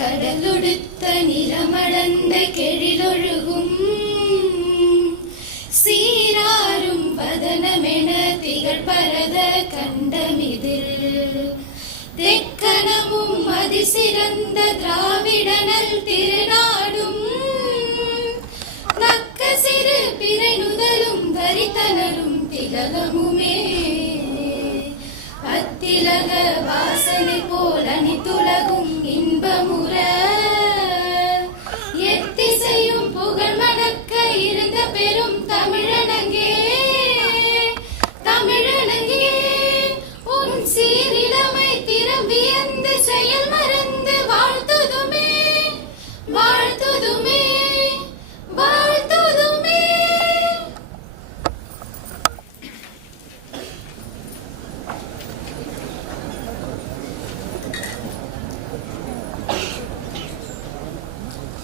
கடலுடுத்த நிலமடந்த கெழிலொழுகும் சீராரும் வதனமென திகழ்பரத கண்டமிதில் தெக்கணமும் அதிசிறந்த திராவிடனல் திருநாடும் நக்க சிறு பிறை நுதலும் தரித்தனரும் திலகமுமே அத்திலக வாசனை போல் அணித்துலகும் இன்பமுற எத்திசையும் புகழ் மணக்க இருந்த பெரும் தமிழனங்கே தமிழனங்கே உன் சீரிழமை திறம்பியந்து செயல் மறந்து வாழ்த்துதுமே வாழ்த்துதுமே வாழ்த்துதுமே.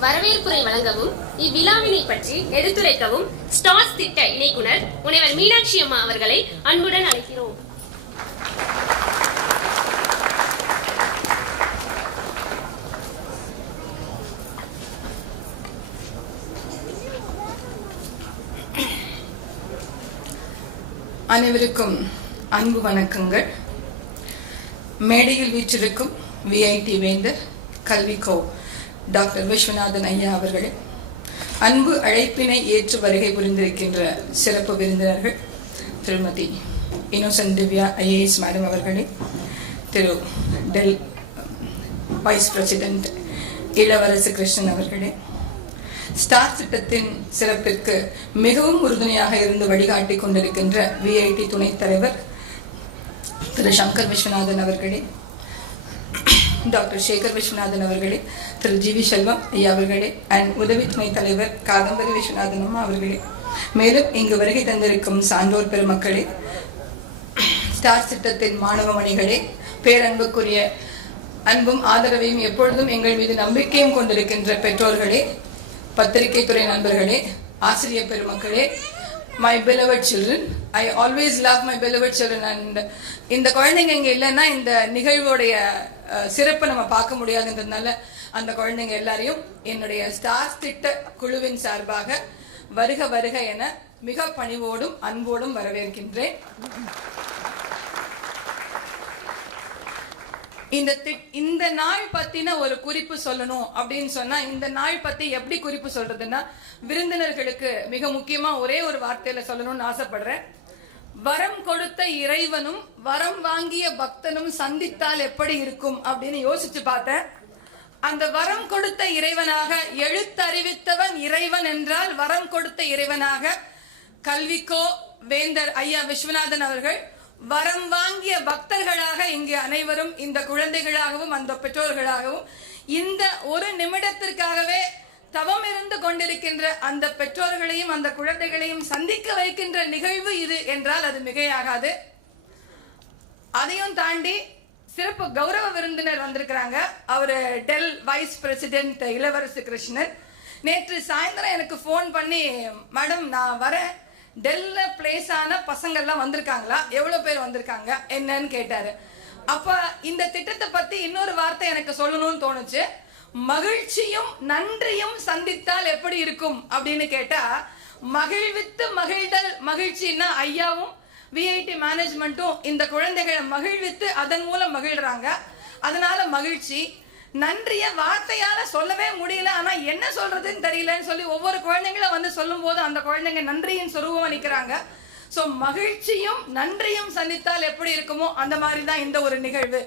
வரவேற்புரை வழங்கவும் இவ்விழாவினை பற்றி எடுத்துரைக்கவும் ஸ்டார்ஸ் திட்ட இணைக்குனர் முனைவர் மீனாட்சி அம்மா அவர்களை அன்புடன் அழைக்கிறோம். அனைவருக்கும் அன்பு வணக்கங்கள். மேடையில் வீற்றிருக்கும் விஐடி வேந்தர் கல்விக்கோ டாக்டர் விஸ்வநாதன் ஐயா அவர்களே, அன்பு அழைப்பினை ஏற்று வருகை புரிந்திருக்கின்ற சிறப்பு விருந்தினர்கள் திருமதி இன்னோசன்ட் திவ்யா I.A.S மேடம் அவர்களே, திரு டெல் வைஸ் பிரசிடென்ட் இளவரசு கிருஷ்ணன் அவர்களே, ஸ்டார் திட்டத்தின் சிறப்பிற்கு மிகவும் உறுதுணையாக இருந்து வழிகாட்டி கொண்டிருக்கின்ற விஐடி துணைத் தலைவர் திரு சங்கர் விஸ்வநாதன் அவர்களே, டாக்டர்.Sekar Viswanathan அவர்களே, Dr.G.V.Selvam ஐயா அவர்களே, அண்ட் உதவி துணைத் தலைவர் காதம்பரி விஸ்வநாதன் அம்மா அவர்களே, மேலும் இங்கு வருகை தந்திருக்கும் சான்றோர் பெருமக்களே, ஸ்டார் திட்டத்தின் மாணவ மணிகளே, பேரன்புக்குரிய அன்பும் ஆதரவையும் எப்பொழுதும் எங்கள் மீது நம்பிக்கையும் கொண்டிருக்கின்ற பெற்றோர்களே, பத்திரிகை துறை நண்பர்களே, ஆசிரியர் பெருமக்களே, my beloved children, I always love my beloved children. And இந்த குழந்தைங்க இங்க இல்லைன்னா இந்த நிகழ்வோடைய சிறப்பை நம்ம பார்க்க முடியாதுன்றதுனால அந்த குழந்தைங்க எல்லாரையும் என்னுடைய ஸ்டார் திட்ட குழுவின் சார்பாக வருக வருக என மிக பணிவோடும் அன்போடும் வரவேற்கின்றேன். இந்த நாள் பத்தின ஒரு குறிப்பு சொல்லணும் அப்படின்னு சொன்னா, இந்த நாள் பத்தி எப்படி குறிப்பு சொல்றதுன்னா, விருந்தினர்களுக்கு மிக முக்கியமா ஒரே ஒரு வார்த்தையில சொல்லணும்னு ஆசைப்படுறேன். வரம் கொடுத்த இறைவனும் வரம் வாங்கிய பக்தனும் சந்தித்தால் எப்படி இருக்கும் அப்படின்னு யோசிச்சு பார்த்தேன். அந்த வரம் கொடுத்த இறைவனாக, எழுத்தறிவித்தவன் இறைவன் என்றால் வரம் கொடுத்த இறைவனாக கல்விக்கோ வேந்தர் ஐயா விஸ்வநாதன் அவர்கள், வரம் வாங்கிய பக்தர்களாக இங்கு அனைவரும் இந்த குழந்தைகளாகவும் அந்த பெற்றோர்களாகவும் இந்த ஒரு நிமிடத்திற்காகவே தவம் இருந்து கொண்டிருக்கின்ற அந்த பெற்றோர்களையும் அந்த குழந்தைகளையும் சந்திக்க வைக்கின்ற நிகழ்வு இது என்றால் அது மிகையாகாது. அதையும் தாண்டி சிறப்பு கௌரவ விருந்தினர் வந்திருக்கிறாங்க. அவரு டெல் வைஸ் பிரசிடென்ட் இளவரசு கிருஷ்ணன். நேற்று சாயந்தரம் எனக்கு போன் பண்ணி, மேடம் நான் வரேன், டெல்ல பிளேஸ் ஆன பசங்கள்லாம் வந்திருக்காங்களா, எவ்வளவு பேர் வந்திருக்காங்க என்னன்னு கேட்டாரு. அப்ப இந்த திட்டத்தை பத்தி இன்னொரு வார்த்தை எனக்கு சொல்லணும்னு தோணுச்சு. மகிழ்ச்சியும் நன்றியும் சந்தித்தால் எப்படி இருக்கும் அப்படின்னு கேட்டா, மகிழ்வித்து மகிழ்தல் மகிழ்ச்சின்னா ஐயாவும் விஐடி மேனேஜ்மெண்ட்டும் இந்த குழந்தைகளை மகிழ்வித்து அதன் மூலம் மகிழ்றாங்க. அதனால மகிழ்ச்சி. நன்றிய வார்த்தையால சொல்லவே முடியல, ஆனா என்ன சொல்றதுன்னு தெரியலன்னு சொல்லி ஒவ்வொரு குழந்தைங்களும் வந்து சொல்லும் போது அந்த குழந்தைங்க நன்றியின் சொரூபமா நிக்கிறாங்க. சோ மகிழ்ச்சியும் நன்றியும் சந்தித்தால் எப்படி இருக்குமோ அந்த மாதிரி தான் இந்த ஒரு நிகழ்வு.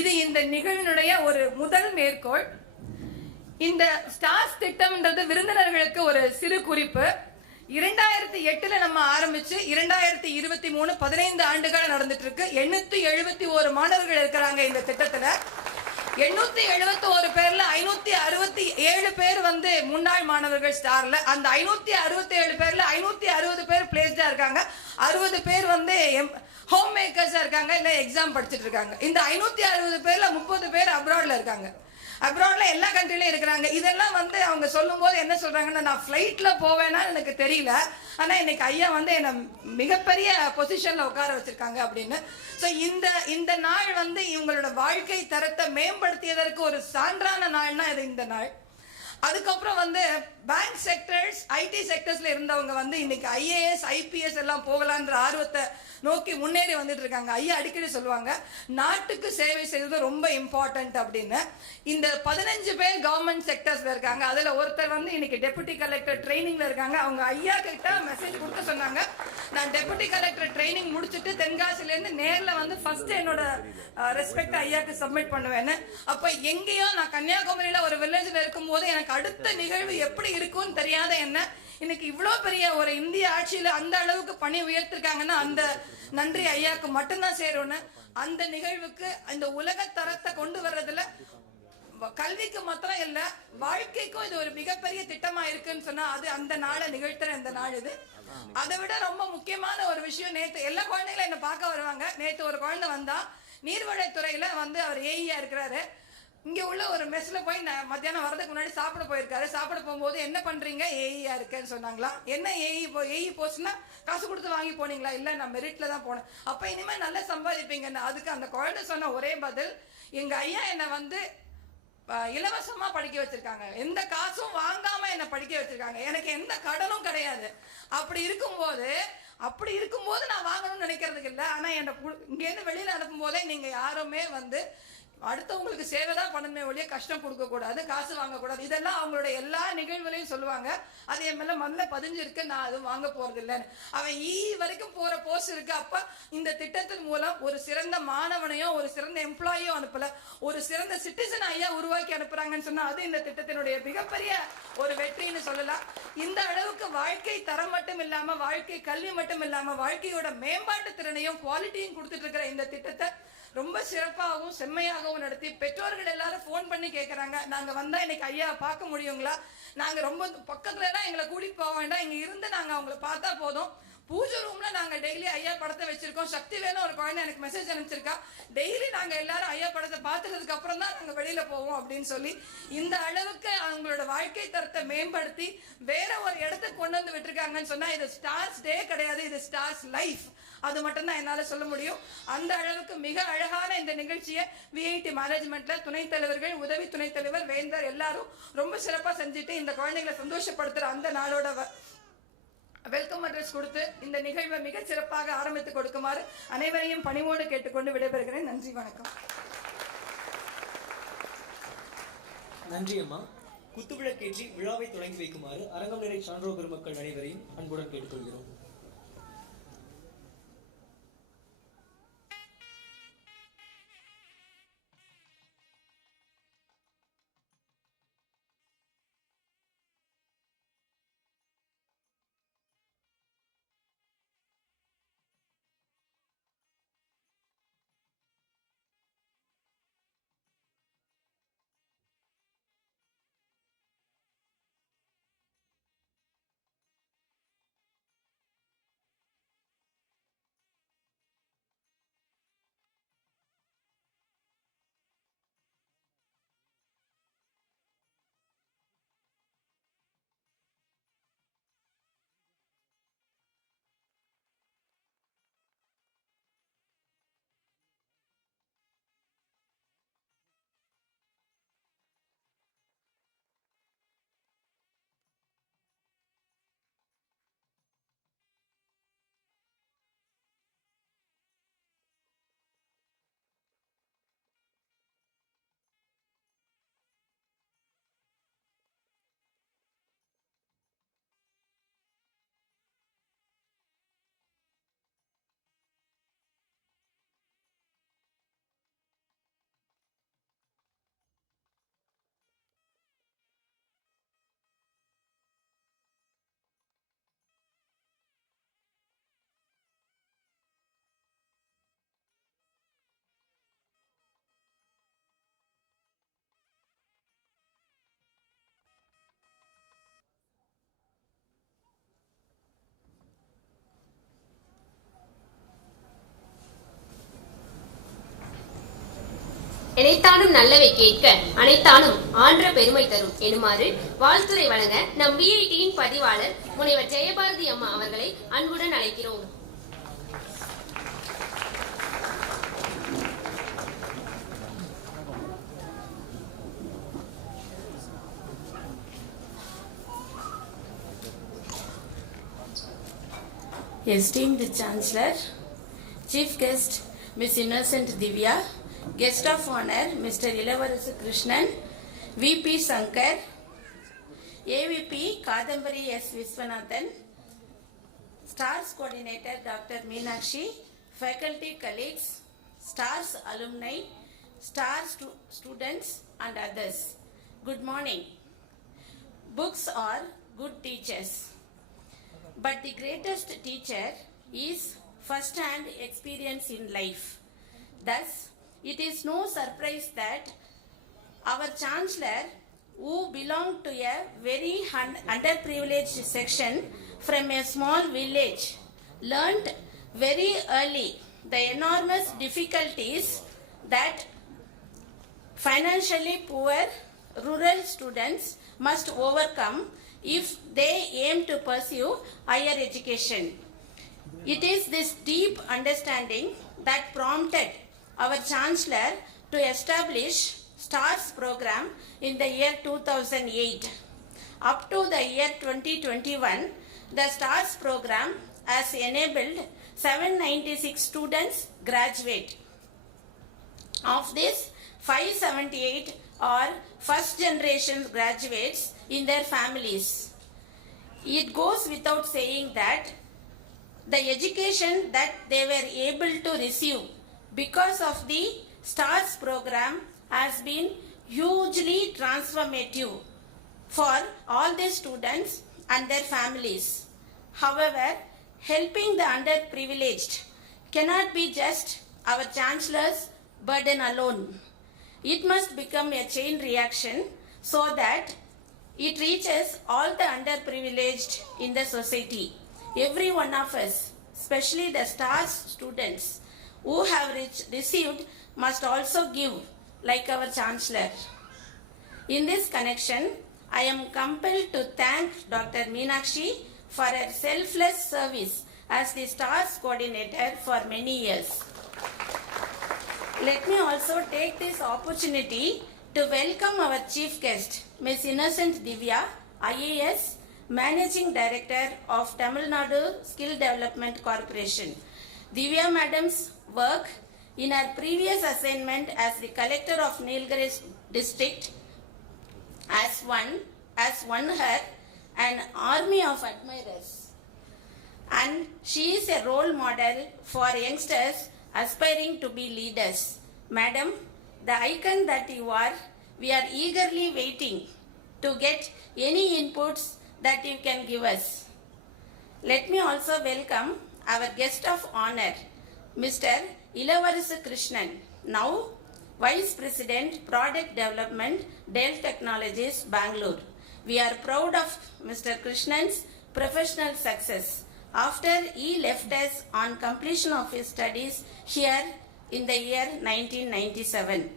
இது இந்த நிகழ்வினுடைய ஒரு முதல் மேற்கோள். இந்த ஸ்டார்ஸ் திட்டம்ன்றது விருந்தினர்களுக்கு ஒரு சிறு குறிப்பு. 2008 நம்ம ஆரம்பிச்சு 2023 15 ஆண்டுகள் நடந்துட்டு இருக்கு. 871 மாணவர்கள் இருக்கிறாங்க இந்த திட்டத்துல. 871 பேர்ல 567 பேர் வந்து முன்னாள் மாணவர்கள் ஸ்டார்ல. அந்த 567 பேர்ல 560 பேர் பிளேஸ்டா இருக்காங்க. 60 பேர் வந்து ஹோம் மேக்கர்ஸா இருக்காங்க, இல்ல எக்ஸாம் படிச்சுட்டு இருக்காங்க. இந்த 560 பேர்ல 30 பேர் அப்ராட்ல இருக்காங்க. அப்ராட்ல எல்லா கண்ட்ரிலையும் இருக்கிறாங்க. இதெல்லாம் வந்து அவங்க சொல்லும்போது என்ன சொல்றாங்கன்னா, நான் ஃப்ளைட்ல போவேன்னா எனக்கு தெரியல, ஆனா இன்னைக்கு ஐயா வந்து என்ன மிகப்பெரிய பொசிஷன்ல உட்கார வச்சிருக்காங்க அப்படின்னு. ஸோ இந்த நாள் வந்து இவங்களோட வாழ்க்கை தரத்தை மேம்படுத்தியதற்கு ஒரு சான்றான நாள்னா இது இந்த நாள். அதுக்கப்புறம் வந்து பேங்க் செக்டர்ஸ், ஐடி செக்டர்ஸ்ல இருந்தவங்க வந்து இன்னைக்கு I.A.S, I.P.S எல்லாம் போகலான்ற ஆர்வத்தை நோக்கி முன்னேறி வந்துட்டு இருக்காங்க. ஐயா அடிக்கடி சொல்லுவாங்க, நாட்டுக்கு சேவை செய்வது ரொம்ப இம்பார்ட்டன்ட் அப்படின்னு. இந்த 15 பேர் கவர்மெண்ட் செக்டர்ஸ்ல இருக்காங்க. அதுல ஒருத்தர் வந்து இன்னைக்கு டெபுட்டி கலெக்டர் ட்ரைனிங்ல இருக்காங்க. அவங்க ஐயா கிட்ட மெசேஜ் கொடுக்க சொன்னாங்க, நான் டெபுட்டி கலெக்டர் ட்ரைனிங் முடிச்சுட்டு தென்காசில இருந்து நேர்ல வந்து ஃபர்ஸ்ட் என்னோட ரெஸ்பெக்ட் ஐயாக்கு சப்மிட் பண்ணுவேன்னு. அப்ப எங்கேயோ நான் கன்னியாகுமரியில ஒரு வில்லேஜ்ல இருக்கும் போது எனக்கு அடுத்த நிகழ்வு எப்படி இருக்கும்னு தெரியாத என்ன இன்னைக்கு இவ்வளோ பெரிய ஒரு இந்திய ஆட்சியில அந்த அளவுக்கு பணி உயர்த்திருக்காங்கன்னா அந்த நன்றி ஐயாக்கு மட்டும்தான் சேரும்னு. அந்த நிகழ்வுக்கு இந்த உலக தரத்தை கொண்டு வர்றதுல கல்விக்கு மாத்திரம் இல்ல, வாழ்க்கைக்கும் இது ஒரு மிகப்பெரிய திட்டமா இருக்குன்னு சொன்னா அது அந்த நாளை நிகழ்த்துற இந்த நாள் இது. அதை விட ரொம்ப முக்கியமான ஒரு விஷயம், நேத்து எல்லா குழந்தைகளும் என்ன பார்க்க வருவாங்க. நேத்து ஒரு குழந்தை வந்தா, நீர்வளத்துறையில வந்து அவர் ஏஇயா இருக்கிறாரு. இங்க உள்ள ஒரு மெஸ்ல போய் மத்தியானம் வரதுக்கு முன்னாடி சாப்பிட போயிருக்காரு. சாப்பிட போகும்போது என்ன பண்றீங்க, ஏஇயா இருக்கேன்னு சொன்னாங்களா. என்ன ஏஇ போஸ்ட்னா காசு கொடுத்து வாங்கி போனீங்களா? இல்ல, நான் மெரிட்ல தான் போனேன். அப்ப இனிமே நல்லா சம்பாதிப்பீங்கன்னு. அதுக்கு அந்த குழந்தை சொன்ன ஒரே பதில், எங்க ஐயா என்ன வந்து இலவசமா படிக்க வச்சிருக்காங்க, எந்த காசும் வாங்காம என்ன படிக்க வச்சிருக்காங்க, எனக்கு எந்த கடனும் கிடையாது. அப்படி இருக்கும்போது நான் வாங்கணும்னு நினைக்கிறதுக்கு இல்லை. ஆனா என்ன இங்கேருந்து வெளியில அனுப்பும் போதே நீங்க யாருமே வந்து அடுத்தவங்களுக்கு சேவை தான் பண்ணணுமே ஒழிய கஷ்டம் கொடுக்க கூடாது, காசு வாங்கக்கூடாது. இதெல்லாம் அவங்களோட எல்லா நிகழ்வுலையும் சொல்லுவாங்க. அது என் மேல மண்ணில பதிஞ்சிருக்கு, நான் அதுவும் வாங்க போறது இல்லைன்னு. அவன் வரைக்கும் போற போஸ்ட் இருக்கு. அப்ப இந்த திட்டத்தின் மூலம் ஒரு சிறந்த மாணவனையோ ஒரு சிறந்த எம்ப்ளாயியோ அனுப்பல, ஒரு சிறந்த சிட்டிசன் ஐயா உருவாக்கி அனுப்புறாங்கன்னு சொன்னா அது இந்த திட்டத்தினுடைய மிகப்பெரிய ஒரு வெற்றின்னு சொல்லலாம். இந்த அளவுக்கு வாழ்க்கை தரம் மட்டும் இல்லாம, வாழ்க்கை கல்வி மட்டும் இல்லாம, வாழ்க்கையோட மேம்பாட்டு திறனையும் குவாலிட்டியும் கொடுத்துட்டு இருக்கிற இந்த திட்டத்தை ரொம்ப சிறப்பாகவும் செம்மையாகவும் நடத்தி பெற்றோர்கள் எல்லாரும் போன் பண்ணி கேட்கறாங்க, நாங்க வந்தா இன்னைக்கு ஐயா பார்க்க முடியுங்களா? நாங்க ரொம்ப பக்கத்துல எல்லாம் எங்களை கூட்டிட்டு போக வேண்டாம், இங்க இருந்து நாங்க அவங்களை பார்த்தா போதும். பூஜை ரூம்ல நாங்க டெய்லி ஐயா படத்தை வச்சிருக்கோம். சக்தி வேணும் ஒரு குழந்தை எனக்கு மெசேஜ் அனுப்பிச்சிருக்கா, டெய்லி நாங்க எல்லாரும் ஐயா படத்தை பார்த்ததுக்கு அப்புறம் தான் நாங்க வெளியில போவோம் அப்படின்னு சொல்லி இந்த அளவுக்கு அவங்களோட வாழ்க்கை தரத்தை மேம்படுத்தி வேற ஒரு இடத்துக்கு கொண்டு வந்து விட்டுருக்காங்கன்னு சொன்னா இது ஸ்டார்ஸ் டே கிடையாது, இது ஸ்டார்ஸ் லைஃப். அது மட்டும் தான் என்னால சொல்ல முடியும். அந்த அளவுக்கு மிக அழகான இந்த நிகழ்ச்சியை விஐடி மேனேஜ்மெண்ட்ல துணைத் தலைவர்கள், உதவி துணைத் தலைவர், வேந்தர் எல்லாரும் ரொம்ப சிறப்பா செஞ்சுட்டு இந்த குழந்தைகளை சந்தோஷப்படுத்துற அந்த நாளோட வெல்கம் அட்ரஸ் கொடுத்து இந்த நிகழ்வை மிக சிறப்பாக ஆரம்பித்து கொடுக்குமாறு அனைவரையும் பணிவோடு கேட்டுக்கொண்டு விடைபெறுகிறேன். நன்றி, வணக்கம். நன்றி அம்மா. குத்துவிளக்கேற்றி விழாவை தொடங்கி வைக்குமாறு அரங்கம் நிறை சான்றோர் பெருமக்கள் அனைவரையும் அன்புடன் கேட்டுக்கொள்கிறோம். எனைத்தானும் நல்லவை கேட்க அனைத்தானும் ஆன்ற பெருமை தரும் எனுமாறு வாழ்த்துரை வழங்க நம் விஐடியின் பதிவாளர் முனைவர் ஜெயபாரதி அம்மா அவர்களை அன்புடன் அழைக்கிறோம். Esteemed Chancellor, Chief Guest Miss Innocent Divya, Guest of Honor Mr. Elavarasu Krishnan, VP Sankar, AVP Kadambari S. Viswanathan, Stars Coordinator Dr. Meenakshi, faculty colleagues, Stars alumni, Stars students and others. Good morning. Books are good teachers. But the greatest teacher is first-hand experience in life. Thus, it is no surprise that our Chancellor, who belonged to a very underprivileged section from a small village, learned very early the enormous difficulties that financially poor rural students must overcome if they aim to pursue higher education. It is this deep understanding that prompted our Chancellor to establish STARS program in the year 2008. Up to the year 2021, the STARS program has enabled 796 students graduate. Of this, 578 are first generation graduates in their families. It goes without saying that the education that they were able to receive because of the STARS program has been hugely transformative for all the students and their families. However, helping the underprivileged cannot be just our Chancellor's burden alone. It must become a chain reaction so that it reaches all the underprivileged in the society. Every one of us, especially the STARS students who have received, must also give like our Chancellor. In this connection, I am compelled to thank Dr. Meenakshi for her selfless service as the STARS coordinator for many years. Let me also take this opportunity to welcome our chief guest, Ms. Innocent Divya, I.A.S, Managing Director of Tamil Nadu Skill Development Corporation. Divya Madam's work in her previous assignment as the Collector of Nilgiri District has won her an army of admirers. And she is a role model for youngsters aspiring to be leaders. Madam, the icon that you are, we are eagerly waiting to get any inputs that you can give us. Let me also welcome our guest of honor, Mr. Elavarasu Krishnan, now Vice President Product Development, Dell Technologies, Bangalore. We are proud of Mr. Krishnan's professional success after he left us on completion of his studies here in the year 1997.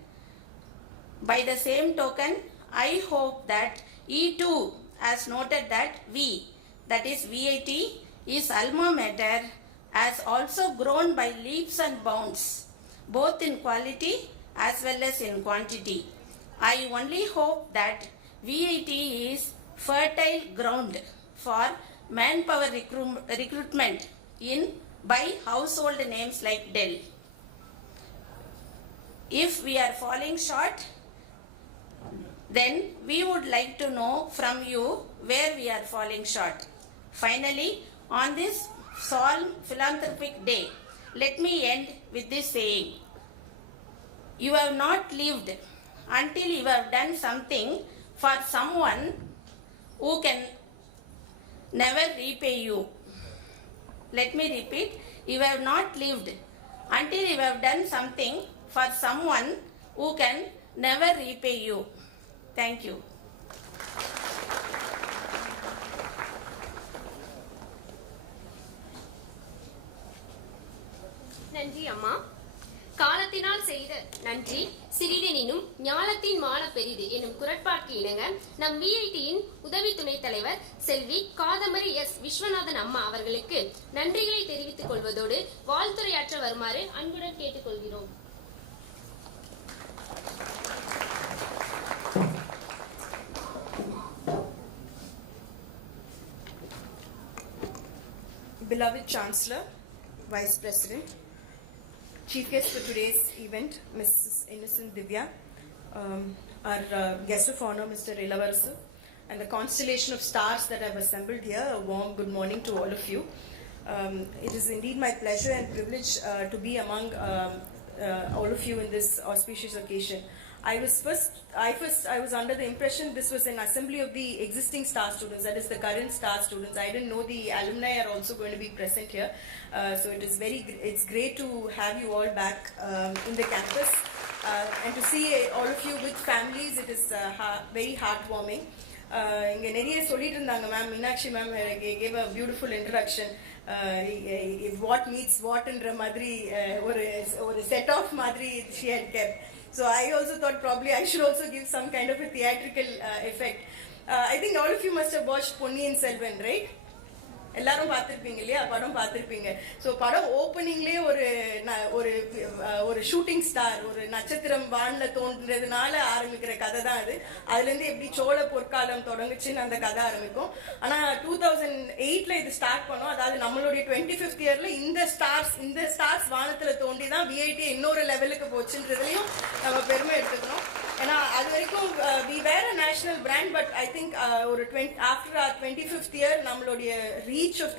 By the same token, I hope that he too has noted that we, that is VIT, his alma mater, has also grown by leaps and bounds, both in quality as well as in quantity. I only hope that VIT is fertile ground for manpower recruitment by household names like Dell. If we are falling short, then we would like to know from you where we are falling short. Finally, on this solemn philanthropic day, let me end with this saying: you have not lived until you have done something for someone who can never repay you. Let me repeat: you have not lived until you have done something for someone who can never repay you. Thank you. நன்றி அம்மா. காலத்தை ஞாலத்தினால் செய்த நன்றி சிறிதெனினும் ஞாலத்தின் மான பெரிது எனும் குரட்பாட்டு இணங்க நம் விஐடியின் உதவி துணைத் தலைவர் செல்வி காதமரி எஸ் விஸ்வநாதன் அம்மா அவர்களுக்கு நன்றிகளை தெரிவித்துக் கொள்வதோடு வாழ்த்துரையாற்ற வருமாறு அன்புடன் கேட்டுக்கொள்கிறோம். Beloved Chancellor, Vice President, Chief Guest for today's event, Mrs. Innocent Divya, our guest of honor, Mr. Elavarasu, and the constellation of stars that have assembled here, a warm good morning to all of you. It is indeed my pleasure and privilege to be among all of you in this auspicious occasion. I was under the impression this was an assembly of the existing star students, that is the current star students. I didn't know the alumni are also going to be present here. So it's great to have you all back in the campus and to see all of you with families. It is very heartwarming. இங்கே நிறைய சொல்லிட்டு இருந்தாங்க ma'am. Meenakshi ma'am gave a beautiful introduction. What meets what என்ற மாதிரி ஒரு set off மாதிரி she had kept. So I also thought probably I should also give some kind of a theatrical effect. I think all of you must have watched Ponniyin Selvan, right? எல்லாரும் பார்த்திருப்பீங்க இல்லையா? படம் பார்த்திருப்பீங்க. So படம் ஓப்பனிங்லேயே ஒரு shooting star, ஒரு நட்சத்திரம் வான்ல தோன்றதுனால ஆரம்பிக்கிற கதை தான் அது. அதுலேருந்து எப்படி சோழ பொற்காலம் தொடங்குச்சுன்னு அந்த கதை ஆரம்பிக்கும். ஆனால் 2008 இது ஸ்டார்ட் பண்ணோம். அதாவது நம்மளுடைய 25th இயர்ல இந்த ஸ்டார்ஸ் வானத்தில் தோண்டி தான் விஐடி இன்னொரு லெவலுக்கு போச்சுன்றதுலையும் நம்ம பெருமை எடுத்துக்கணும். ஏன்னா அது வரைக்கும் we were a national brand, but I think after our 25th year நம்மளுடைய reach of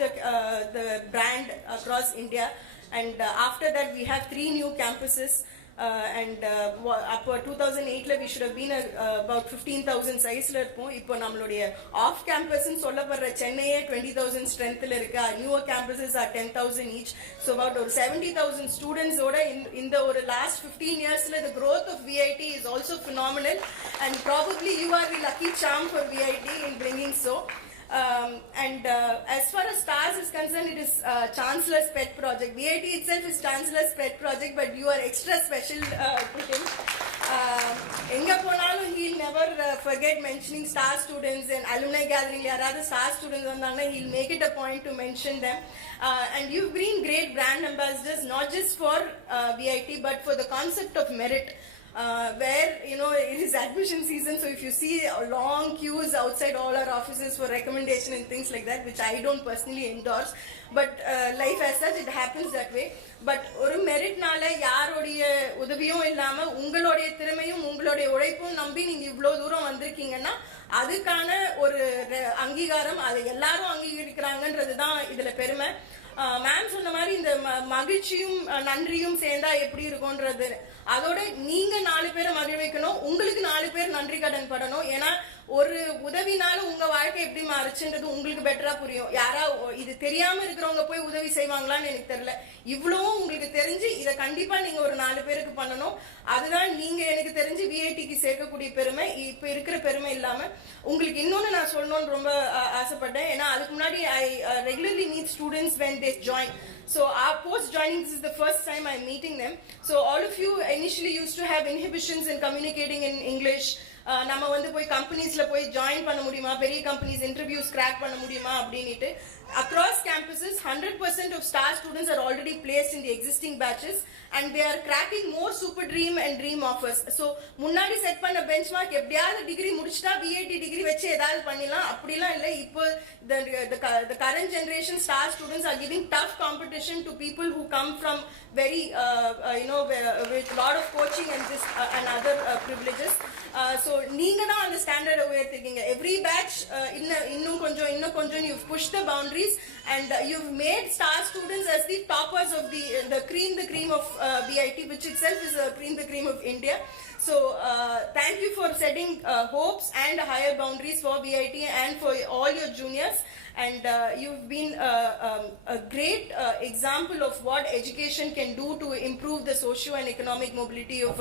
the brand across India, and after that we have 3 new campuses, and அப்போ 2008 we should have been about 15,000 sizeல இருப்போம். இப்போ நம்மளுடைய of கேம்பஸ்ன்னு சொல்லப்படுற சென்னையே 20,000 ஸ்ட்ரென்த்ல இருக்கு. newer campuses are 10,000 each. So about 70,000 students ஓட இந்த ஒரு last 15 yearsல the growth of VIT is also phenomenal, and probably you are the lucky charm for VIT in bringing so. And as far as stars is concerned, it is Chancellor's pet project. VIT itself is Chancellor's pet project, but you are extra special to him. Enga ponalum he'll never forget mentioning star students and alumni gathering. Yaradhu star students vandanga, he'll make it a point to mention them. And you've been great brand ambassadors, not just for VIT, but for the concept of merit. Where it is admission season, so if you see long queues outside all our offices for recommendation and things like that, which I don't personally endorse, but life as such, it happens that way. But ஒரு மெரிட்னால யாரோடைய உதவியும் இல்லாம உங்களுடைய திறமையும் உங்களுடைய உழைப்பும் நம்பி நீங்க இவ்வளவு தூரம் வந்திருக்கீங்கன்னா அதுக்கான ஒரு அங்கீகாரம், அதை எல்லாரும் அங்கீகரிக்கிறாங்கன்றது தான் இதுல பெருமை. மேம் சொன்ன மாதிரி இந்த மகிழ்ச்சியும் நன்றியும் சேர்ந்தா எப்படி இருக்கும்ன்றது, அதோட நீங்க 4 பேரை மகிழ் வைக்கணும், உங்களுக்கு 4 பேர் நன்றி கடன் படணும். ஏன்னா ஒரு உதவினால உங்க வாழ்க்கை எப்படி மாறுச்சுன்றது உங்களுக்கு பெட்டரா புரியும். யாரா இது தெரியாம இருக்கிறவங்க போய் உதவி செய்வாங்களான்னு எனக்கு தெரியல. இவ்வளவும் உங்களுக்கு தெரிஞ்சு இதை கண்டிப்பா நீங்க ஒரு 4 பேருக்கு பண்ணணும். அதுதான் நீங்க எனக்கு தெரிஞ்சு விஐடிக்கு சேர்க்கக்கூடிய பெருமை. இப்ப இருக்கிற பெருமை இல்லாம உங்களுக்கு இன்னொன்னு நான் சொல்லணும்னு ரொம்ப ஆசைப்பட்டேன். ஏன்னா அதுக்கு முன்னாடி I regularly meet students when they join. So our post joining, this is the first time I'm meeting them. So all of you initially used to have inhibitions in communicating in English. நம்ம வந்து போய் கம்பெனிஸ்ல போய் join பண்ண முடியுமா, பெரிய companies interviews crack பண்ண முடியுமா அப்படின்ட்டு. Across campuses, 100% of star students are already placed in the existing batches, and they are cracking more super dream and dream offers. So முன்னாடி செட் பண்ண பெஞ்ச்மார்க் எப்படியாவது டிகிரி முடிச்சிட்டா விஐடி டிகிரி வச்சு ஏதாவது பண்ணிடலாம், அப்படிலாம் இல்லை. இப்போ the current generation star students are giving tough competition to people who come from very with lot of coaching and other privileges. So நீங்க தான் அந்த ஸ்டாண்டர்டை உயர்த்திருக்கீங்க. Every batch இன்னும் கொஞ்சம் you've pushed the boundaries, and you've made star students as the toppers of the cream of VIT, which itself is the cream of India. So thank you for setting hopes and higher boundaries for VIT and for all your juniors. And you've been a great example of what education can do to improve the socio and economic mobility of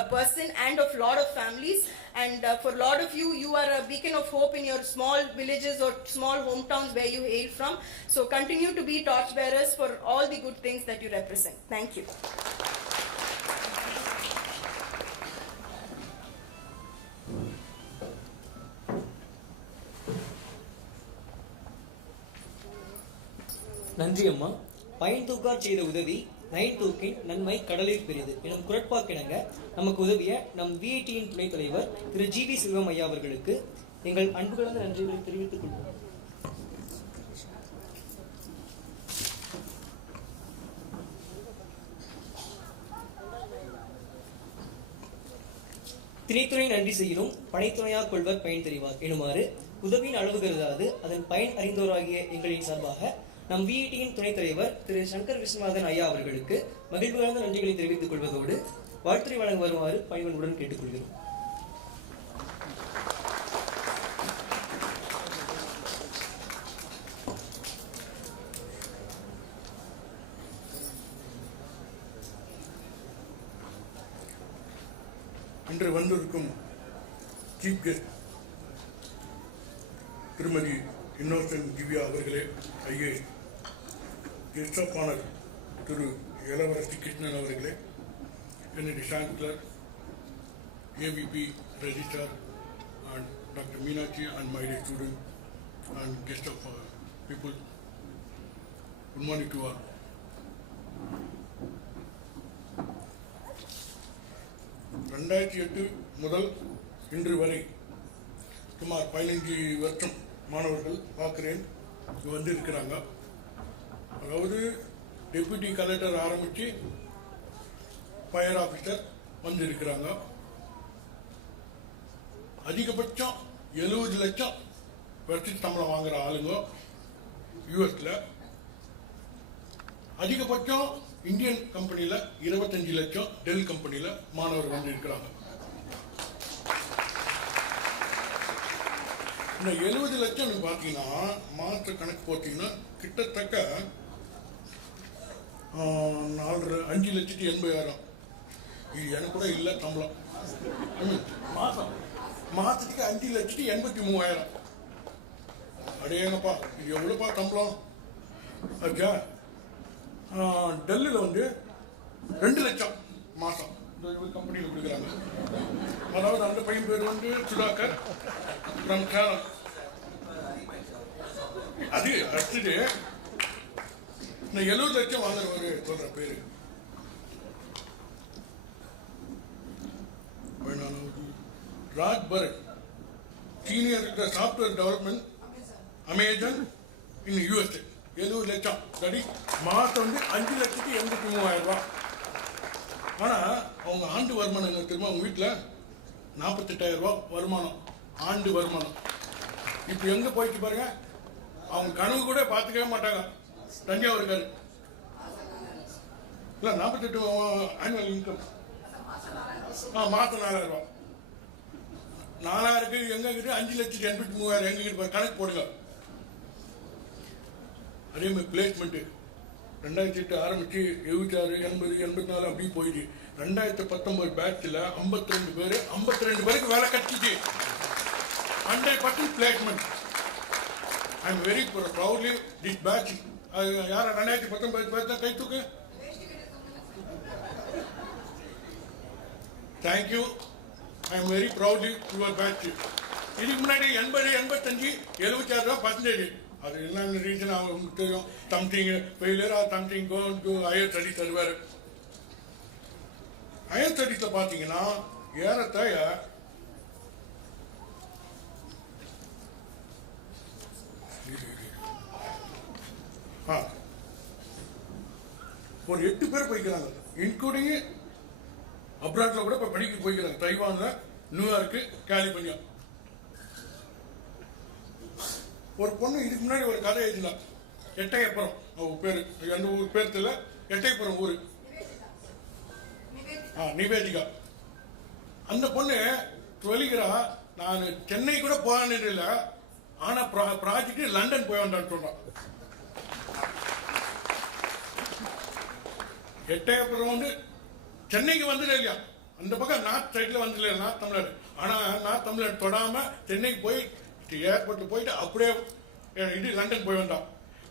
a person and of lot of families. And for a lot of you, you are a beacon of hope in your small villages or small hometowns where you hail from. So continue to be torchbearers for all the good things that you represent. Thank you. நன்றி அம்மா. பயன் தூக்கார் செய்த உதவி nine தூக்கின் நன்மை கடலில் பெரியது எனும் குரட்பாக்கிணங்க நமக்கு உதவிய நம் விஐடியின் துணைத் தலைவர் திரு G.V.Selvam ஐயா அவர்களுக்கு எங்கள் அன்பு கலந்த நன்றிகளை தெரிவித்துக் கொள்வோம். திணைத்துறை நன்றி செய்யணும் படைத்துணையார் கொள்வர் பயன் தெரிவார் எனுமாறு உதவியின் அளவு கருதாது அதன் பயன் அறிந்தோராகிய எங்களின் சார்பாக நம் விஐடியின் துணைத் தலைவர் திரு சங்கர் விஸ்வநாதன் ஐயா அவர்களுக்கு மகிழ்வு கலந்த நன்றிகளை தெரிவித்துக் கொள்வதோடு வாழ்த்துறை வழங்க வருமாறு பணிவன்புடன் கேட்டுக்கொள்கிறோம். இன்று வந்திருக்கும் சீஃப் கெஸ்ட் திருமதி இன்னோசன்ட் திவ்யா அவர்களே, I.A.S கெஸ்ட் ஆஃப் ஆனர் திரு எலவரசி கிருஷ்ணன் அவர்களே, என்னுடைய chancellor, AVP, Registrar, and Dr. Meenakshi and my dear student and guest of people, good morning to all. முதல் இன்று வரை சுமார் 15 வருஷம் மாணவர்கள் பார்க்கிறேன் வந்து இருக்கிறாங்க. அதாவது டெப்யூட்டி கலெக்டர் ஆரம்பித்து ஃபயர் ஆஃபீஸர் வந்து இருக்கிறாங்க. அதிகபட்சம் 70 லட்சம் வருஷ சம்பளம் வாங்குற ஆளுங்க US-ல, அதிகபட்சம் இந்தியன் கம்பெனியில் 25 லட்சம் டெல் கம்பெனியில் மாணவர் வந்து இருக்கிறாங்க. இந்த 70 லட்சம் பார்த்தீங்கன்னா மாற்ற கணக்கு போட்டீங்கன்னா கிட்டத்தட்ட 5,80,000. இது எனக்கு கூட இல்லை சம்பளம். மாசத்துக்கு 5,83,000. அடேங்கப்பா, இது எவ்வளோப்பா சம்பளம் ஆச்சா. டெல்லியில் வந்து 2 லட்சம் மாதம் இந்த கம்பெனியில் கொடுக்குறாங்க. அதாவது அந்த பையன் பேர் வந்து சுதாகர் ஃப்ரம் கேரளா. அது அடுத்தது இந்த 70 லட்சம் வாங்குறவர் சொல்ற பேரு Raj Bharath, senior software development Amazon in USA, 70 லட்சம். சரி, மாதம் வந்து 5,83,000 ஆனால் அவங்க ஆண்டு வருமானம் என்ன தெரியுமா? அவங்க வீட்டில் 48,000 வருமானம், ஆண்டு வருமானம். இப்போ எங்கே போயிட்டு பாருங்க, அவங்க கனவு கூட பார்த்துக்கவே மாட்டாங்க. தஞ்சாவூர் இருக்காரு இல்லை, 48 ஆனுவல் இன்கம், மாதம் 4,000. 4,000 எங்க கிட்ட 5,83,000 எங்க கிட்ட கணக்கு போடுங்க. அதே மாதிரி பிளேஸ்மெண்ட் 2008 ஆரம்பிச்சு 76, 80, 84 அப்படி போயிடுச்சு. 2019 பேட்சில் 52 பேர், 52 பேருக்கு வேலை கிடைச்சிச்சு. 100% placement. I am very proudly this batch. யார 2019 பேட்ச் தான் கை தூக்கு. Thank you. I am very proudly your batch. இதுக்கு முன்னாடி 80, 85, 76%. அது என்னென்ன ரீசன் அவங்களுக்கு தெரியும். Something failure or something gone to I.A.S studies தருவார். I.A.S ஸ்டடிஸில் பார்த்தீங்கன்னா ஏறத்தாழ ஒரு 8 பேர் போய்க்கிறாங்க, இன்க்ளூடிங் அப்ராட்ல கூட இப்போ படிக்க போய்க்கிறாங்க. தைவான்ல, நியூயார்க்கு, கலிபோர்னியா. ஒரு பொண்ணு இதுக்கு முன்னாடி ஒரு கதை எழுதினா, எட்டயபுரம் அவங்க பேரு, அந்த ஊர் பேர் தெரியல, எட்டயபுரம் ஊரு, நிவேதிகா. அந்த பொண்ணு சொல்லிக்கிறா, நான் சென்னை கூட போகான்னு இல்லை, ஆனா ப்ராஜெக்ட் லண்டன் போய் வந்தான்னு சொன்னான். எட்டயபுரம் வந்து சென்னைக்கு வந்துடல இல்லையா, அந்த பக்கம் நார்த் சைட்ல வந்துடல, நார்த் தமிழ்நாடு. ஆனா நார்த் தமிழ்நாடு தொடாம சென்னைக்கு போய் ஏர்போர்ட் போயிட்டு அப்படியே இது லண்டன் போய் வந்தான்.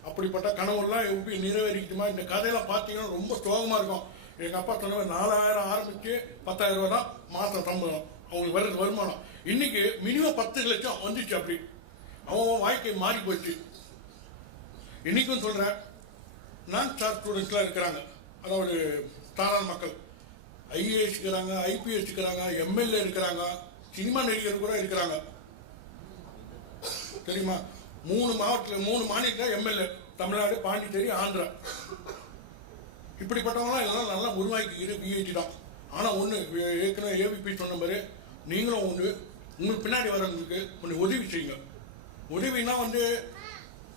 அப்படிப்பட்ட கனவுலாம் எப்படி நிறைவேறிக்குமா? இந்த கதையெல்லாம் பார்த்தீங்கன்னா ரொம்ப சோகமா இருக்கும். எங்க அப்பா சொன்ன 4,000 ஆரம்பிச்சு 10,000 தான் மாசம் சம்பளம் அவங்களுக்கு வர்றது வருமானம். இன்னைக்கு மினிமம் 10 லட்சம் வந்துச்சு. அப்படி அவன் வாழ்க்கை மாறி போச்சு. இன்னைக்கும் சொல்றேன், நான் ஸ்டார் ஸ்டூடெண்ட்ஸ்லாம் இருக்கிறாங்க. அதாவது சாதாரண மக்கள் I.A.S இருக்கிறாங்க, I.P.S இருக்கிறாங்க, MLA இருக்கிறாங்க, சினிமா நடிகர் கூட இருக்கிறாங்க. தெரியுமா? 3 மாவட்டத்தில் 3 மாநிலத்தில் MLA, தமிழ்நாடு, பாண்டிச்சேரி, ஆந்திரா. இப்படிப்பட்டவங்களாம் எல்லாம் நல்லா உருவாக்கிக்கிட்டு VIT தான். ஆனால் ஒன்று ஏற்கனவே AVP சொன்ன மாதிரி நீங்களும் உங்களுக்கு பின்னாடி வரவங்களுக்கு கொஞ்சம் உதவி செய்யுங்க. உதவினா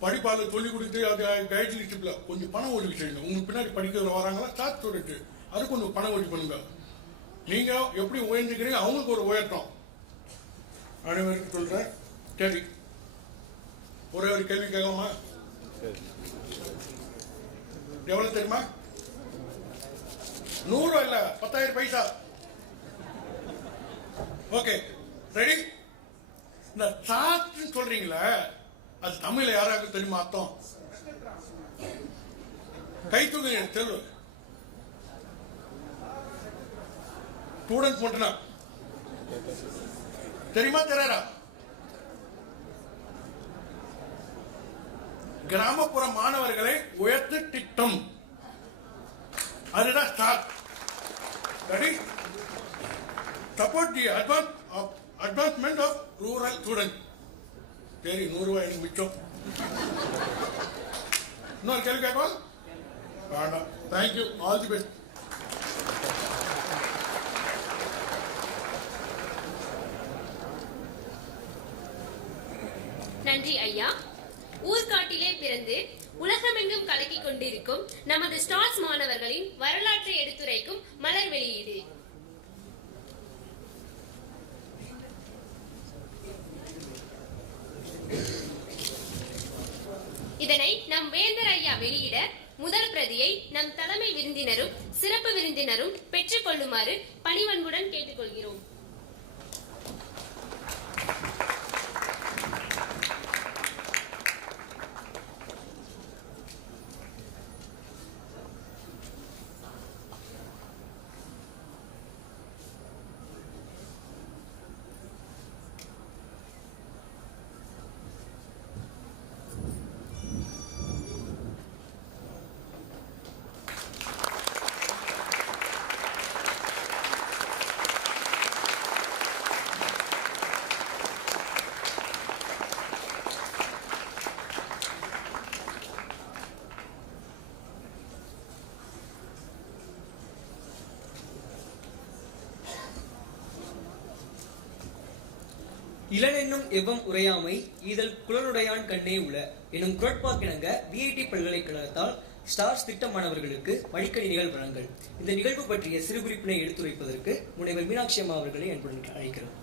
படிப்பாளர் சொல்லிக் கொடுத்து அது கைட்லிஸ்டில் கொஞ்சம் பணம் உதவி செய்யுங்க. உங்களுக்கு பின்னாடி படிக்கிற வராங்களா ஸ்டார் ஸ்டூடெண்ட்டு, அது கொஞ்சம் பணம் உதவி பண்ணுங்க. நீங்கள் எப்படி உயர்ந்துக்கிறீங்க அவங்களுக்கு ஒரு உயர்த்தம். அனைவருக்கு சொல்கிறேன். சரி, ஒரே ஒரு கேள்வி கேட்கலாமா? எவ்வளோ தெரியுமா? 100 இல்ல 10,000 பைசா. Okay, ready? இந்த சாட்னு சொல்றீங்களா, அது தமிழ்ல யாராவது தெரியுமா அர்த்தம்? கை தூக்குங்க, தெரியல. ஸ்டூடெண்ட் மட்டும்தான் தெரியுமா தெரியாதா? கிராமப்புற மாணவர்களை உயர்த்து திட்டம், அதுதான் star. Ready? Support the advancement of rural students. சரி, 100 ரூபாய் எனக்கு மிச்சம். இன்னொரு கேள்வி கேட்கலாம்? வேண்டாம். Thank you, all the best. நன்றி ஐயா. ஊர்காட்டிலே பிறந்து உலகமெங்கும் கலக்கிக் கொண்டிருக்கும் நமது ஸ்டார்ஸ் மாணவர்களின் வரலாற்றை எடுத்துரைக்கும் மலர் வெளியீடு. இதனை நம் வேந்தர் ஐயா வெளியிட முதல் பிரதியை நம் தலைமை விருந்தினரும் சிறப்பு விருந்தினரும் பெற்றுக் கொள்ளுமாறு பணிவன்புடன் கேட்டுக்கொள்கிறோம். இளனென்னும் எவ்வம் உரையாமை ஈதல் குலனுடையான் கண்ணே உள எனும் குரட்பாக்கிணங்க VIT பல்கலைக்கழகத்தால் ஸ்டார்ஸ் திட்ட மாணவர்களுக்கு மடிக்கணினிகள் வழங்கல். இந்த நிகழ்வு பற்றிய சிறு குறிப்பினை எடுத்துரைப்பதற்கு முனைவர் மீனாட்சி அம்மா அவர்களை அன்புடன் அழைக்கிறோம்.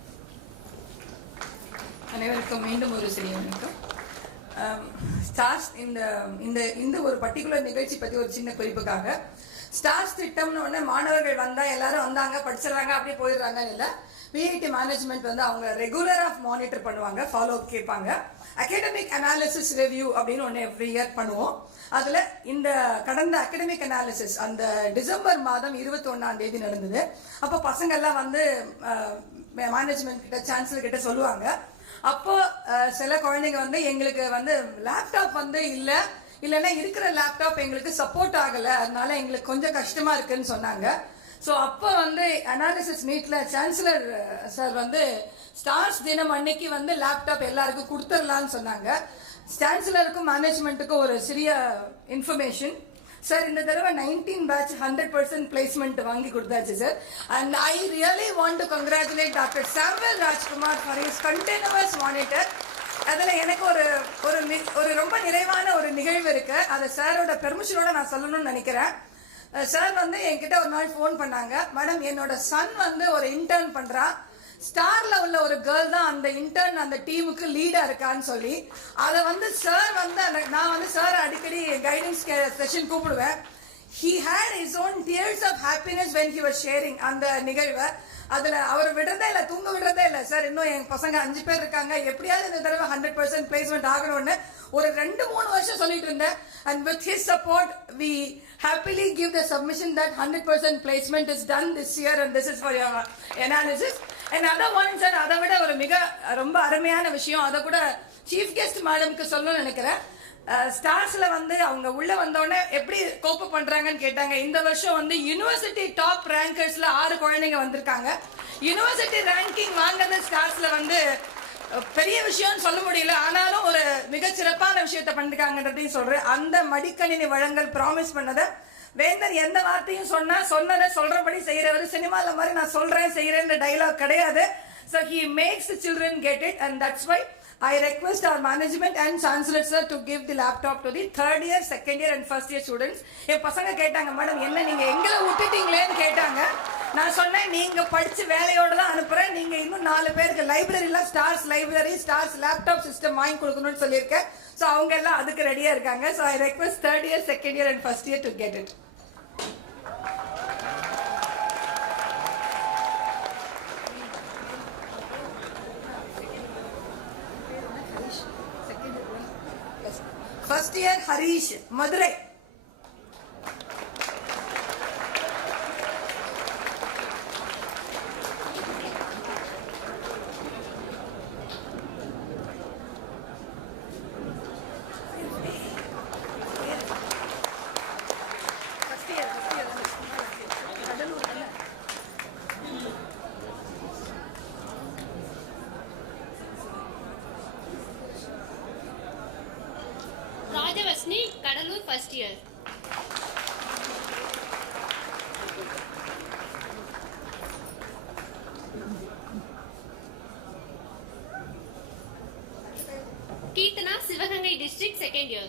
அனைவருக்கும் மீண்டும் ஒரு சிறிய வணக்கம். ஸ்டார்ஸ் இந்த ஒரு பர்டிகுலர் நிகழ்ச்சி பற்றி ஒரு சின்ன குறிப்புக்காக, ஸ்டார்ஸ் திட்டம்னு ஒன்று மாணவர்கள் வந்தால் எல்லாரும் வந்தாங்க படிச்சிடறாங்க அப்படியே போயிடுறாங்க இல்லை. VIT மேனேஜ்மெண்ட் அவங்க ரெகுலராக மானிட்டர் பண்ணுவாங்க, ஃபாலோ கேட்பாங்க. அகாடமிக் அனாலிசிஸ் ரிவ்யூ அப்படின்னு ஒன்று எவ்ரி இயர் பண்ணுவோம். அதில் இந்த கடந்த அகாடமிக் அனாலிசிஸ் அந்த டிசம்பர் மாதம் 21ஆம் தேதி நடந்தது. அப்போ பசங்கள்லாம் மேனேஜ்மெண்ட் கிட்ட சான்சலர் கிட்ட சொல்லுவாங்க. அப்போ சில குழந்தைங்க எங்களுக்கு லேப்டாப் இல்லைன்னா இருக்கிற லேப்டாப் எங்களுக்கு சப்போர்ட் ஆகலை, அதனால எங்களுக்கு கொஞ்சம் கஷ்டமா இருக்குன்னு சொன்னாங்க. ஸோ அப்போ அனாலிசிஸ் மீட்ல சான்சலர் சார் ஸ்டார்ஸ் தினம் அன்னைக்கு லேப்டாப் எல்லாருக்கும் கொடுத்துடலான்னு சொன்னாங்க. சான்சலருக்கும் மேனேஜ்மெண்ட்டுக்கும் ஒரு சிறிய இன்ஃபர்மேஷன். சார் இந்த தடவை 19 பேட்ச் 100% பிளேஸ்மெண்ட் வாங்கி கொடுத்தாச்சு sir. And I really want to congratulate doctor Sambal Rajkumar for his continuous monitor. அதில் எனக்கு ஒரு ரொம்ப நிறைவான ஒரு நிகழ்வு இருக்கு. அதை சாரோட பெர்மிஷனோட நான் சொல்லணும்னு நினைக்கிறேன். சார் என்கிட்ட ஒரு நாள் ஃபோன் பண்ணாங்க. மேடம், என்னோட சன் ஒரு இன்டர்ன் பண்றா, ஸ்டார்ல உள்ள ஒரு கேர்ள் தான் அந்த இன்டர்ன் அந்த டீமுக்கு லீடா இருக்கான்னு சொல்லி அதை சார் நான் சார் அடிக்கடி கைடன்ஸ் செஷன் கூப்பிடுவேன். He had his own tears of happiness when he was sharing அந்த நிகழ்வை. அதுல அவர் விடுறதே இல்லை, தூங்க விடுறதே இல்லை. சார் இன்னும் என் பசங்க 5 பேர் இருக்காங்க, எப்படியாவது இந்த தடவை 100% பிளேஸ்மெண்ட் ஆகணும்னு ஒரு 2-3 வருஷம் சொல்லிட்டு இருந்தேன். And with his support we happily give the submission that 100% placement is done this year and this is for your analysis. And other one sir, அதை விட ஒரு ரொம்ப அருமையான விஷயம், அதை கூட சீஃப் கெஸ்ட் மேடம்க்கு சொல்லணும்னு நினைக்கிறேன். ஸ்டார்ஸ்ல வந்து அவங்க உள்ள வந்தோடனே எப்படி கோப்ப பண்றாங்கன்னு கேட்டாங்க. இந்த வருஷம் வந்து யூனிவர்சிட்டி டாப் ரேங்கர்ஸ்ல 6 குழந்தைங்க வந்திருக்காங்க. யூனிவர்சிட்டி ரேங்கிங் வாங்கினது ஸ்டார்ஸ்ல வந்து பெரிய விஷயம்னு சொல்ல முடியல, ஆனாலும் ஒரு மிகச்சிறப்பான விஷயத்த பண்ணிருக்காங்கன்றதையும் சொல்றேன். அந்த மடிக்கணினி வழங்கல் ப்ராமிஸ் பண்ணதை வேந்தர் எந்த வார்த்தையும் சொன்னதை சொல்றபடி செய்யறவர். சினிமால மாதிரி நான் சொல்றேன் செய்யறேன்ற டைலாக் கிடையாது. So he makes the children get it, and that's why I request our management and Chancellor sir to give the laptop to the 3rd year, 2nd year and 1st year students. என் பசங்க கேட்டாங்க, madam என்ன நீங்க எங்களை விட்டுட்டீங்களேன்னு கேட்டாங்க. நான் சொன்னேன், நீங்க படிச்சு வேலையோட தான் அனுப்புறேன், நீங்க இன்னும் 4 பேருக்கு லைப்ரரியில stars library stars laptop system வாங்கி கொடுக்கணும்னு சொல்லியிருக்கேன். ஸோ அவங்க எல்லாம் அதுக்கு ரெடியா இருக்காங்க. So I request 3rd year, 2nd year and 1st year to get it. First year Harish, Madurai. Kadalur, first year. Keetana, Sivagangai district, 2nd year.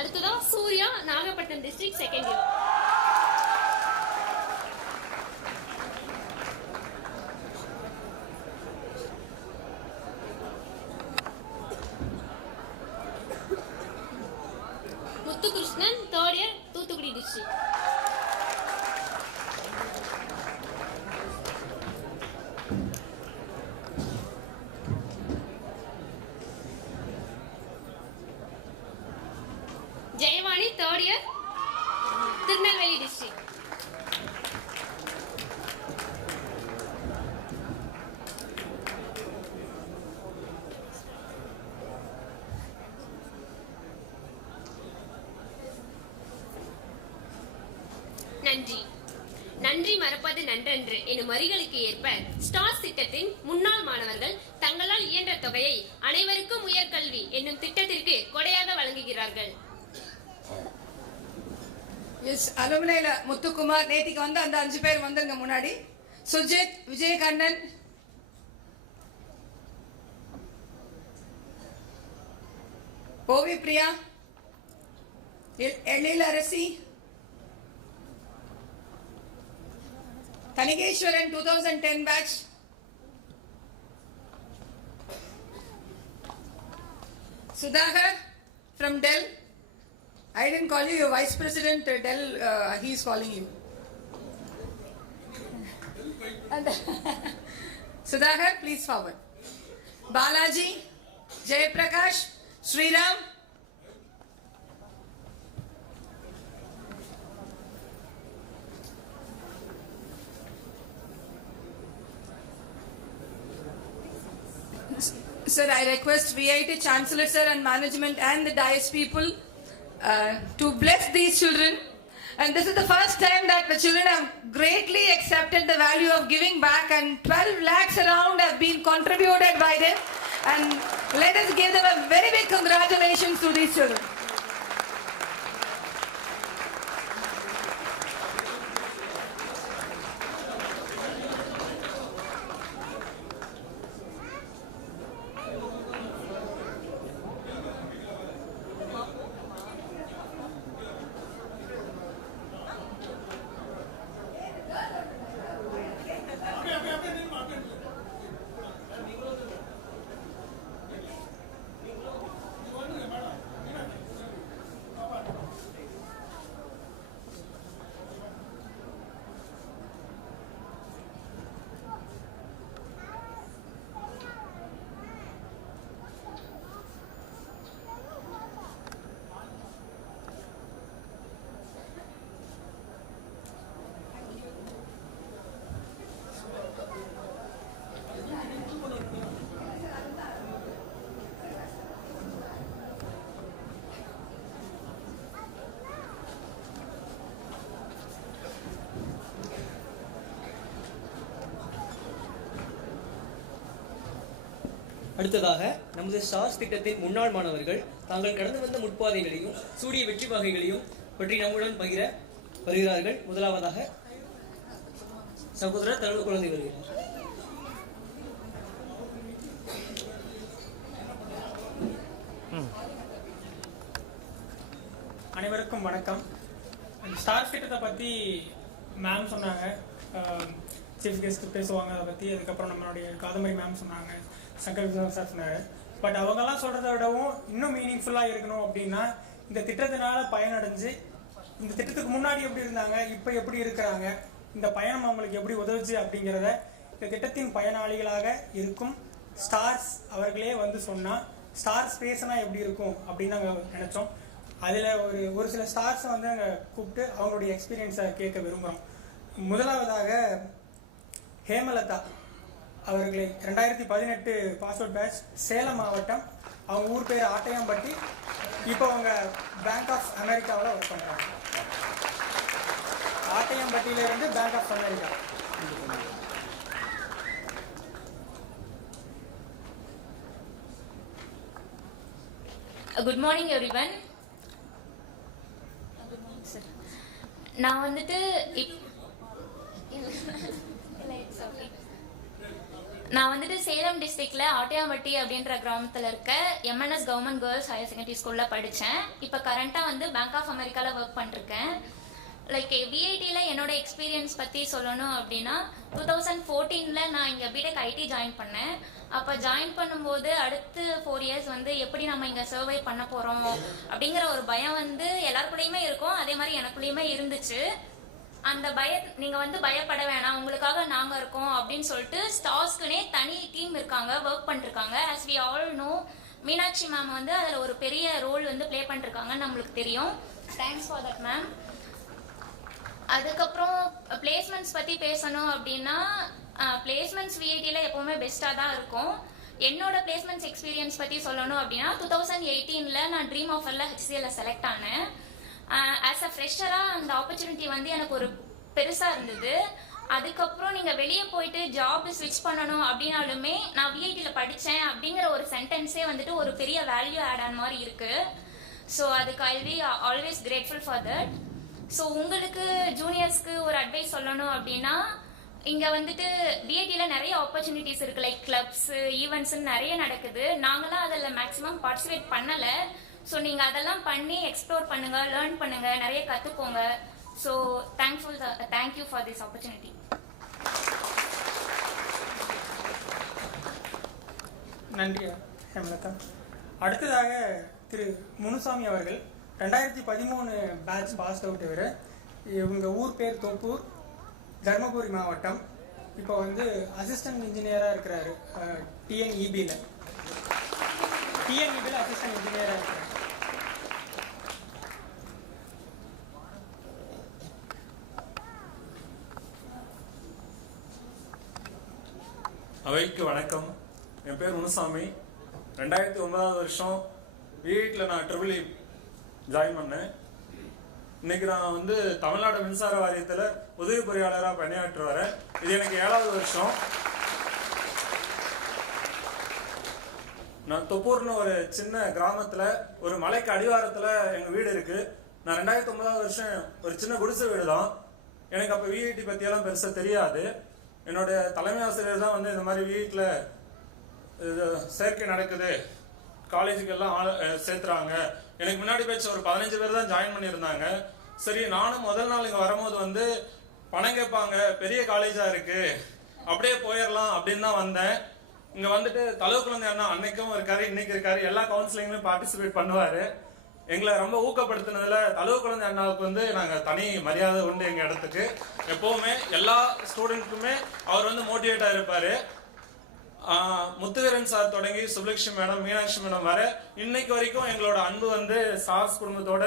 அடுத்ததா Surya, Nagapattinam district, 2nd year. Muthukrishnan, 3rd year, Thoothukudi district. Jayavani, 3rd year, Tirunelveli district. நன்றி. நன்றி மறப்பது நன்றன்று எனும் வரிகளுக்கு ஏற்ப stars திட்டத்தின் முன்னாள் மாணவர்கள் தங்களால் இயன்ற தொகையை அனைவருக்கும் உயர்கல்வி என்னும் திட்டத்திற்கு கொடையாக வழங்குகிறார்கள். அலுமினியில முத்துக்குமார், நேத்திக்கு வந்து அந்த 5 பேர் வந்துருங்க முன்னாடி. Sujith, Vijayakannan, ஓவி Priya, Ezhilarasi, Tanigeshwaran 2010 batch, Sudhakar from Dell. I didn't call you, your Vice President Dell, he is calling you. And Sudhakar, please forward. Balaji, Jayaprakash, Sriram, Sir, I request VIT Chancellor sir and management and the dais people to bless these children. And this is the first time that the children have greatly accepted the value of giving back, and 12 lakhs around have been contributed by them. And let us give them a very big congratulations to these children. அடுத்ததாக நமது stars திட்டத்தின் முன்னாள் மாணவர்கள் தாங்கள் கடந்து வந்த முற்பாதைகளையும் சூரிய வெற்றி வகைகளையும் பற்றி நம்முடன் பகிர வருகிறார்கள். முதலாவதாக சகோதரர் தழுவு குழந்தை வருகிறார். அனைவருக்கும் வணக்கம். ஸ்டார்ஸ் திட்டத்தை பற்றி மேம் சொன்னாங்க, சீஃப் கெஸ்ட் பேசுவாங்க அதை பற்றி. அதுக்கப்புறம் நம்மளுடைய காதம்பரி மேம் சொன்னாங்க, சங்கர் விஸ்வநாதன் சார் சொன்னாங்க. பட் அவங்கெல்லாம் சொல்கிறத விடவும் இன்னும் மீனிங்ஃபுல்லாக இருக்கணும் அப்படின்னா இந்த திட்டத்தினால பயனடைஞ்சு இந்த திட்டத்துக்கு முன்னாடி எப்படி இருந்தாங்க, இப்போ எப்படி இருக்கிறாங்க, இந்த பயணம் அவங்களுக்கு எப்படி உதவுச்சு அப்படிங்கிறத இந்த திட்டத்தின் பயனாளிகளாக இருக்கும் ஸ்டார்ஸ் அவர்களே வந்து சொன்னால் ஸ்டார்ஸ் பேசினா எப்படி இருக்கும் அப்படின்னு நாங்கள் நினச்சோம். அதில் ஒரு சில ஸ்டார்ஸை வந்து நாங்கள் கூப்பிட்டு அவங்களுடைய எக்ஸ்பீரியன்ஸை கேட்க விரும்புகிறோம். முதலாவதாக ஹேமலதா அவர்களை 2018 பாஸ்அவுட் பேட்ச், சேலம் மாவட்டம். அவங்க ஊர் பேர் ஆட்டையாம்பட்டி. இப்போ அவங்க பேங்க் ஆஃப் அமெரிக்காவில் ஒர்க் பண்ணுறாங்க. ஆட்டையாம்பட்டியிலேருந்து bank of America. Good morning everyone. நான் வந்துட்டு சேலம் டிஸ்ட்ரிக்ட்ல ஆட்டையாம்பட்டி அப்படின்ற கிராமத்துல இருக்க M.N.S government girls higher secondary ஸ்கூல்ல படித்தேன். இப்போ கரண்டா வந்து பேங்க் ஆஃப் அமெரிக்கால ஒர்க் பண்ணிருக்கேன். லைக் விஐடியில் என்னோட எக்ஸ்பீரியன்ஸ் பற்றி சொல்லணும் அப்படின்னா 2014 நான் இங்கே பிடெக் ஐடி ஜாயின் பண்ணேன். அப்போ ஜாயின் பண்ணும்போது அடுத்து 4 இயர்ஸ் வந்து எப்படி நம்ம இங்கே சர்வை பண்ண போகிறோம் அப்படிங்கிற ஒரு பயம் வந்து எல்லாருக்குள்ளேயுமே இருக்கும். அதே மாதிரி எனக்குள்ளேயுமே இருந்துச்சு. அந்த நீங்கள் வந்து பயப்பட வேணாம், உங்களுக்காக நாங்கள் இருக்கோம் அப்படின்னு சொல்லிட்டு ஸ்டார்ஸ்க்குனே தனி டீம் இருக்காங்க, ஒர்க் பண்ணிருக்காங்க. As we all know, Meenakshi ma'am வந்து அதில் ஒரு பெரிய ரோல் வந்து ப்ளே பண்ணிருக்காங்கன்னு நம்மளுக்கு தெரியும். Thanks for that ma'am. அதுக்கப்புறம் பிளேஸ்மெண்ட்ஸ் பற்றி பேசணும் அப்படின்னா பிளேஸ்மெண்ட்ஸ் விஐடியில் எப்போவுமே பெஸ்ட்டாக தான் இருக்கும். என்னோட பிளேஸ்மெண்ட்ஸ் எக்ஸ்பீரியன்ஸ் பற்றி சொல்லணும் அப்படின்னா 2018 நான் ட்ரீம் ஆஃபரில் HCL செலக்ட் ஆனேன். ஆஸ் அ ஃப்ரெஷராக அந்த ஆப்பர்ச்சுனிட்டி வந்து எனக்கு ஒரு பெருசாக இருந்தது. அதுக்கப்புறம் நீங்கள் வெளியே போயிட்டு ஜாப் ஸ்விட்ச் பண்ணணும் அப்படின்னாலுமே நான் விஐடியில் படித்தேன் அப்படிங்கிற ஒரு சென்டென்ஸே வந்துட்டு ஒரு பெரிய வேல்யூ ஆட் ஆன மாதிரி இருக்குது. ஸோ அதுக்கு I will be always grateful for that. So உங்களுக்கு ஜூனியர்ஸ்க்கு ஒரு அட்வைஸ் சொல்லணும் அப்படின்னா இங்கே வந்துட்டு விஐடியில் நிறைய ஆப்பர்ச்சுனிட்டிஸ் இருக்குது. லைக் கிளப்ஸ், ஈவெண்ட்ஸ்ன்னு நிறைய நடக்குது. நாங்களாம் அதில் மேக்ஸிமம் பார்ட்டிசிபேட் பண்ணலை. ஸோ நீங்கள் அதெல்லாம் பண்ணி எக்ஸ்ப்ளோர் பண்ணுங்கள், லேர்ன் பண்ணுங்கள், நிறைய கற்றுக்கோங்க. So thank you for this opportunity. நன்றி ஹேமலதா. அடுத்ததாக திரு முனுசாமி அவர்கள் 2013 பேட்ச் பாஸ் அவுட். இவங்க ஊர் பேர் தோப்பூர், தர்மபுரி மாவட்டம். இப்போ வந்து அசிஸ்டன்ட் இன்ஜினியராக இருக்கிறாரு டிஎன்இபியில் அசிஸ்டன்ட் இன்ஜினியராக இருக்கிறாரு. அவைக்கு வணக்கம். என் பேர் முனுசாமி. 2009 வருஷம் விஐடியில் நான் ட்ரிபிள் ஜாயின் பண்ணேன். இன்னைக்கு நான் வந்து தமிழ்நாடு மின்சார வாரியத்தில் உதவி பொறியாளராக பணியாற்றி வரேன். இது எனக்கு 7வது வருஷம். நான் தொப்பூர்னு ஒரு சின்ன கிராமத்தில் ஒரு மலைக்கு அடிவாரத்தில் எங்கள் வீடு இருக்குது. நான் 2009 வருஷம் ஒரு சின்ன குடிசை வீடு தான். எனக்கு அப்போ விஐடி பற்றியெல்லாம் பெருசாக தெரியாது. என்னோட தலைமை ஆசிரியர் தான் வந்து இந்த மாதிரி வீட்டில் சேர்க்கை நடக்குது, காலேஜுக்கு எல்லாம் சேர்த்துறாங்க. எனக்கு முன்னாடி பேச்சு ஒரு 15 பேர் தான் ஜாயின் பண்ணியிருந்தாங்க. சரி, நானும் முதல் நாள் இங்கே வரும்போது வந்து பணம் கேட்பாங்க, பெரிய காலேஜாக இருக்கு, அப்படியே போயிடலாம் அப்படின்னு தான் வந்தேன். இங்கே வந்துட்டு தலவு குழந்தை அண்ணா அன்னைக்கும் இருக்காரு, இன்னைக்கு இருக்காரு, எல்லா கவுன்சிலிங்லையும் பார்ட்டிசிபேட் பண்ணுவார். எங்களை ரொம்ப ஊக்கப்படுத்தினதுல தலவு குழந்தை அண்ணாவுக்கு வந்து நாங்கள் தனி மரியாதை உண்டு. எங்கள் இடத்துக்கு எப்போவுமே எல்லா ஸ்டூடெண்ட்டுக்குமே அவர் வந்து மோட்டிவேட்டாக இருப்பார். முத்துவீரன் சார் தொடங்கி சுப்லட்சுமி மேடம், மீனாட்சி மேடம் வர இன்னைக்கு வரைக்கும் எங்களோட அன்பு வந்து சார்ஸ் குடும்பத்தோட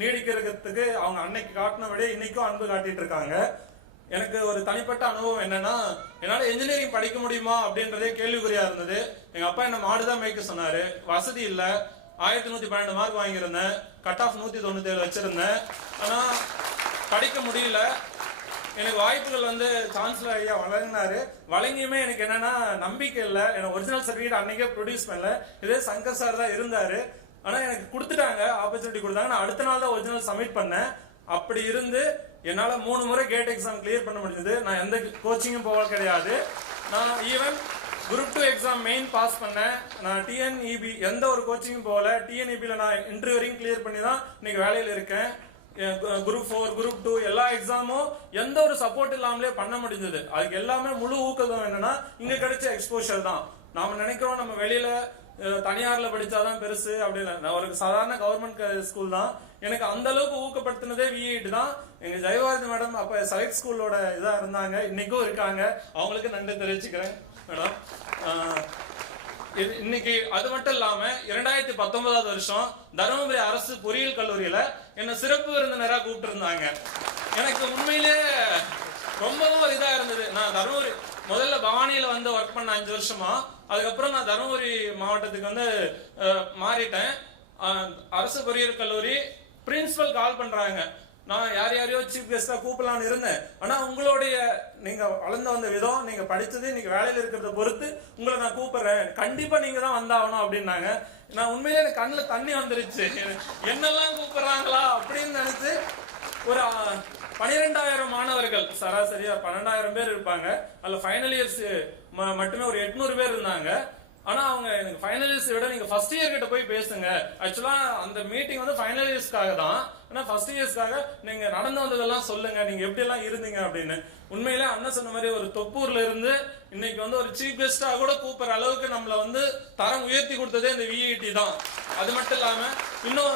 நீடிக்கிறதுக்கு அவங்க அன்னைக்கு காட்டின விட இன்னைக்கும் அன்பு காட்டிட்டு இருக்காங்க. எனக்கு ஒரு தனிப்பட்ட அனுபவம் என்னன்னா, என்னால் இன்ஜினியரிங் படிக்க முடியுமா அப்படின்றதே கேள்விக்குறியா இருந்தது. எங்க அப்பா என்ன மாடுதான் மேய்க்க சொன்னாரு. வசதி இல்லை. 1112 மார்க் வாங்கியிருந்தேன். கட் ஆஃப் 197 வச்சிருந்தேன். ஆனா படிக்க முடியல. எனக்கு வாய்ப்புகள் வந்து சான்சலர் ஐயா வழங்கினாரு. வழங்கியுமே எனக்கு என்னன்னா நம்பிக்கை இல்லை. எனக்கு ஒரிஜினல் சர்டிஃபிகேட் அன்னைக்கே ப்ரொடியூஸ் பண்ணல. இதே சங்கர் சார் தான் இருந்தாரு. ஆனா எனக்கு கொடுத்துட்டாங்க, ஆப்பர்ச்சுனிட்டி கொடுத்தாங்க. நான் அடுத்த நாள் தான் ஒரிஜினல் சப்மிட் பண்ணேன். அப்படி இருந்து என்னால 3 முறை கேட் எக்ஸாம் கிளியர் பண்ண முடிஞ்சது. நான் எந்த கோச்சிங்கும் போக கிடையாது. நான் even group 2 exam main pass பண்ணேன். நான் டிஎன்இபி எந்த ஒரு கோச்சிங்கும் போகல. டிஎன்இபியில் நான் இன்டர்வியூ வரைக்கும் கிளியர் பண்ணி தான் இன்னைக்கு வேலையில் இருக்கேன். குரூப் 4 குரூப் 2 எல்லா எக்ஸாமும் எந்த ஒரு சப்போர்ட் இல்லாமலே பண்ண முடிஞ்சது. அதுக்கு எல்லாமே முழு ஊக்கம் என்னன்னா இங்க கிடைச்ச எக்ஸ்போஷர் தான். நாம நினைக்கிறோம் நம்ம வெளியில தனியார்ல படிச்சாதான் பெருசு அப்படின்னு. நான் ஒரு சாதாரண கவர்மெண்ட் ஸ்கூல் தான். எனக்கு அந்த அளவுக்கு ஊக்கப்படுத்தினதே விஐடி தான். எங்க ஜெயபாரதி மேடம் அப்ப செலக்ட் ஸ்கூலோட இதா இருந்தாங்க, இன்னைக்கும் இருக்காங்க. அவங்களுக்கு நன்றி தெரிவிச்சுக்கிறேன் மேடம். இன்னைக்கு அது மட்டும் இல்லாம 2019 வருஷம் தருமபுரி அரசு பொறியியல் கல்லூரியில என்ன சிறப்பு விருந்தினரா கூப்பிட்டு இருந்தாங்க. எனக்கு உண்மையிலே ரொம்பவும் இதா இருந்தது. நான் தருமபுரி முதல்ல பவானியில வந்து ஒர்க் பண்ண 5 வருஷமா, அதுக்கப்புறம் நான் தருமபுரி மாவட்டத்துக்கு வந்து மாறிட்டேன். அரசு பொறியியல் கல்லூரி பிரின்சிபல் கால் பண்றாங்க, நான் யாரையோ சீஃப் கெஸ்டா கூப்பிடலான்னு இருந்தேன். ஆனா உங்களுடைய நீங்க வளர்ந்து வந்த விதம், நீங்க படிச்சது, நீங்க வேலையில இருக்கிறத பொறுத்து உங்களை நான் கூப்பிடுறேன், கண்டிப்பா நீங்க தான் வந்தாகணும் அப்படின்னாங்க. நான் உண்மையிலே எனக்கு கண்ணில் தண்ணி வந்துருச்சு. என்னெல்லாம் கூப்பிடுறாங்களா அப்படின்னு நினைச்சு ஒரு 12,000 மாணவர்கள், சராசரியா 12,000 பேர் இருப்பாங்க. அதுல ஃபைனல் இயர்ஸ் மட்டுமே ஒரு 800 பேர் இருந்தாங்க. ஆனா அவங்க எனக்கு ஃபைனல் இயர்ஸ் விட நீங்க ஃபர்ஸ்ட் இயர் கிட்ட போய் பேசுங்க. ஆக்சுவலா அந்த மீட்டிங் வந்து ஃபைனல் இயர்ஸ்க்காக தான். ஆனா ஃபர்ஸ்ட் இயர்ஸ்க்காக நீங்க நடந்து வந்ததெல்லாம் சொல்லுங்க, நீங்க எப்படி எல்லாம் இருந்தீங்க அப்படின்னு. உண்மையிலே அண்ணன் சொன்ன மாதிரி ஒரு தொப்பூர்ல இருந்து இன்னைக்கு வந்து ஒரு சீஃப் கெஸ்டா கூட கூப்பிடுற அளவுக்கு நம்மள வந்து தரம் உயர்த்தி கொடுத்ததே இந்த விஐடி தான். அது மட்டும் இல்லாம இன்னும்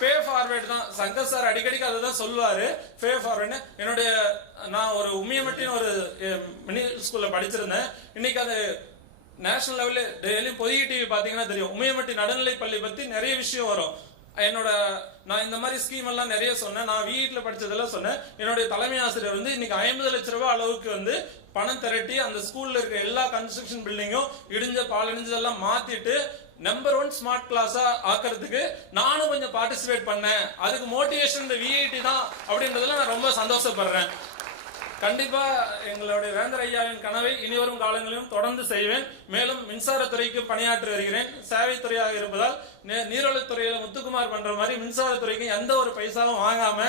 பே ஃபார்வர்ட் தான். சங்கர் சார் அடிக்கடிக்கு அதை தான் சொல்லுவாரு, பே ஃபார்வர்டு. என்னுடைய நான் ஒரு உம்மியமட்டின்னு ஒரு மினி ஸ்கூல்ல படிச்சிருந்தேன். இன்னைக்கு அது நேஷனல் லெவல்ல டெய்லியும் பொதிகை டிவி பாத்தீங்கன்னா தெரியும், உம்மியமட்டி நடுநிலை பள்ளி பத்தி நிறைய விஷயம் வரும். நான் இந்த மாதிரி ஸ்கீம் எல்லாம் நிறைய சொன்னேன். நான் வீட்டுல படிச்சதெல்லாம் சொன்னேன். என்னுடைய தலைமை ஆசிரியர் வந்து இன்னைக்கு 50 லட்சம் ரூபாய் அளவுக்கு வந்து பணம் திரட்டி அந்த ஸ்கூல்ல இருக்க எல்லா கன்ஸ்ட்ரக்ஷன் பில்டிங்கும் இடிஞ்ச பாலடைஞ்சதெல்லாம் மாத்திட்டு நம்பர் 1 ஸ்மார்ட் கிளாஸா ஆக்கிறதுக்கு நானும் கொஞ்சம் பார்ட்டிசிபேட் பண்ணேன். அதுக்கு மோட்டிவேஷன் இந்த விஐடி தான் அப்படின்றதுல நான் ரொம்ப சந்தோஷப்படுறேன். கண்டிப்பா எங்களுடைய வேந்தர் ஐயாவின் கனவை இனிவரும் காலங்களிலும் தொடர்ந்து செய்வேன். மேலும் மின்சாரத்துறைக்கு பணியாற்றி வருகிறேன். சேவைத்துறையாக இருப்பதால் நீர்வளத்துறையில முத்துக்குமார் பண்ற மாதிரி மின்சாரத்துறைக்கு எந்த ஒரு பைசாவும் வாங்காம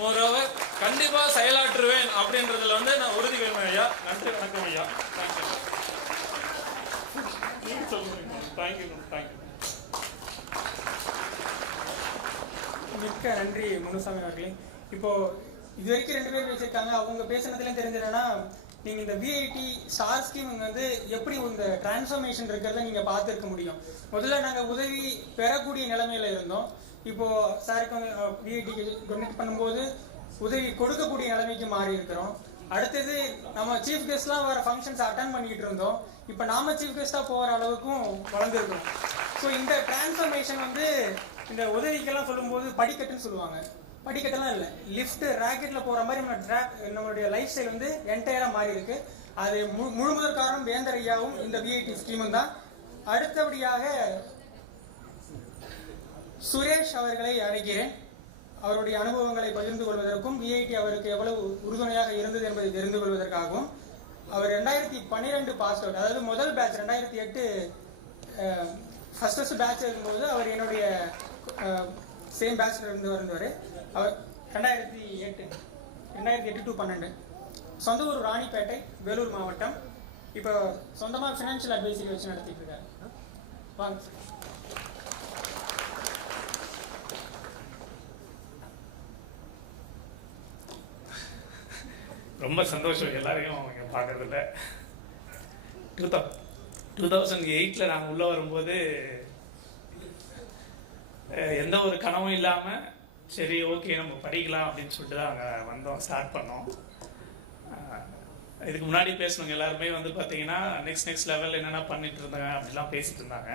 மோரோவர் கண்டிப்பா செயலாற்றுவேன் அப்படின்றதுல வந்து நான் உறுதி கொள்வேன் ஐயா. நன்றி, வணக்கம் ஐயா. மிக்க நன்றி முனுசாமி அவர்களே. இப்போ இது வரைக்கும் 2 பேர் பேசியிருக்காங்க. அவங்க பேசுனதுலேயும் தெரிஞ்சதுன்னா நீங்க இந்த விஐடி ஸ்டார் ஸ்கீம் வந்து எப்படி இந்த டிரான்ஸ்ஃபர்மேஷன் இருக்கிறத நீங்க பார்த்துருக்க முடியும். முதல்ல நாங்க உதவி பெறக்கூடிய நிலைமையில இருந்தோம். இப்போ சாருக்கு விஐடிக்கு டொனேட் பண்ணும்போது உதவி கொடுக்கக்கூடிய நிலைமைக்கு மாறி இருக்கிறோம். அடுத்தது நம்ம சீஃப் கெஸ்ட்லாம் வர ஃபங்க்ஷன்ஸ் அட்டன் பண்ணிட்டு இருந்தோம். இப்போ நாம சீஃப் கெஸ்டா போகிற அளவுக்கும் வளர்ந்துருக்கோம். ஸோ இந்த டிரான்ஸ்ஃபர்மேஷன் வந்து இந்த உதவிக்கெல்லாம் சொல்லும்போது படிக்கட்டுன்னு சொல்லுவாங்க. படிக்கட்டெல்லாம் இல்லை, லிஃப்ட் ராக்கெட்ல போற மாதிரி நம்மளுடைய லைஃப் ஸ்டைல் வந்து என்டையரா மாறி இருக்கு. அது முழுமுதற் காரணம் வேந்தர் ஐயாவும் இந்த விஐடி ஸ்கீமும் தான். அடுத்தபடியாக சுரேஷ் அவர்களை அழைக்கிறேன். அவருடைய அனுபவங்களை பகிர்ந்து கொள்வதற்கும் விஐடி அவருக்கு எவ்வளவு உறுதுணையாக இருந்தது என்பதை தெரிந்து கொள்வதற்காகவும், அவர் 2012 பாஸ் அவுட், அதாவது முதல் பேட்ச் 2008 ஃபர்ஸ்ட் பேட்ச் இருக்கும்போது அவர் என்னுடைய சேம் பேட்ச்ல இருந்து வந்தவர். அவர் 2008 to 12 சொந்த ஊர் ராணிப்பேட்டை, வேலூர் மாவட்டம். இப்போ சொந்தமாக ஃபினான்ஷியல் அட்வைசரி வச்சு நடத்திட்டு இருக்காரு. வாங்க. ரொம்ப சந்தோஷம் எல்லாரையும் அவங்க பார்க்கறதில்ல. 2008 நாங்கள் உள்ளே வரும்போது எந்த ஒரு கனவும் இல்லாமல் சரி ஓகே நம்ம படிக்கலாம் அப்படின்னு சொல்லிட்டு தான் அங்கே வந்தோம், ஸ்டார்ட் பண்ணோம். இதுக்கு முன்னாடி பேசினவங்க எல்லாருமே வந்து பார்த்தீங்கன்னா நெக்ஸ்ட் லெவல் என்னென்ன பண்ணிட்டு இருந்தாங்க அப்படிலாம் பேசிட்டு இருந்தாங்க.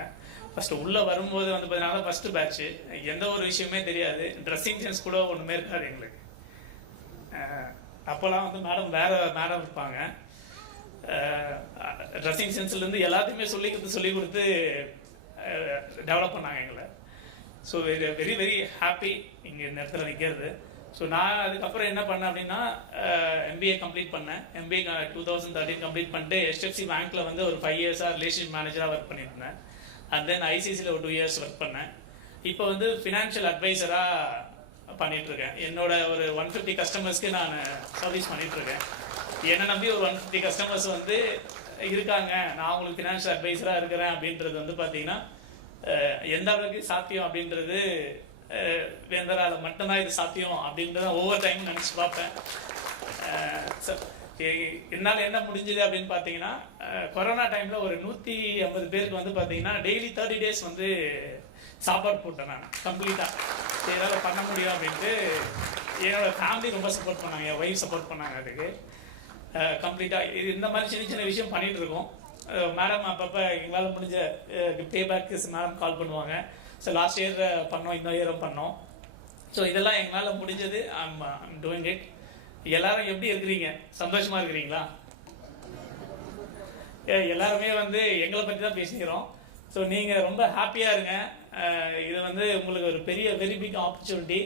ஃபர்ஸ்ட் உள்ளே வரும்போது வந்து பார்த்தீங்கன்னா ஃபர்ஸ்ட் பேட்ச், எந்த ஒரு விஷயமே தெரியாது, ட்ரெஸ்ஸிங் சென்ஸ் கூட ஒன்றுமே இருக்காது எங்களுக்கு. அப்போல்லாம் வந்து வேற மேடம் இருப்பாங்க, ட்ரெஸ்ஸிங் சென்ஸ்லேருந்து எல்லாத்தையுமே சொல்லி கொடுத்து டெவலப் பண்ணாங்க எங்களை. ஸோ வெரி வெரி ஹாப்பி இங்கே இந்த இடத்துல நிற்கிறது. ஸோ நான் அதுக்கப்புறம் என்ன பண்ணேன் அப்படின்னா MBA கம்ப்ளீட் பண்ணேன். MBA 2013 கம்ப்ளீட் பண்ணிட்டு HFC பேங்க்கில் வந்து ஒரு 5 இயர்ஸாக ரிலேஷன்ஷிப் மேனேஜராக ஒர்க் பண்ணியிருந்தேன். அண்ட் தென் ICCயில் ஒரு 2 இயர்ஸ் ஒர்க் பண்ணேன். இப்போ வந்து ஃபினான்ஷியல் அட்வைசராக பண்ணிகிட்ருக்கேன். என்னோட ஒரு 150 கஸ்டமர்ஸ்க்கு நான் சர்வீஸ் பண்ணிகிட்ருக்கேன். என்னை நம்பி ஒரு 150 கஸ்டமர்ஸ் வந்து இருக்காங்க, நான் உங்களுக்கு ஃபினான்ஷியல் அட்வைசராக இருக்கிறேன் அப்படின்றது வந்து பார்த்தீங்கன்னா எந்த அளவுக்கு சாத்தியம் அப்படின்றது வேந்தரால மட்டும்தான் இது சாத்தியம் அப்படின்றத ஒவ்வொரு டைமும் நினச்சி பார்ப்பேன். என்னால் என்ன முடிஞ்சது அப்படின்னு பார்த்தீங்கன்னா கொரோனா டைமில் ஒரு 150 பேருக்கு வந்து பார்த்தீங்கன்னா டெய்லி 30 days வந்து சாப்பாடு போட்டேன் நான் கம்ப்ளீட்டாக. ஏதாவது பண்ண முடியும் அப்படின்ட்டு என்னோட ஃபேமிலி ரொம்ப சப்போர்ட் பண்ணாங்க, என் ஒய்ஃப் சப்போர்ட் பண்ணாங்க. அதுக்கு கம்ப்ளீட்டாக இது இந்த மாதிரி சின்ன சின்ன விஷயம் பண்ணிகிட்டு இருக்கோம். மேடம் அப்பப்போ எங்களால் முடிஞ்ச பே பேக்கு மேடம் கால் பண்ணுவாங்க. ஸோ லாஸ்ட் இயர் பண்ணோம், இந்த இயரும் பண்ணோம். ஸோ இதெல்லாம் எங்களால் முடிஞ்சது. I'm doing it. எல்லாரும் எப்படி இருக்கிறீங்க? சந்தோஷமாக இருக்கிறீங்களா? எல்லாருமே வந்து எங்களை பற்றி தான் பேசிக்கிறோம். ஸோ நீங்கள் ரொம்ப ஹாப்பியாக இருங்க. இது வந்து உங்களுக்கு ஒரு பெரிய வெரி பிக் ஆப்பர்ச்சுனிட்டி.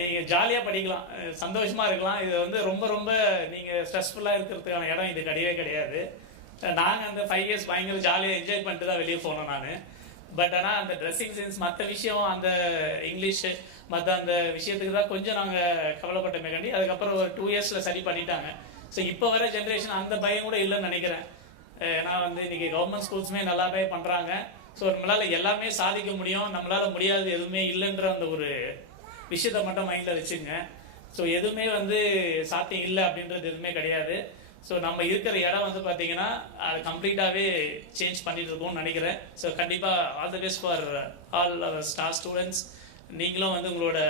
நீங்கள் ஜாலியாக படிக்கலாம், சந்தோஷமாக இருக்கலாம். இது வந்து ரொம்ப ரொம்ப நீங்கள் ஸ்ட்ரெஸ்ஃபுல்லாக இருக்கிறதுக்கான இடம் இது கிடையவே கிடையாது. நாங்கள் அந்த 5 years பயங்கர ஜாலியாக என்ஜாய் பண்ணிட்டு தான் வெளியே போனோம் நான். பட் ஆனால் அந்த ட்ரெஸ்ஸிங் சென்ஸ் மற்ற விஷயம் அந்த இங்கிலீஷு மற்ற அந்த விஷயத்துக்கு தான் கொஞ்சம் நாங்கள் கவலைப்பட்டமே கண்டி அதுக்கப்புறம் ஒரு 2 yearsல சரி பண்ணிட்டாங்க. ஸோ இப்போ வர ஜென்ரேஷன் அந்த பயம் கூட இல்லைன்னு நினைக்கிறேன். ஏன்னா வந்து இன்னைக்கு கவர்மெண்ட் ஸ்கூல்ஸுமே நல்லாவே பண்ணுறாங்க. ஸோ நம்மளால் எல்லாமே சாதிக்க முடியும், நம்மளால் முடியாது எதுவுமே இல்லைன்ற அந்த ஒரு விஷயத்தை மட்டும் மைண்டில் வச்சுங்க. ஸோ எதுவுமே வந்து சாத்தியம் இல்லை அப்படின்றது எதுவுமே கிடையாது. ஸோ நம்ம இருக்கிற இடம் வந்து பார்த்தீங்கன்னா அது கம்ப்ளீட்டாகவே சேஞ்ச் பண்ணிட்டு இருக்கோம்னு நினைக்கிறேன். ஸோ கண்டிப்பாக all the best for all our star students. நீங்களும் வந்து உங்களோட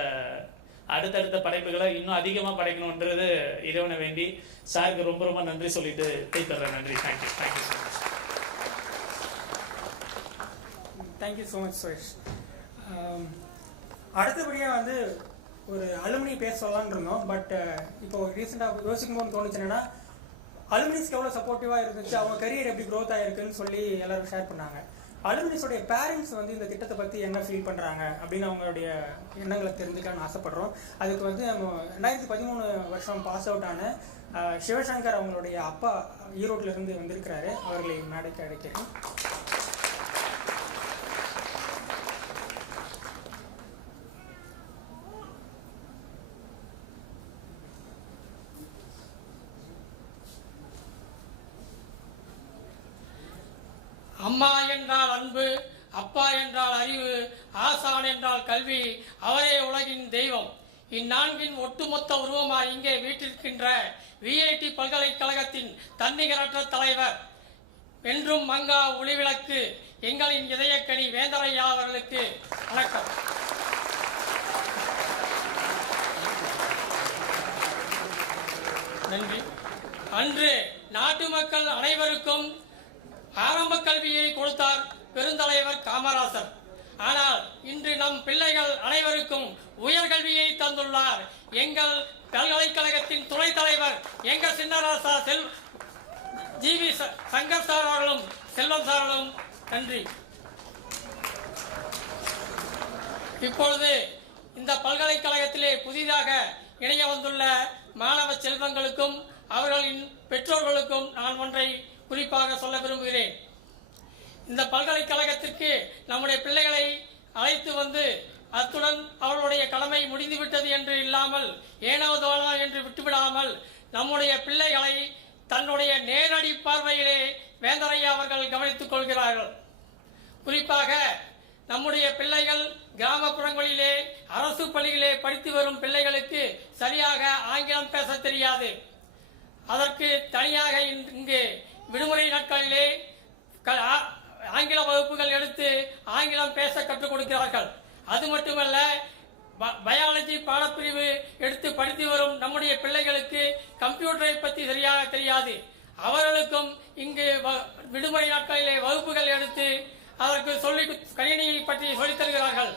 அடுத்தடுத்த படைப்புகளை இன்னும் அதிகமாக படைக்கணுன்றது இறைவனை வேண்டி சாருக்கு ரொம்ப ரொம்ப நன்றி சொல்லிட்டு தர்றேன். நன்றி. Thank you. Thank you so much. Thank you so much Suresh. அடுத்தபடியாக வந்து ஒரு அலுமினி பேச சொல்லலான்னு இருந்தோம். பட் இப்போ ரீசெண்டாக யோசிக்கும் போது தோணுச்சு என்னன்னா அலுமினிஸ்க்கு எவ்வளோ சப்போர்ட்டிவாக இருந்துச்சு, அவங்க கரியர் எப்படி க்ரோத் ஆகிருக்குன்னு சொல்லி எல்லாரும் ஷேர் பண்ணாங்க. அலுமினிஸோடைய பேரண்ட்ஸ் வந்து இந்த திட்டத்தை பற்றி என்ன ஃபீல் பண்ணுறாங்க அப்படின்னு அவங்களுடைய எண்ணங்களை தெரிஞ்சுக்கலான்னு ஆசைப்படுறோம். அதுக்கு வந்து நம்ம 2013 வருஷம் பாஸ் அவுட் ஆன சிவசங்கர் அவங்களுடைய அப்பா ஈரோட்டிலிருந்து வந்திருக்கிறாரு. அவர்களை மேடைக்கு அழைக்கிறேன். அம்மா என்றால் அன்பு, அப்பா என்றால் அறிவு, ஆசான் என்றால் கல்வி, அவரே உலகின் தெய்வம். இந்நான்கின் ஒட்டுமொத்த உருவமாய் இங்கே வீட்டிருக்கின்ற VIT பல்கலைக்கழகத்தின் தன்னிகரற்ற தலைவர், என்றும் மங்கா ஒளிவிளக்கு, எங்களின் இதயக்கனி வேந்தரையா அவர்களுக்கு வணக்கம். நன்றி. அன்று நாட்டு மக்கள் அனைவருக்கும் ஆரம்ப கல்வியை கொடுத்தார் பெருந்தலைவர் காமராசர். ஆனால் இன்று நம் பிள்ளைகள் அனைவருக்கும் உயர்கல்வியை தந்துள்ளார் எங்கள் பல்கலைக்கழகத்தின் துணைத் தலைவர் எங்கள் சின்னராசா G.V. சங்கர் சார் அவர்களும் செல்வம் சார்களும் நன்றி. இப்பொழுது இந்த பல்கலைக்கழகத்திலே புதிதாக இணைய வந்துள்ள மாணவ செல்வங்களுக்கும் அவர்களின் பெற்றோர்களுக்கும் நான் ஒன்றை குறிப்பாக சொல்ல விரும்புகிறேன். இந்த பல்கலைக்கழகத்திற்கு நம்முடைய பிள்ளைகளை அழைத்து வந்து அத்துடன் அவர்களுடைய கடமை முடிந்துவிட்டது என்று இல்லாமல் ஏனோதானோ என்று விட்டுவிடாமல் நம்முடைய பிள்ளைகளை தன்னுடைய நேரடி பார்வையிலே வேந்தரையா அவர்கள் கவனித்துக் கொள்கிறார்கள். குறிப்பாக நம்முடைய பிள்ளைகள் கிராமப்புறங்களிலே அரசு பள்ளியிலே படித்து வரும் பிள்ளைகளுக்கு சரியாக ஆங்கிலம் பேச தெரியாது. அதற்கு தனியாக இங்கு விடுமுறை நாட்களிலே ஆங்கில வகுப்புகள் எடுத்து ஆங்கிலம் பேச கற்றுக் கொடுக்கிறார்கள். அது மட்டுமல்ல, பயாலஜி பாடப்பிரிவு எடுத்து படித்து வரும் நம்முடைய பிள்ளைகளுக்கு கம்ப்யூட்டரை பற்றி சரியாக தெரியாது. அவர்களுக்கும் இங்கு விடுமுறை நாட்களிலே வகுப்புகள் எடுத்து அதற்கு கணினியை பற்றி சொல்லித் தருகிறார்கள்.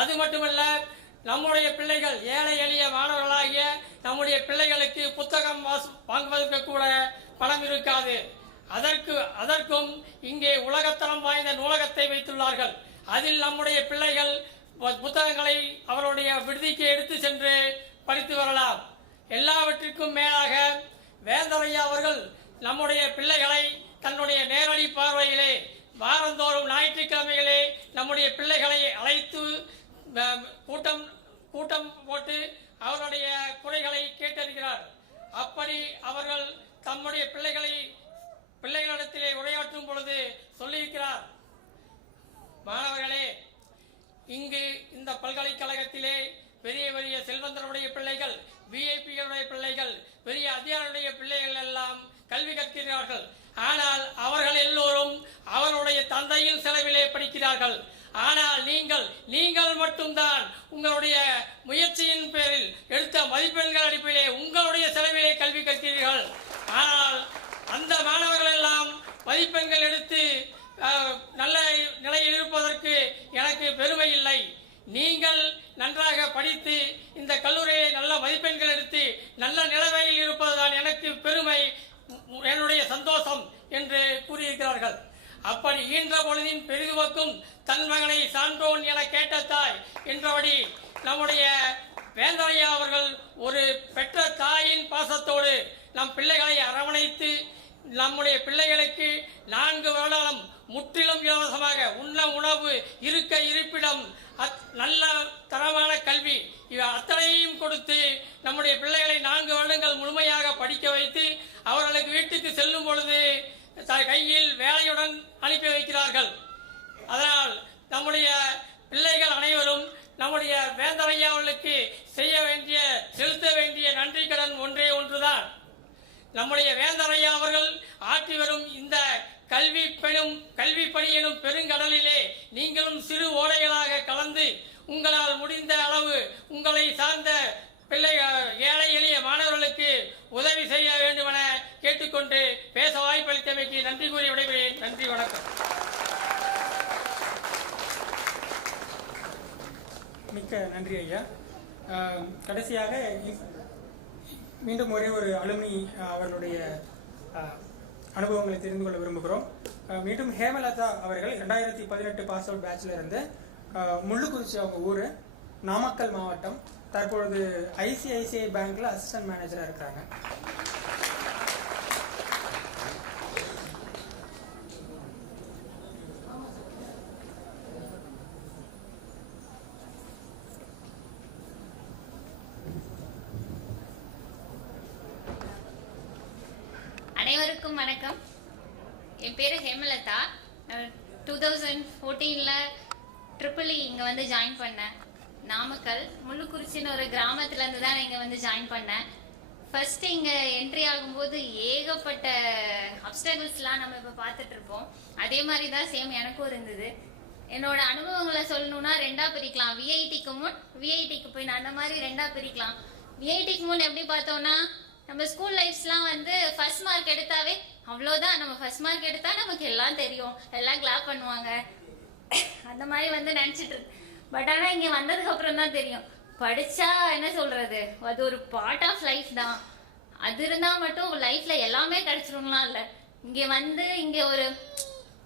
அது மட்டுமல்ல, நம்முடைய பிள்ளைகள் ஏழை எளிய மாணவர்களாகிய நம்முடைய பிள்ளைகளுக்கு புத்தகம் வாங்குவதற்கு கூட பணம் இருக்காது. அதற்கும் இங்கே உலகத்தரம் வாய்ந்த நூலகத்தை வைத்துள்ளார்கள். அதில் நம்முடைய பிள்ளைகள் புத்தகங்களை அவருடைய விடுதிக்கு எடுத்து சென்று படித்து வரலாம். எல்லாவற்றிற்கும் மேலாக வேந்தரையா அவர்கள் நம்முடைய பிள்ளைகளை தன்னுடைய நேரடி பார்வையிலே வாரந்தோறும் ஞாயிற்றுக்கிழமைகளே நம்முடைய பிள்ளைகளை அழைத்து கூட்டம் போட்டு அவருடைய குறைகளை கேட்டறிகிறார். அப்படி அவர்கள் தம்முடைய பிள்ளைகளிடத்திலே உரையாற்றும் பொழுது சொல்லியிருக்கிறார், மாணவர்களே, இங்கு இந்த பல்கலைக்கழகத்திலே பெரிய பெரிய செல்வந்தருடைய பிள்ளைகள், விஐபிகளுடைய பிள்ளைகள், பெரிய அதிகாரிகளுடைய பிள்ளைகள் எல்லாம் கல்வி கற்கிறார்கள். ஆனால் அவர்கள் எல்லோரும் அவருடைய தந்தையின் செலவிலே படிக்கிறார்கள். ஆனால் நீங்கள் மட்டும்தான் உங்களுடைய முயற்சியின் பேரில் எடுத்த மதிப்பெண்கள் அடிப்படையிலே உங்களுடைய செலவிலே கல்வி கற்கிறீர்கள். ஆனால் அந்த மாணவர்கள் எல்லாம் மதிப்பெண்கள் எடுத்து நல்ல நிலையில் இருப்பதற்கு எனக்கு பெருமை இல்லை. நீங்கள் நன்றாக படித்து இந்த கல்லூரியை நல்ல மதிப்பெண்கள் எடுத்து நல்ல நிலைமையில் இருப்பதுதான் எனக்கு பெருமை, என்னுடைய சந்தோஷம் என்று கூறியிருக்கிறார்கள். அப்படி ஈன்ற பொழுதின் பெரிதுவக்கும் தன் மகனை சான்றோன் என கேட்ட தாய் என்றபடி நம்முடைய வேந்தரையா அவர்கள் ஒரு பெற்ற தாயின் பாசத்தோடு நம் பிள்ளைகளை அரவணைத்து நம்முடைய பிள்ளைகளுக்கு 4 வருடம் முற்றிலும் இலவசமாக உண்ண உணவு, இருக்க இருப்பிடம், நல்ல தரமான கல்வி இவை அத்தனையும் கொடுத்து நம்முடைய பிள்ளைகளை 4 வருடங்கள் முழுமையாக படிக்க வைத்து அவர்களுக்கு வீட்டுக்கு செல்லும் பொழுது கையில் வேலையுடன் அனுப்பி வைக்கிறார்கள். அதனால் நம்முடைய பிள்ளைகள் அனைவரும் நம்முடைய வேந்தரையா அவர்களுக்கு செலுத்த வேண்டிய நன்றி கடன் ஒன்றே ஒன்றுதான். நம்முடைய வேந்தரையா அவர்கள் ஆற்றி வரும் இந்த கல்வி பணி எனும் பெருங்கடலிலே நீங்களும் சிறு ஓடைகளாக கலந்து உங்களால் முடிந்த அளவு உங்களை சார்ந்த ஏழை எளிய மாணவர்களுக்கு உதவி செய்ய வேண்டும் என கேட்டுக்கொண்டு பேச வாய்ப்பளித்தமைக்கு நன்றி கூறி விடைபெறுகிறேன். நன்றி, வணக்கம். மிக்க நன்றி ஐயா. கடைசியாக மீண்டும் ஒரு அலுமினி அவர்களுடைய அனுபவங்களை தெரிந்து கொள்ள விரும்புகிறோம். மீண்டும் ஹேமலதா அவர்கள் 2018 பாஸ் அவுட் பேட்ச்ல இருந்து முள்ளுக்குறிச்சி அவங்க ஊர், நாமக்கல் மாவட்டம், தற்பொழுது ஐசிஐசிஐ பேங்க்ல அசிஸ்டன்ட் மேனேஜரா இருக்காங்க. அனைவருக்கும் வணக்கம். என் பேரு ஹேமலதா. 2014ல ட்ரிபிள் இங்க வந்து ஜாயின் பண்ணேன். நாமக்கல் முள்ளுக்குறிச்சின்னு ஒரு கிராமத்துல இருந்து தான் இங்க வந்து ஜாயின் பண்ணேன். ஃபர்ஸ்ட் இங்க என்ட்ரி ஆகும்போது ஏகப்பட்ட அப்டக்கிள்ஸ்லாம் நம்ம இப்ப பார்த்துட்டு இருப்போம். அதே மாதிரி தான் சேம் எனக்கும் இருந்தது. என்னோட அனுபவங்களை சொல்லணும்னா 2ஆ பிரிக்கலாம். விஐடிக்கு முன், விஐடிக்கு போய் அந்த மாதிரி 2ஆ பிரிக்கலாம். விஐடிக்கு முன் எப்படி பார்த்தோம்னா, நம்ம ஸ்கூல் லைஃப்ஸ்லாம் வந்து ஃபர்ஸ்ட் மார்க் எடுத்தாவே அவ்வளோதான். நம்ம ஃபர்ஸ்ட் மார்க் எடுத்தா நமக்கு எல்லாம் தெரியும், எல்லாம் கிளாப் பண்ணுவாங்க, அந்த மாதிரி வந்து நினைச்சிட்டு இருக்கு. பட் ஆனா இங்க வந்ததுக்கு அப்புறம் தான் தெரியும், படிச்சா என்ன சொல்றது, அது ஒரு பார்ட் ஆஃப் லைஃப் தான். அது இருந்தா மட்டும் லைஃப்ல எல்லாமே கிடைச்சிரும்லாம் இல்ல. இங்க வந்து இங்க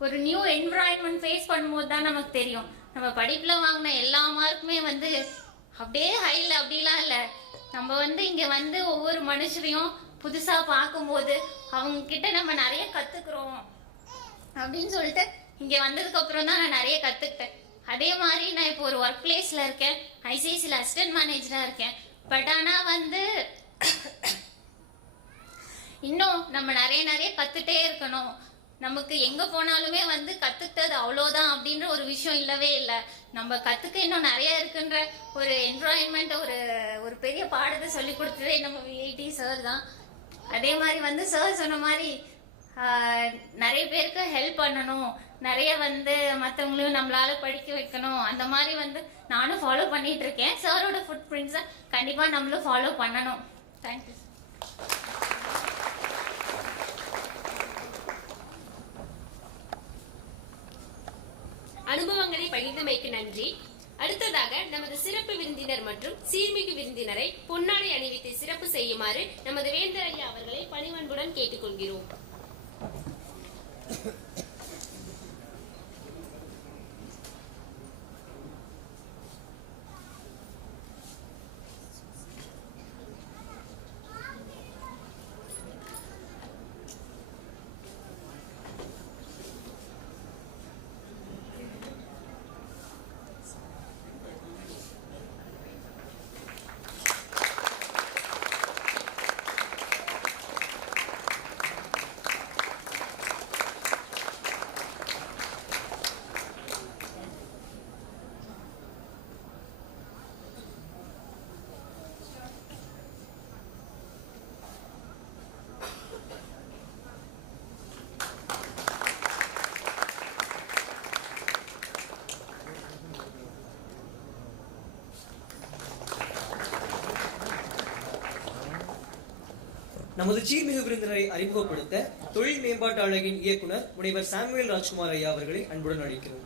ஒரு நியூ என்விரான்மெண்ட் ஃபேஸ் பண்ணும்போது தான் நமக்கு தெரியும். நம்ம படிப்புல வாங்கின எல்லா மார்க்குமே வந்து அப்படியே ஹைல அப்படிலாம் இல்ல. நம்ம வந்து இங்க வந்து ஒவ்வொரு மனுஷரையும் புதுசா பார்க்கும்போது அவங்க கிட்ட நம்ம நிறைய கத்துக்கிறோம் அப்படின்னு சொல்லிட்டு இங்க வந்ததுக்கு அப்புறம் தான் நான் நிறைய கத்துக்கிட்டேன். அதே மாதிரி நான் இப்போ ஒரு ஒர்க் பிளேஸ்ல இருக்கேன், ஐசிஐசில அசிஸ்டன்ட் மேனேஜரா இருக்கேன். பட் ஆனா வந்து இன்னும் நம்ம நிறைய கத்துட்டே இருக்கணும். நமக்கு எங்க போனாலுமே வந்து கத்துக்கிட்டது அவ்வளோதான் அப்படின்ற ஒரு விஷயம் இல்லவே இல்லை. நம்ம கத்துக்க இன்னும் நிறைய இருக்குன்ற ஒரு என்வரான்மெண்ட், ஒரு பெரிய பாடத்தை சொல்லி கொடுத்ததே நம்ம விஐடி சார் தான். அதே மாதிரி வந்து சார் சொன்ன மாதிரி நிறைய பேருக்கு ஹெல்ப் பண்ணணும், நிறைய வந்து மற்றவங்களையும் நம்மளால படிக்க வைக்கணும். அந்த மாதிரி வந்து நானும் ஃபாலோ பண்ணிட்டு இருக்கேன். சாரோட ஃபுட் பிரிண்ட்ஸை கண்டிப்பா நம்மளும் ஃபாலோ பண்ணணும். தேங்க்யூ. அனுபவங்களை பகிர்ந்தமைக்கு நன்றி. அடுத்ததாக நமது சிறப்பு விருந்தினர் மற்றும் சீர்மிகு விருந்தினரை பொன்னாடை அணிவித்து சிறப்பு செய்யுமாறு நமது வேந்தர் ஐயா அவர்களை பணிவன்புடன் கேட்டுக்கொள்கிறோம். நமது சீர்மிகு விருந்தினரை அறிமுகப்படுத்த தொழில் மேம்பாட்டு அழகின் இயக்குனர் முனைவர் சாமுவேல் ராஜ்குமார் ஐயா அவர்களை அன்புடன் அழைக்கிறோம்.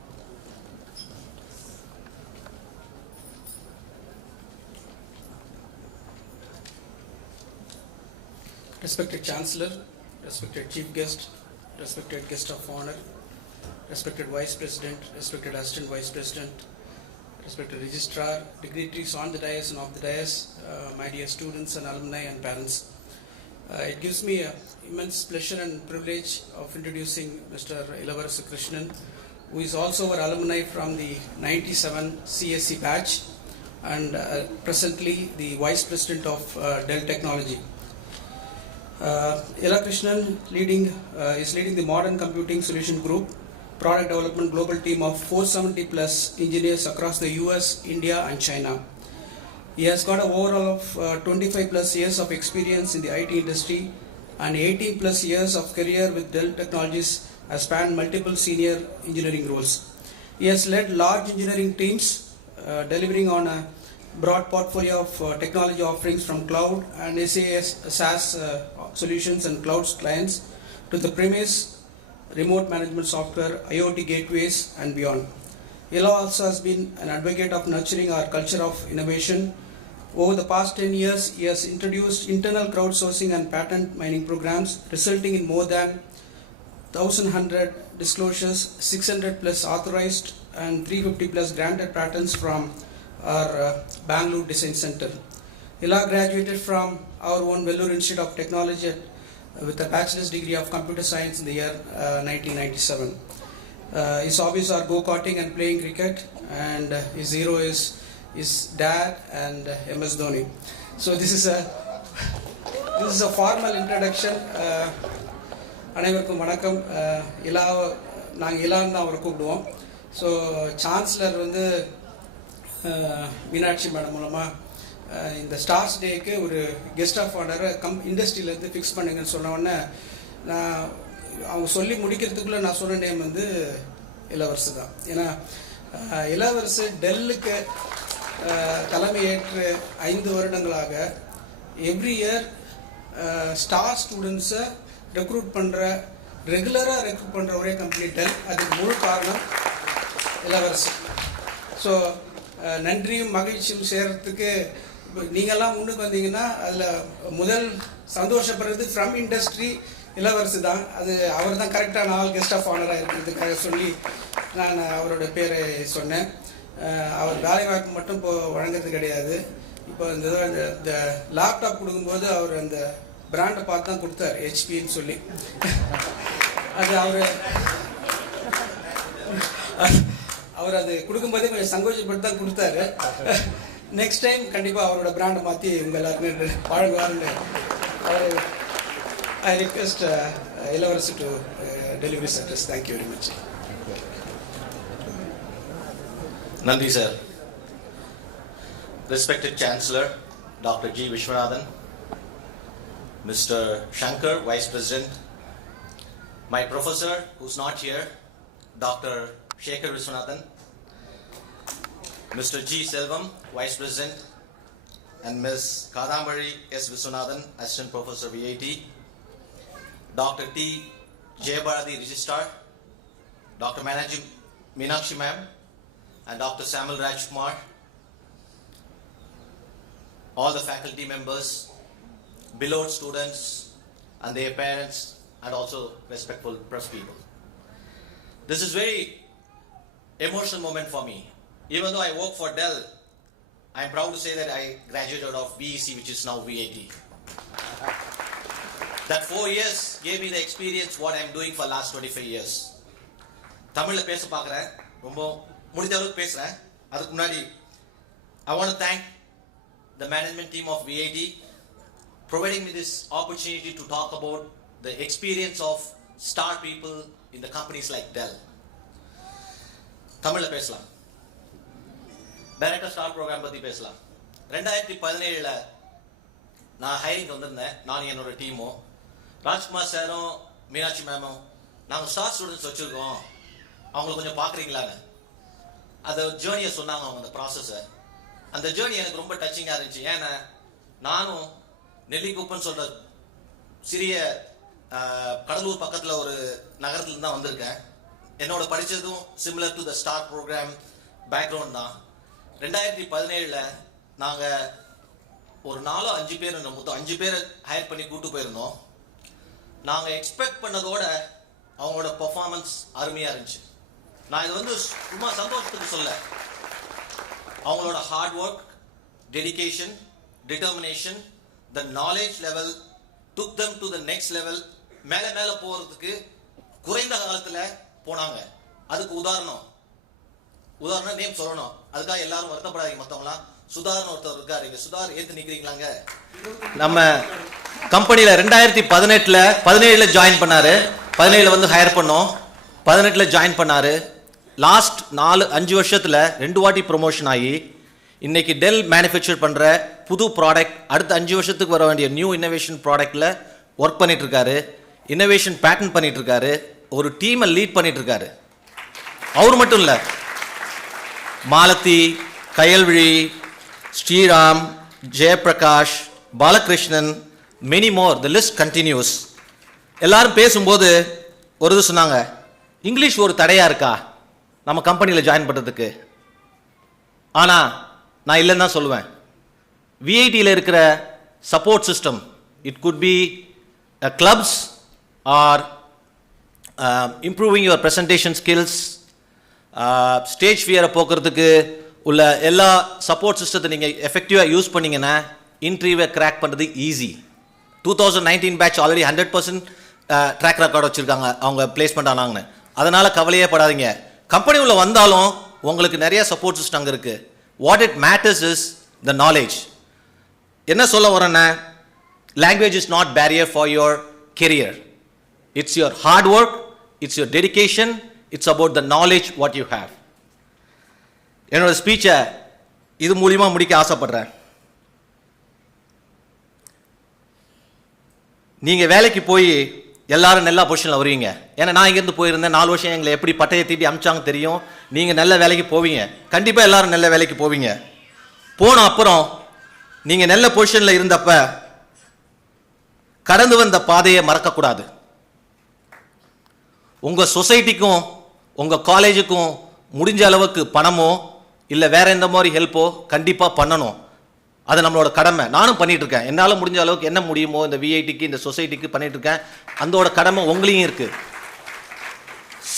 Respected Chancellor, respected Chief Guest, respected Guest of Honor, respected Vice President, respected Assistant Vice President, respected Registrar, dignitaries on the dais and off the dais, my dear students and alumni and parents. It gives me immense pleasure and privilege of introducing Mr. Elavarasu Krishnan, who is also our alumni from the 97 CSC batch and presently the Vice President of Dell Technology. Ela Krishnan is leading the Modern Computing Solution Group, product development global team of 470 plus engineers across the US, India and China. He has got an overall of 25 plus years of experience in the IT industry and 18 plus years of career with Dell Technologies, has spanned multiple senior engineering roles. He has led large engineering teams, delivering on a broad portfolio of technology offerings from cloud and SaaS solutions and cloud clients to the premise remote management software, IoT gateways and beyond. Ela also has been an advocate of nurturing our culture of innovation. Over the past 10 years, he has introduced internal crowdsourcing and patent mining programs, resulting in more than 1,100 disclosures, 600 plus authorized and 350 plus granted patents from our Bangalore Design Center. Ela graduated from our own Vellore Institute of Technology with a bachelor's degree of computer science in the year 1997. His hobbies are go-karting and playing cricket, and his hero is his dad and MS Dhoni. So this is a formal introduction. அனைவருக்கும் வணக்கம். நாங்கள் இலான்னு தான் அவரை கூப்பிடுவோம். So chancellor வந்து Meenakshi madam மூலமாக இந்த stars டேக்கு ஒரு கெஸ்ட் ஆஃப் ஆனரை இண்டஸ்ட்ரியிலேருந்து ஃபிக்ஸ் பண்ணுங்கன்னு சொன்ன உடனே நான் அவங்க சொல்லி முடிக்கிறதுக்குள்ளே நான் சொன்ன நேம் வந்து இளவரசு தான். ஏன்னா இளவரசு டெல்லுக்கு தலைமை ஏற்று 5 வருடங்களாக எவ்ரி இயர் ஸ்டார் ஸ்டூடெண்ட்ஸை ரெகுலராக ரெக்ரூட் பண்ணுற ஒரே கம்பெனி டெல். அதுக்கு முழு காரணம் இளவரசு. ஸோ நன்றியும் மகிழ்ச்சியும் சேர்கிறதுக்கு நீங்கள்லாம் முன்னுக்கு வந்தீங்கன்னா அதில் முதல் சந்தோஷப்படுறது ஃப்ரம் இண்டஸ்ட்ரி இளவரசு தான். அது அவர் தான் கரெக்டான ஆள் கெஸ்ட் ஆஃப் ஆனராக இருக்கிறதுக்காக சொல்லி நான் அவரோட பேரை சொன்னேன். அவர் வேலை வாய்ப்பு மட்டும் இப்போ வழங்குறது கிடையாது. இப்போ இந்த லேப்டாப் கொடுக்கும்போது அவர் அந்த பிராண்டை பார்த்து தான் கொடுத்தார், ஹெச்பின்னு சொல்லி. அது அவர் அது கொடுக்கும்போதே கொஞ்சம் சங்கோச்சப்பட்டு தான் கொடுத்தாரு. நெக்ஸ்ட் டைம் கண்டிப்பாக அவரோட பிராண்டை மாற்றி உங்கள் எல்லாருமே வழங்குவாருன்னு I request Elavarasu to deliver his address. Thank you very much. Nandi sir. Respected Chancellor, Dr.G.Viswanathan, Mr.Sankar, Vice President, my professor who's not here, Dr.Sekar Viswanathan, Mr.G.V.Selvam, Vice President, and Ms. Kadambari S. Viswanathan, Assistant Professor VAT, Dr.T.Jayabarathi, Registrar, Dr. Meenakshi Ma'am, and Dr. Samuel Rajkumar, all the faculty members, beloved students and their parents, and also respectful press people. This is very emotional moment for me. Even though I work for Dell, I am proud to say that I graduated out of VEC, which is now VAT. That 4 years gave me the experience what I am doing for last 25 years. Tamil பேச பார்க்குறேன், ரொம்ப முடிஞ்ச அளவுக்கு பேசுகிறேன். அதுக்கு முன்னாடி I want to thank the management team of VAT providing me this opportunity to talk about the experience of star people in the companies like Dell. தமிழில் பேசலாம். டைரக்டர் ஸ்டார் ப்ரோக்ராம் பற்றி பேசலாம். 2017 நான் ஹைரிங் வந்திருந்தேன், நான் என்னோட டீமும் ராஜ்குமார் சாரும் மீனாட்சி மேமும் நாங்கள் ஸ்டார் ஸ்டூடெண்ட்ஸ் வச்சுருக்கோம், அவங்கள கொஞ்சம் பார்க்குறீங்களான்னு அந்த ஜேர்னியை சொன்னாங்க. அவங்க அந்த ப்ராசஸை, அந்த ஜேர்னி எனக்கு ரொம்ப டச்சிங்காக இருந்துச்சு. ஏன்னா நானும் நெல்லிக்குப்பன்னு சொல்கிற சிறிய கடலூர் பக்கத்தில் ஒரு நகரத்துல தான் வந்திருக்கேன். என்னோட படித்ததும் similar to the star program background தான். 2017 நாங்கள் ஒரு 4-5 பேர் மொத்தம் 5 பேரை ஹையர் பண்ணி கூட்டு போயிருந்தோம். நாங்கள் எக்ஸ்பெக்ட் பண்ணதோட அவங்களோட பர்ஃபார்மன்ஸ் அருமையாக இருந்துச்சு. நான் இது வந்து சும்மா சந்தோஷத்துக்கு சொல்ல, அவங்களோட hard work, dedication, determination, the knowledge level took them to the next level. மேலே மேலே போகிறதுக்கு குறைந்த காலத்தில் போனாங்க. அதுக்கு உதாரணம் நேம் சொல்லணும், அதுக்காக எல்லாரும் வருத்தப்படாதீங்க. மற்றவங்களாம் சுதார்னு ஒருத்தர் இருக்காரு, இங்க சுதார் ஏத்து நிக்கிறீங்களாங்க. நம்ம கம்பெனியில் 2017 ஜாயின் பண்ணாரு. 17 வந்து ஹையர் பண்ணோம். 18 ஜாயின் பண்ணாரு. லாஸ்ட் 4-5 வருஷத்தில் 2 வாட்டி ப்ரொமோஷன் ஆகி இன்னைக்கு டெல் மேனுஃபேக்சர் பண்ணுற புது ப்ராடக்ட், அடுத்த 5 வருஷத்துக்கு வர வேண்டிய நியூ இன்னோவேஷன் ப்ராடக்டில் ஒர்க் பண்ணிட்டு இருக்காரு. இன்னோவேஷன் பேட்டன் பண்ணிட்டு இருக்காரு. ஒரு டீமை லீட் பண்ணிட்டு இருக்காரு. அவர் மட்டும் இல்லை, Malathi, Kayalvizhi, Sriram, Jayaprakash, Balakrishnan, many more, the list continues. எல்லாரும் பேசும்போது ஒரு இது சொன்னாங்க, இங்கிலீஷ் ஒரு தடையாக இருக்கா நம்ம கம்பெனியில் ஜாயின் பண்ணுறதுக்கு? ஆனால் நான் இல்லைன்னு தான் சொல்லுவேன். விஐடியில் இருக்கிற support system, it could be clubs or improving your presentation skills, stage ஃபியரை போக்குறதுக்கு உள்ள எல்லா சப்போர்ட் சிஸ்டத்தை நீங்கள் எஃபெக்டிவாக யூஸ் பண்ணிங்கன்னா இன்டர்வியூவை கிராக் பண்ணுறது easy. 2019 batch already 100% track record வச்சுருக்காங்க, அவங்க பிளேஸ்மெண்ட் ஆனாங்கன்னு. அதனால் கவலையே படாதீங்க. கம்பெனி உள்ள வந்தாலும் உங்களுக்கு நிறைய சப்போர்ட் சிஸ்டம் அங்கே இருக்குது. What it matters is the knowledge. என்ன சொல்ல வரேன்னா, language is not barrier for your career. It's your hard work, it's your dedication, it's about the knowledge what you have. என்னோட ஸ்பீச்சை இது மூலியமாக முடிக்க ஆசைப்படுறேன். நீங்கள் வேலைக்கு போய் எல்லாரும் நல்ல பொசிஷனில் வருவீங்க. ஏன்னா நான் இங்கேருந்து போயிருந்தேன், 4 வருஷம் எங்களை எப்படி பட்டையை தீட்டி அமிச்சாங்க தெரியும். நீங்கள் நல்ல வேலைக்கு போவீங்க, கண்டிப்பாக எல்லாரும் நல்ல வேலைக்கு போவீங்க. போன அப்புறம் நீங்கள் நல்ல பொசிஷனில் இருந்தப்ப கடந்து வந்த பாதையை மறக்கக்கூடாது. உங்கள் சொசைட்டிக்கும் உங்கள் காலேஜுக்கும் முடிஞ்ச அளவுக்கு பணமோ இல்லை வேற எந்த மாதிரி ஹெல்ப்போ கண்டிப்பாக பண்ணணும். அது நம்மளோட கடமை. நானும் பண்ணிட்டு இருக்கேன். என்னால் முடிஞ்ச அளவுக்கு என்ன முடியுமோ இந்த விஐடிக்கு, இந்த சொசைட்டிக்கு பண்ணிட்டு இருக்கேன். அதோட கடமை உங்களையும் இருக்கு.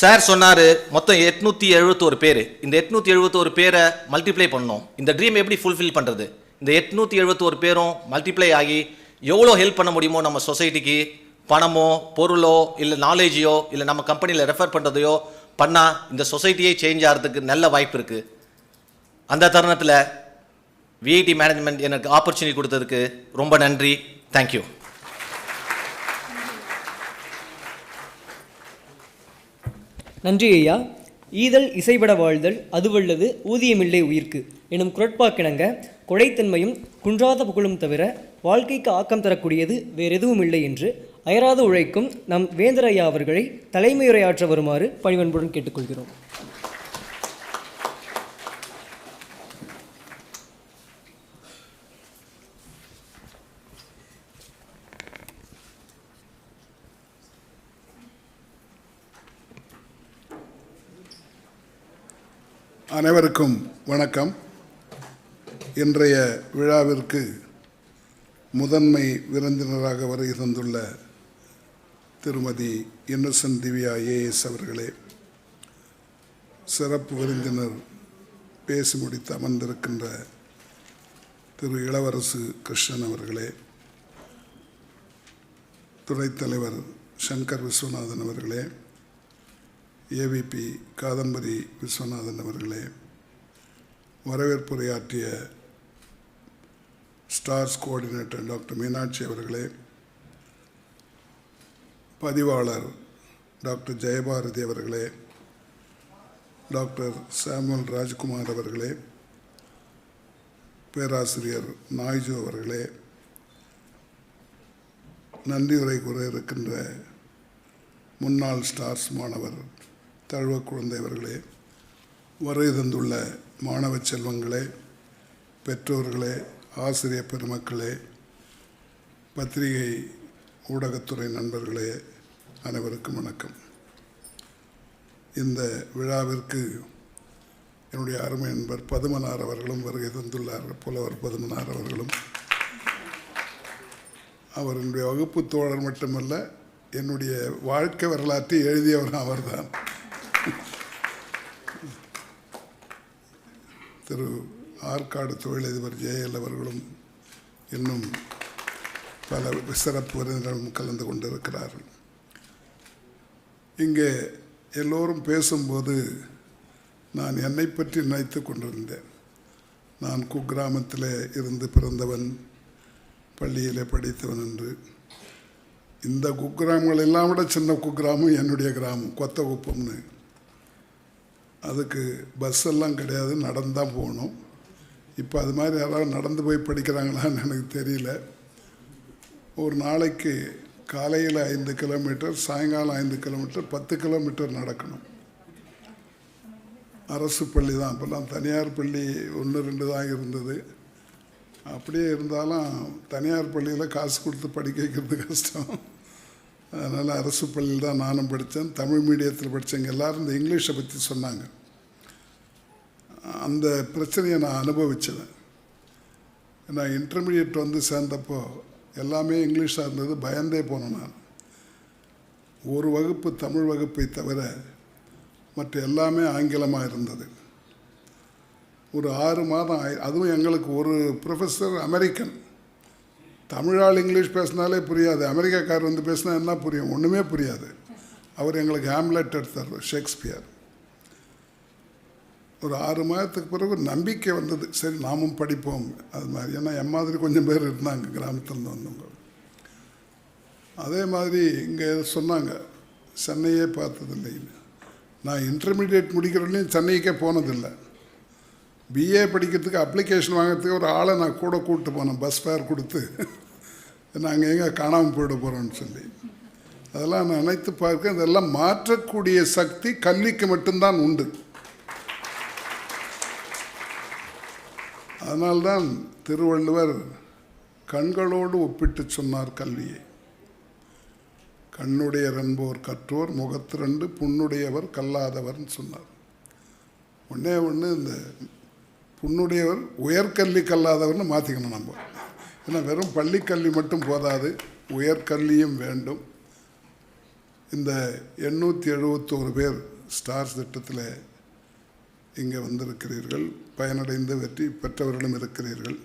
சார் சொன்னார் மொத்தம் 871 பேர். இந்த 871 பேரை மல்டிப்ளை பண்ணணும். இந்த ட்ரீம் எப்படி ஃபுல்ஃபில் பண்ணுறது? இந்த 871 பேரும் மல்டிப்ளை ஆகி எவ்வளோ ஹெல்ப் பண்ண முடியுமோ நம்ம சொசைட்டிக்கு, பணமோ பொருளோ இல்லை நாலேஜையோ இல்லை நம்ம கம்பெனியில் ரெஃபர் பண்ணுறதையோ பண்ணால் இந்த சொசைட்டியே சேஞ்ச் ஆகிறதுக்கு நல்ல வாய்ப்பு இருக்குது. அந்த தருணத்தில் விஐடி மேனேஜ்மெண்ட் எனக்கு ஆப்பர்ச்சுனிட்டி கொடுத்ததுக்கு ரொம்ப நன்றி. தேங்க்யூ. நன்றி ஐயா. ஈதல் இசைபட வாழ்தல் அதுவல்லது ஊதியமில்லை உயிர்க்கு எனும் குரட்பாக்கிணங்க கொடைத்தன்மையும் குன்றாத புகழும் தவிர வாழ்க்கைக்கு ஆக்கம் தரக்கூடியது வேறெதுவும் இல்லை என்று அயராது உழைக்கும் நம் வேந்தர் ஐயா அவர்களை தலைமையுரையாற்ற வருமாறு பணிவன்புடன் கேட்டுக்கொள்கிறோம். அனைவருக்கும் வணக்கம். இன்றைய விழாவிற்கு முதன்மை விருந்தினராக வருகை தந்துள்ள திருமதி இன்னசென்ட் திவ்யா I.A.S அவர்களே, சிறப்பு விருந்தினர் பேசி முடித்து அமர்ந்திருக்கின்ற திரு இளவரசு கிருஷ்ணன் அவர்களே, துணைத் தலைவர் சங்கர் விஸ்வநாதன் அவர்களே, AVP காதம்பரி விஸ்வநாதன் அவர்களே, வரவேற்புரையாற்றிய ஸ்டார்ஸ் கோஆர்டினேட்டர் டாக்டர் மீனாட்சி அவர்களே, பதிவாளர் டாக்டர் ஜெயபாரதி அவர்களே, டாக்டர் சாமுவல் ராஜ்குமார் அவர்களே, பேராசிரியர் நாய்ஜு அவர்களே, நன்றியுரை கூற இருக்கின்ற முன்னாள் ஸ்டார்ஸ் மாணவர் தழுவ குழந்தைவர்களே, வருகை தந்துள்ள மாணவ செல்வங்களே, பெற்றோர்களே, ஆசிரியர் பெருமக்களே, பத்திரிகை ஊடகத்துறை நண்பர்களே, அனைவருக்கும் வணக்கம். இந்த விழாவிற்கு என்னுடைய அருமை நண்பர் பதுமனார் அவர்களும் வருகை தந்துள்ளார்கள். புலவர் பதுமனார் அவர்களும், அவர் என்னுடைய வகுப்பு தோழர் மட்டுமல்ல, என்னுடைய வாழ்க்கை வரலாற்றை எழுதியவர் அவர்தான். திரு ஆற்காடு தொழிலதிபர் ஜெயல் அவர்களும் இன்னும் பல சிறப்பு விருந்தினரும் கலந்து கொண்டிருக்கிறார்கள். இங்கே எல்லோரும் பேசும்போது நான் என்னை பற்றி நினைத்து கொண்டிருந்தேன். நான் குக்கிராமத்தில் இருந்து பிறந்தவன், பள்ளியிலே படித்தவன் என்று. இந்த குக்கிராமங்கள் எல்லாம் விட சின்ன குக்கிராமம் என்னுடைய கிராமம், கொத்தகுப்பம்னு. அதுக்கு பஸ் எல்லாம் கிடையாது, நடந்தான் போகணும். இப்போ அது மாதிரி யாராவது நடந்து போய் படிக்கிறாங்களான்னு எனக்கு தெரியல. ஒரு நாளைக்கு காலையில் 5 கிலோமீட்டர், சாயங்காலம் 5 கிலோமீட்டர், 10 கிலோமீட்டர் நடக்கணும். அரசு பள்ளி தான், அப்போல்லாம் தனியார் பள்ளி 1-2 தான் இருந்தது. அப்படியே இருந்தாலும் தனியார் பள்ளியில் காசு கொடுத்து படிக்க வைக்கிறது கஷ்டம். அதனால் அரசு பள்ளியில் தான் நானும் படித்தேன். தமிழ் மீடியத்தில் படித்தவங்க எல்லோரும் இந்த இங்கிலீஷை பற்றி சொன்னாங்க. அந்த பிரச்சனையை நான் அனுபவித்தேன். நான் இன்டர்மீடியட் வந்து சேர்ந்தப்போ எல்லாமே இங்கிலீஷாக இருந்தது, பயந்தே போனேன். நான் ஒரு வகுப்பு தமிழ் வகுப்பை தவிர மற்ற எல்லாமே ஆங்கிலமாக இருந்தது. ஒரு 6 மாதம் அதுவும் எங்களுக்கு ஒரு ப்ரொஃபஸர் அமெரிக்கன். தமிழால் இங்கிலீஷ் பேசினாலே புரியாது, அமெரிக்காக்காரர் வந்து பேசினா என்ன புரியும்? ஒன்றுமே புரியாது. அவர் எங்களுக்கு ஹேம்லெட் எடுத்தார், ஷேக்ஸ்பியர். ஒரு 6 மாதத்துக்கு பிறகு ஒரு நம்பிக்கை வந்தது, சரி நாமும் படிப்போம். அது மாதிரி, ஏன்னா என் மாதிரி கொஞ்சம் பேர் இருந்தாங்க கிராமத்துலேருந்து வந்தவங்க. அதே மாதிரி இங்கே சொன்னாங்க சென்னையே பார்த்ததில்லைன்னு. நான் இன்டர்மீடியட் முடிக்கிறவங்களையும் சென்னைக்கே போனதில்லை. பிஏ படிக்கிறதுக்கு அப்ளிகேஷன் வாங்கிறதுக்கு ஒரு ஆளை நான் கூட கூப்பிட்டு போனேன், பஸ் ஃபேர் கொடுத்து. நாங்கள் எங்கே காணாமல் போயிட போகிறோன்னு சொல்லி. அதெல்லாம் நான் நினைத்து பார்க்க, இதெல்லாம் மாற்றக்கூடிய சக்தி கல்விக்கு மட்டும்தான் உண்டு. அதனால்தான் திருவள்ளுவர் கண்களோடு ஒப்பிட்டு சொன்னார் கல்வியை. கண்ணுடையர் என்போர் கற்றோர், முகத்திரண்டு புண்ணுடையவர் கல்லாதவர்னு சொன்னார். ஒன்றே ஒன்று, இந்த புண்ணுடையவர் உயர்கல்வி கல்லாதவர்னு மாற்றிக்கணும் நம்ம. ஏன்னா வெறும் பள்ளிக்கல்வி மட்டும் போதாது, உயர்கல்வியும் வேண்டும். இந்த 871 பேர் ஸ்டார்ஸ் திட்டத்தில் இங்கே வந்திருக்கிறீர்கள், பயனடைந்து வெற்றி பெற்றவர்களும் இருக்கிறீர்கள்.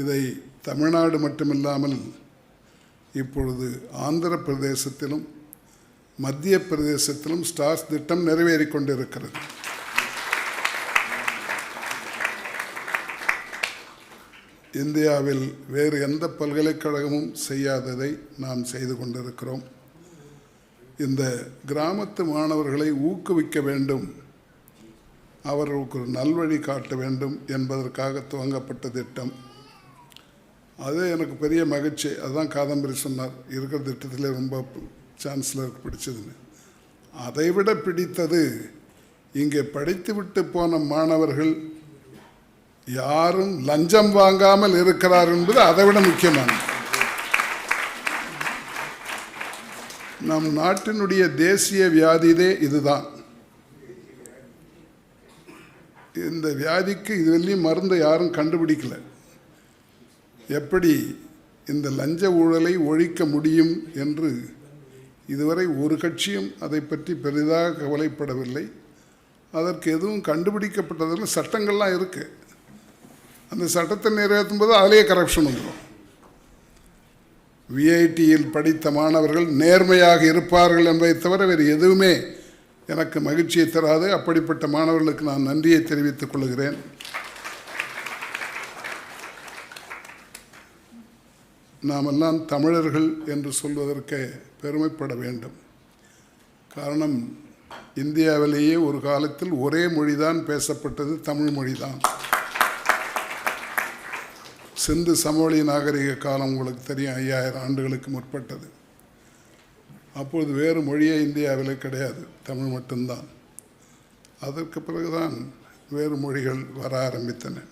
இதை தமிழ்நாடு மட்டுமில்லாமல் இப்பொழுது ஆந்திர பிரதேசத்திலும் மத்திய பிரதேசத்திலும் ஸ்டார்ஸ் திட்டம் நிறைவேறி கொண்டிருக்கிறது. இந்தியாவில் வேறு எந்த பல்கலைக்கழகமும் செய்யாததை நாம் செய்து கொண்டிருக்கிறோம். இந்த கிராமத்து மாணவர்களை ஊக்குவிக்க வேண்டும், அவர்களுக்கு ஒரு நல்வழி காட்ட வேண்டும் என்பதற்காக துவங்கப்பட்ட திட்டம். அது எனக்கு பெரிய மகிழ்ச்சி. அதுதான் காதம்பரி சொன்னார், இருக்கிற திட்டத்திலே ரொம்ப சான்சலருக்கு பிடிச்சதுன்னு. அதைவிட பிடித்தது, இங்கே படித்துவிட்டு போன மாணவர்கள் யாரும் லஞ்சம் வாங்காமல் இருக்கிறார் என்பது அதைவிட முக்கியமானது. நம் நாட்டினுடைய தேசிய வியாதியே இதுதான். இந்த வியாதிக்கு இதுவரையும் மருந்து யாரும் கண்டுபிடிக்கல. எப்படி இந்த லஞ்ச ஊழலை ஒழிக்க முடியும் என்று இதுவரை ஒரு கட்சியும் அதை பற்றி பெரிதாக கவலைப்படவில்லை. அதற்கு எதுவும் கண்டுபிடிக்கப்பட்டதில் சட்டங்கள்லாம் இருக்குது. அந்த சட்டத்தை நிறைவேற்றும் போது அதிலேயே கரப்ஷன் வந்துடும். விஐடியில் படித்த மாணவர்கள் நேர்மையாக இருப்பார்கள் என்பதை தவிர வேறு எதுவுமே எனக்கு மகிழ்ச்சியை தராது. அப்படிப்பட்ட மாணவர்களுக்கு நான் நன்றியை தெரிவித்துக் கொள்கிறேன். நாமெல்லாம் தமிழர்கள் என்று சொல்வதற்கு பெருமைப்பட வேண்டும். காரணம், இந்தியாவிலேயே ஒரு காலத்தில் ஒரே மொழிதான் பேசப்பட்டது, தமிழ் மொழிதான். சிந்து சமவெளி நாகரிக காலம் உங்களுக்கு தெரியும், 5000 ஆண்டுகளுக்கு முற்பட்டது. அப்பொழுது வேறு மொழியே இந்தியாவில் கிடையாது, தமிழ் மட்டும்தான். அதற்கு பிறகுதான் வேறு மொழிகள் வர ஆரம்பித்தன.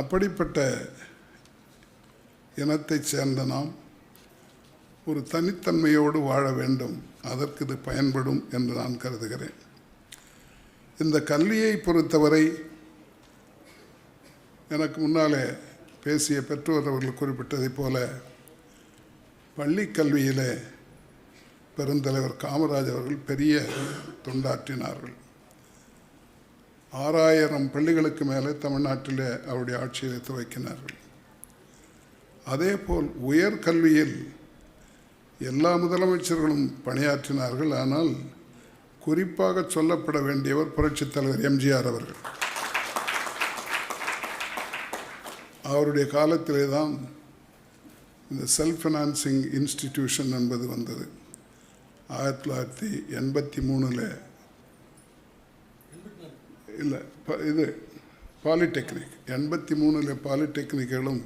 அப்படிப்பட்ட இனத்தைச் சேர்ந்த நாம் ஒரு தனித்தன்மையோடு வாழ வேண்டும். அதற்கு இது பயன்படும் என்று நான் கருதுகிறேன். இந்த கல்வியை பொறுத்தவரை எனக்கு முன்னாலே பேசிய பெற்றோர் அவர்கள் குறிப்பிட்டதைப் போல பள்ளி கல்வியிலே பெருந்தலைவர் காமராஜ் அவர்கள் பெரிய தொண்டாற்றினார்கள். 6000 பள்ளிகளுக்கு மேலே தமிழ்நாட்டில் அவருடைய ஆட்சியை துவக்கினார்கள். அதேபோல் உயர்கல்வியில் எல்லா முதலமைச்சர்களும் பணியாற்றினார்கள். ஆனால் குறிப்பாக சொல்லப்பட வேண்டியவர் புரட்சித் தலைவர் எம்ஜிஆர் அவர்கள். அவருடைய காலத்திலே தான் இந்த செல்ஃப் ஃபினான்சிங் இன்ஸ்டிடியூஷன் என்பது வந்தது. 1983 இல்லை இது பாலிடெக்னிக் 83 பாலிடெக்னிக்குகளும்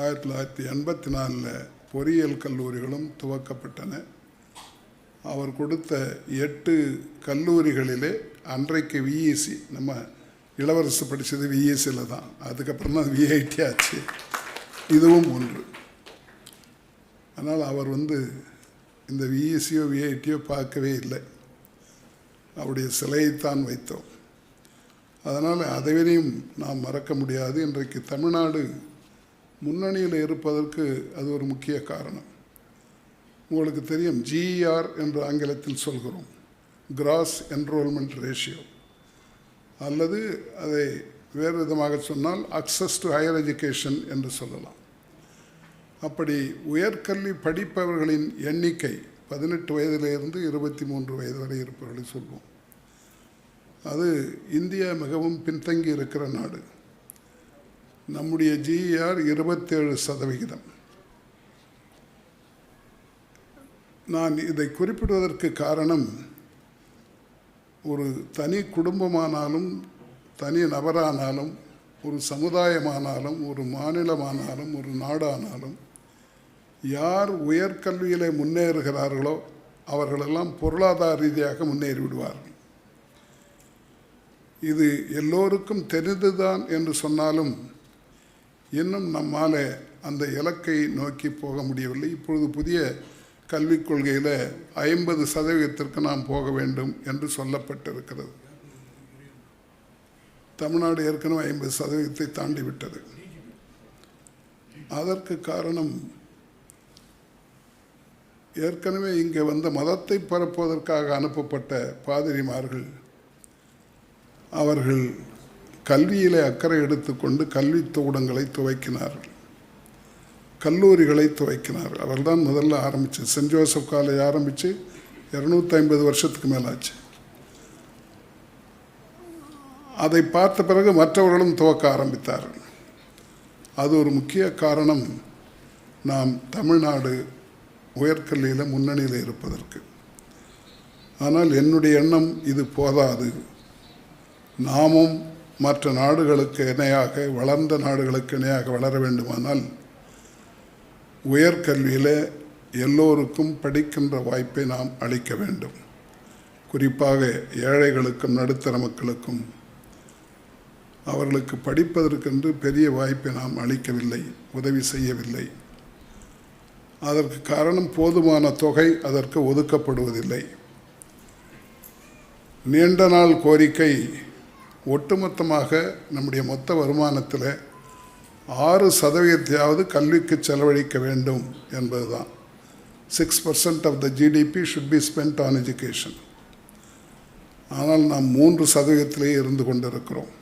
1984 பொறியியல் கல்லூரிகளும் துவக்கப்பட்டன. அவர் கொடுத்த 8 கல்லூரிகளிலே அன்றைக்கு விஇசி, நம்ம இளவரசு படித்தது விஇசியில் தான், அதுக்கப்புறம் தான் விஐடி ஆச்சு, இதுவும் ஒன்று. ஆனால் அவர் இந்த விஇசியோ விஐடியோ பார்க்கவே இல்லை, அவருடைய சிலையைத்தான் வைத்தோம். அதனால் அதைவரையும் நாம் மறக்க முடியாது. இன்றைக்கு தமிழ்நாடு முன்னணியில் இருப்பதற்கு அது ஒரு முக்கிய காரணம். உங்களுக்கு தெரியும், ஜிஆர் என்று ஆங்கிலத்தில் சொல்கிறோம், கிராஸ் என்ரோல்மெண்ட் ரேஷியோ, அல்லது அதை வேறு விதமாக சொன்னால் அக்சஸ் டு ஹையர் எஜுகேஷன் என்று சொல்லலாம். அப்படி உயர்கல்வி படிப்பவர்களின் எண்ணிக்கை 18 வயதிலிருந்து 23 வயது வரை இருப்பவர்களை சொல்வோம். அது இந்தியா மிகவும் பின்தங்கி இருக்கிற நாடு. நம்முடைய ஜிஆர் 27%. நான் இதை குறிப்பிடுவதற்கு காரணம், ஒரு தனி குடும்பமானாலும் தனி நபரானாலும் ஒரு சமுதாயமானாலும் ஒரு மாநிலமானாலும் ஒரு நாடானாலும் யார் உயர்கல்வியிலே முன்னேறுகிறார்களோ அவர்களெல்லாம் பொருளாதார ரீதியாக முன்னேறிவிடுவார்கள். இது எல்லோருக்கும் தெரிந்துதான் என்று சொன்னாலும் இன்னும் நம்மால் அந்த இலக்கை நோக்கி போக முடியவில்லை. இப்பொழுது புதிய கல்விக் கொள்கையில் 50% நாம் போக வேண்டும் என்று சொல்லப்பட்டிருக்கிறது. தமிழ்நாடு ஏற்கனவே 50% தாண்டிவிட்டது. அதற்கு காரணம், ஏற்கனவே இங்கே மதத்தை பரப்புவதற்காக அனுப்பப்பட்ட பாதிரிமார்கள் அவர்கள் கல்வியிலே அக்கறை எடுத்துக்கொண்டு கல்வி கூடங்களை துவக்கினார்கள், கல்லூரிகளை துவக்கினார்கள். அவர்தான் முதல்ல ஆரம்பித்து சென்ட் ஜோசப் காலேஜ் ஆரம்பித்து 250 வருஷத்துக்கு மேலாச்சு. அதை பார்த்த பிறகு மற்றவர்களும் துவக்க ஆரம்பித்தார்கள். அது ஒரு முக்கிய காரணம் நாம் தமிழ்நாடு உயர்கல்வியில் முன்னணியில் இருப்பதற்கு. ஆனால் என்னுடைய எண்ணம் இது போதாது. நாமும் மற்ற நாடுகளுக்கு இணையாக, வளர்ந்த நாடுகளுக்கு இணையாக வளர வேண்டுமானால் உயர்கல்வியில் எல்லோருக்கும் படிக்கின்ற வாய்ப்பை நாம் அளிக்க வேண்டும். குறிப்பாக ஏழைகளுக்கும் நடுத்தர மக்களுக்கும் அவர்களுக்கு படிப்பதற்கென்று பெரிய வாய்ப்பை நாம் அளிக்கவில்லை, உதவி செய்யவில்லை. அதற்கு காரணம் போதுமான தொகை அதற்கு ஒதுக்கப்படுவதில்லை. நீண்ட நாள் கோரிக்கை, ஒட்டுமொத்தமாக நம்முடைய மொத்த வருமானத்தில் 6% கல்விக்கு செலவழிக்க வேண்டும் என்பதுதான். 6% of the GDP should be spent on education. ஆனால் நாம் 3% இருந்து கொண்டிருக்கிறோம்.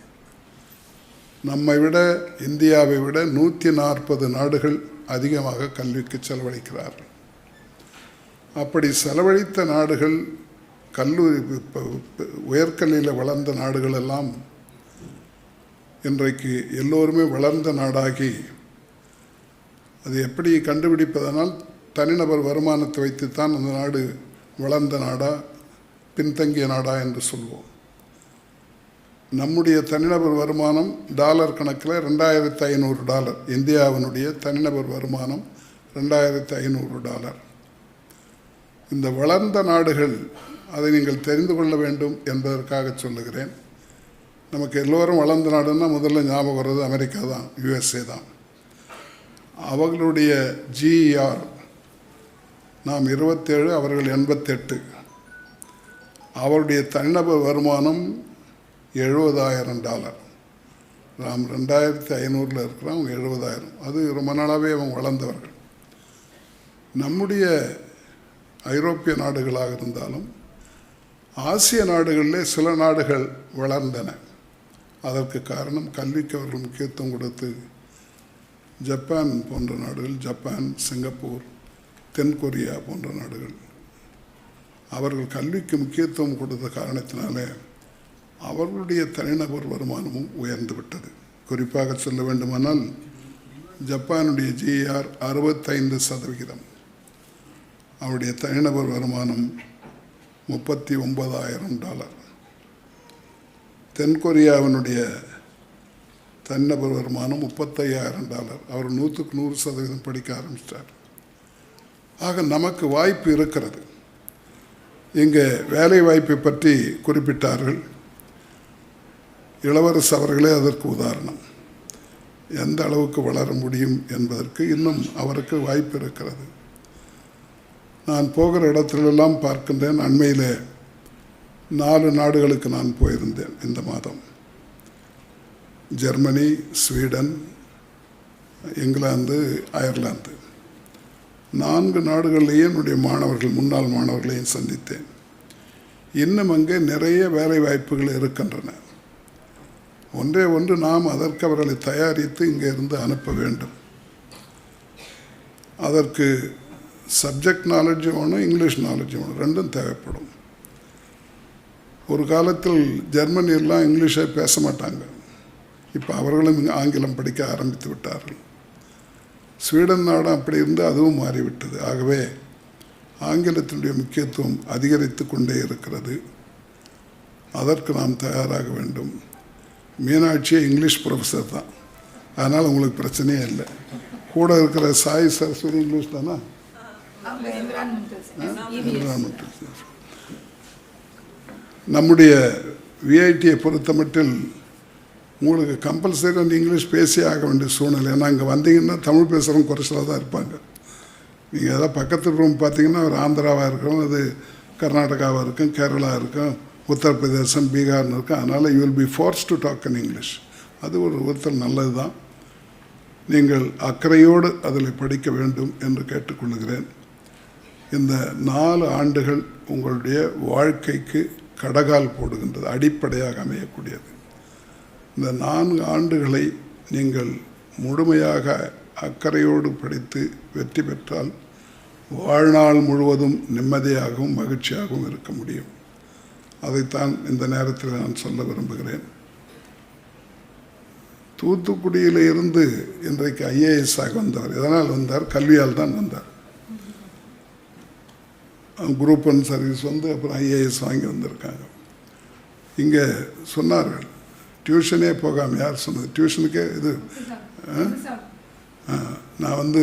நம்மை விட, இந்தியாவை விட 140 நாடுகள் அதிகமாக கல்விக்கு செலவழிக்கிறார்கள். அப்படி செலவழித்த நாடுகள், கல்லூரி உயர்கல்வியில் வளர்ந்த நாடுகள் எல்லாம் இன்றைக்கு எல்லோருமே வளர்ந்த நாடாகி, அது எப்படி கண்டுபிடிப்பதனால் தனிநபர் வருமானத்தை வைத்துத்தான் அந்த நாடு வளர்ந்த நாடா பின்தங்கிய நாடா என்று சொல்வோம். நம்முடைய தனிநபர் வருமானம் டாலர் கணக்கில் $2500. இந்தியாவினுடைய தனிநபர் வருமானம் $2500. இந்த வளர்ந்த நாடுகள், அதை நீங்கள் தெரிந்து கொள்ள வேண்டும் என்பதற்காக சொல்லுகிறேன். நமக்கு எல்லோரும் வளர்ந்த நாடுன்னா முதல்ல ஞாபகம் வர்றது அமெரிக்கா தான், USA தான். அவர்களுடைய GER நாம் 27, அவர்கள் 88. அவருடைய தனிநபர் வருமானம் $70,000. நாம் 2500 இருக்கிறோம், அவங்க 70,000. அது ரொம்ப நாளாகவே அவங்க வளர்ந்தவர்கள். நம்முடைய ஐரோப்பிய நாடுகளாக இருந்தாலும் ஆசிய நாடுகளிலே சில நாடுகள் வளர்ந்தன. அதற்கு காரணம் கல்விக்கு அவர்கள் முக்கியத்துவம் கொடுத்து ஜப்பான் போன்ற நாடுகள், ஜப்பான், சிங்கப்பூர், தென்கொரியா போன்ற நாடுகள் அவர்கள் கல்விக்கு முக்கியத்துவம் கொடுத்த காரணத்தினாலே அவர்களுடைய தனிநபர் வருமானமும் உயர்ந்து விட்டது. குறிப்பாக சொல்ல வேண்டுமானால் ஜப்பானுடைய GR 65%, அவருடைய தனிநபர் வருமானம் $39,000. தென்கொரியாவினுடைய தனிநபர் வருமானம் $35,000. அவர் 100% படிக்க ஆரம்பித்தார். ஆக நமக்கு வாய்ப்பு இருக்கிறது. இங்கே வேலை வாய்ப்பை பற்றி குறிப்பிட்டார்கள். இளவரசு அவர்களே அதற்கு உதாரணம். எந்த அளவுக்கு வளர முடியும் என்பதற்கு இன்னும் அவருக்கு வாய்ப்பு இருக்கிறது. நான் போகிற இடத்திலெல்லாம் பார்க்கின்றேன். அண்மையில் 4 நாடுகளுக்கு நான் போயிருந்தேன் இந்த மாதம். ஜெர்மனி, ஸ்வீடன், இங்கிலாந்து, அயர்லாந்து 4 நாடுகளிலேயே என்னுடைய மாணவர்கள், முன்னாள் மாணவர்களையும் சந்தித்தேன். இன்னும் அங்கே நிறைய வேலை வாய்ப்புகள் இருக்கின்றன. ஒன்று நாம் அதற்கு அவர்களை தயாரித்து இங்கே இருந்து அனுப்ப வேண்டும். அதற்கு சப்ஜெக்ட் நாலேஜ் வேணும், இங்கிலீஷ் நாலேஜ் வேணும், ரெண்டும் தேவைப்படும். ஒரு காலத்தில் ஜெர்மனியெல்லாம் இங்கிலீஷை பேச மாட்டாங்க. இப்போ அவர்களும் ஆங்கிலம் படிக்க ஆரம்பித்து விட்டார்கள். ஸ்வீடன் நாடு அப்படி இருந்து அதுவும் மாறிவிட்டது. ஆகவே ஆங்கிலத்தினுடைய முக்கியத்துவம் அதிகரித்து கொண்டே இருக்கிறது. அதற்கு நாம் தயாராக வேண்டும். மீனாட்சியே இங்கிலீஷ் ப்ரொஃபஸர் தான், அதனால் உங்களுக்கு பிரச்சனையே இல்லை. கூட இருக்கிற சாய் சரஸ்வதி இங்கிலீஷ் தானே? நம்முடைய விஐடியை பொறுத்தமட்டில் உங்களுக்கு கம்பல்சரி அந்த இங்கிலீஷ் பேசி ஆக வேண்டிய சூழ்நிலை. ஏன்னா அங்கே வந்தீங்கன்னா தமிழ் பேசுகிறவங்க குறைச்சலாக தான் இருப்பாங்க. நீங்கள் ஏதாவது பக்கத்து ரூம் பார்த்தீங்கன்னா ஒரு ஆந்திராவாக இருக்கும், அது கர்நாடகாவாக இருக்கும், கேரளா இருக்கும், உத்தரப்பிரதேசம், பீகார்னு இருக்கும். அதனால் you will be force to talk in English. அது ஒரு விதத்தில் நல்லது தான். நீங்கள் அக்கறையோடு அதில் படிக்க வேண்டும் என்று கேட்டுக்கொள்கிறேன். இந்த 4 ஆண்டுகள் உங்களுடைய வாழ்க்கைக்கு கடகால் போடுகின்றது, அடிப்படையாக அமையக்கூடியது. இந்த 4 ஆண்டுகளை நீங்கள் முழுமையாக அக்கறையோடு படித்து வெற்றி பெற்றால் வாழ்நாள் முழுவதும் நிம்மதியாகவும் மகிழ்ச்சியாகவும் இருக்க முடியும். அதைத்தான் இந்த நேரத்தில் நான் சொல்ல விரும்புகிறேன். தூத்துக்குடியில் இருந்து இன்றைக்கு I.A.S ஆக வந்தவர். எதனால் வந்தார்? கல்வியால் தான் வந்தார். குரூப் 1 சர்வீஸ் வந்து அப்புறம் I.A.S வாங்கி வந்திருக்காங்க. இங்கே சொன்னார்கள் டியூஷனே போகாமல். யார் சொன்னது? டியூஷனுக்கே இது நான் வந்து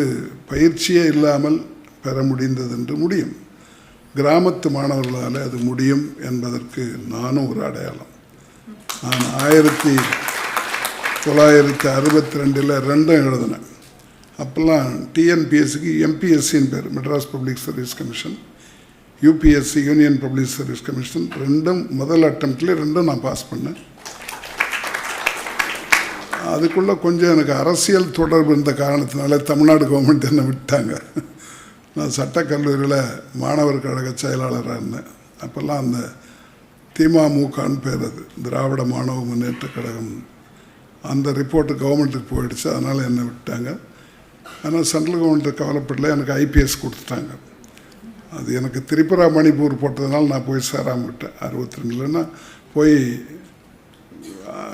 பயிற்சியே இல்லாமல் பெற முடிந்தது என்று முடியும். கிராமத்து மாணவர்களால் அது முடியும் என்பதற்கு நானும் ஒரு அடையாளம். நான் 1962 2 எழுதினேன். அப்போல்லாம் டிஎன்பிஎஸ்சிக்கு MPSCன்னு பேர், Madras public service commission, UPSC union public service commission. 2ம் முதல் அட்டம்ப்ட்லேயே 2ம் நான் பாஸ் பண்ணேன். அதுக்குள்ளே கொஞ்சம் எனக்கு அரசியல் தொடர்பு இருந்த காரணத்தினால தமிழ்நாடு கவர்மெண்ட் என்னை விட்டாங்க. நான் சட்டக்கல்லூரியில் மாணவர் கழக செயலாளராக இருந்தேன். அப்போல்லாம் அந்த திமுகன்னு பேர், அது திராவிட மாணவ முன்னேற்ற கழகம். அந்த ரிப்போர்ட்டு கவர்மெண்ட்டுக்கு போயிடுச்சு, அதனால் என்னை விட்டாங்க. ஆனால் சென்ட்ரல் கவர்மெண்ட்டு கவலைப்படல, எனக்கு IPS கொடுத்துட்டாங்க. அது எனக்கு திரிபுரா மணிப்பூர் போட்டதுனால நான் போய் சேராமல் விட்டேன். 62 போய்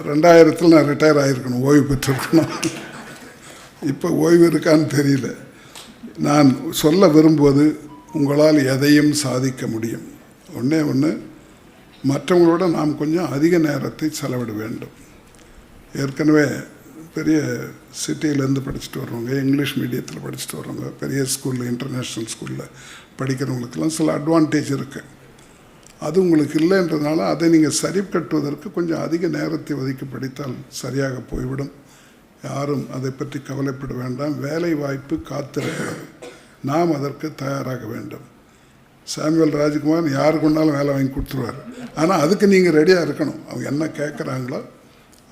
2000 நான் ரிட்டையர் ஆகிருக்கணும், ஓய்வு பெற்றிருக்கணும். இப்போ ஓய்வு இருக்கான்னு தெரியல. நான் சொல்ல விரும்புவது, உங்களால் எதையும் சாதிக்க முடியும். ஒன்று மற்றவங்களோட நாம் கொஞ்சம் அதிக நேரத்தை செலவிட வேண்டும். ஏற்கனவே பெரிய சிட்டியிலேருந்து படிச்சுட்டு வர்றவங்க, இங்கிலீஷ் மீடியத்தில் படிச்சுட்டு வர்றவங்க, பெரிய ஸ்கூலில், இன்டர்நேஷ்னல் ஸ்கூலில் படிக்கிறவங்களுக்கெல்லாம் சில அட்வான்டேஜ் இருக்குது. அது உங்களுக்கு இல்லைன்றதுனால அதை நீங்கள் சரி கட்டுவதற்கு கொஞ்சம் அதிக நேரத்தை ஒதுக்கி படித்தால் சரியாக போய்விடும். யாரும் அதை பற்றி கவலைப்பட வேண்டாம். வேலை வாய்ப்பு காத்திருக்கிறது. நாம் அதற்கு தயாராக வேண்டும். சாமுவேல் ராஜ்குமார் யாருக்கு கொண்டாலும் வேலை வாங்கி கொடுத்துருவார். ஆனால் அதுக்கு நீங்கள் ரெடியாக இருக்கணும். அவங்க என்ன கேட்குறாங்களோ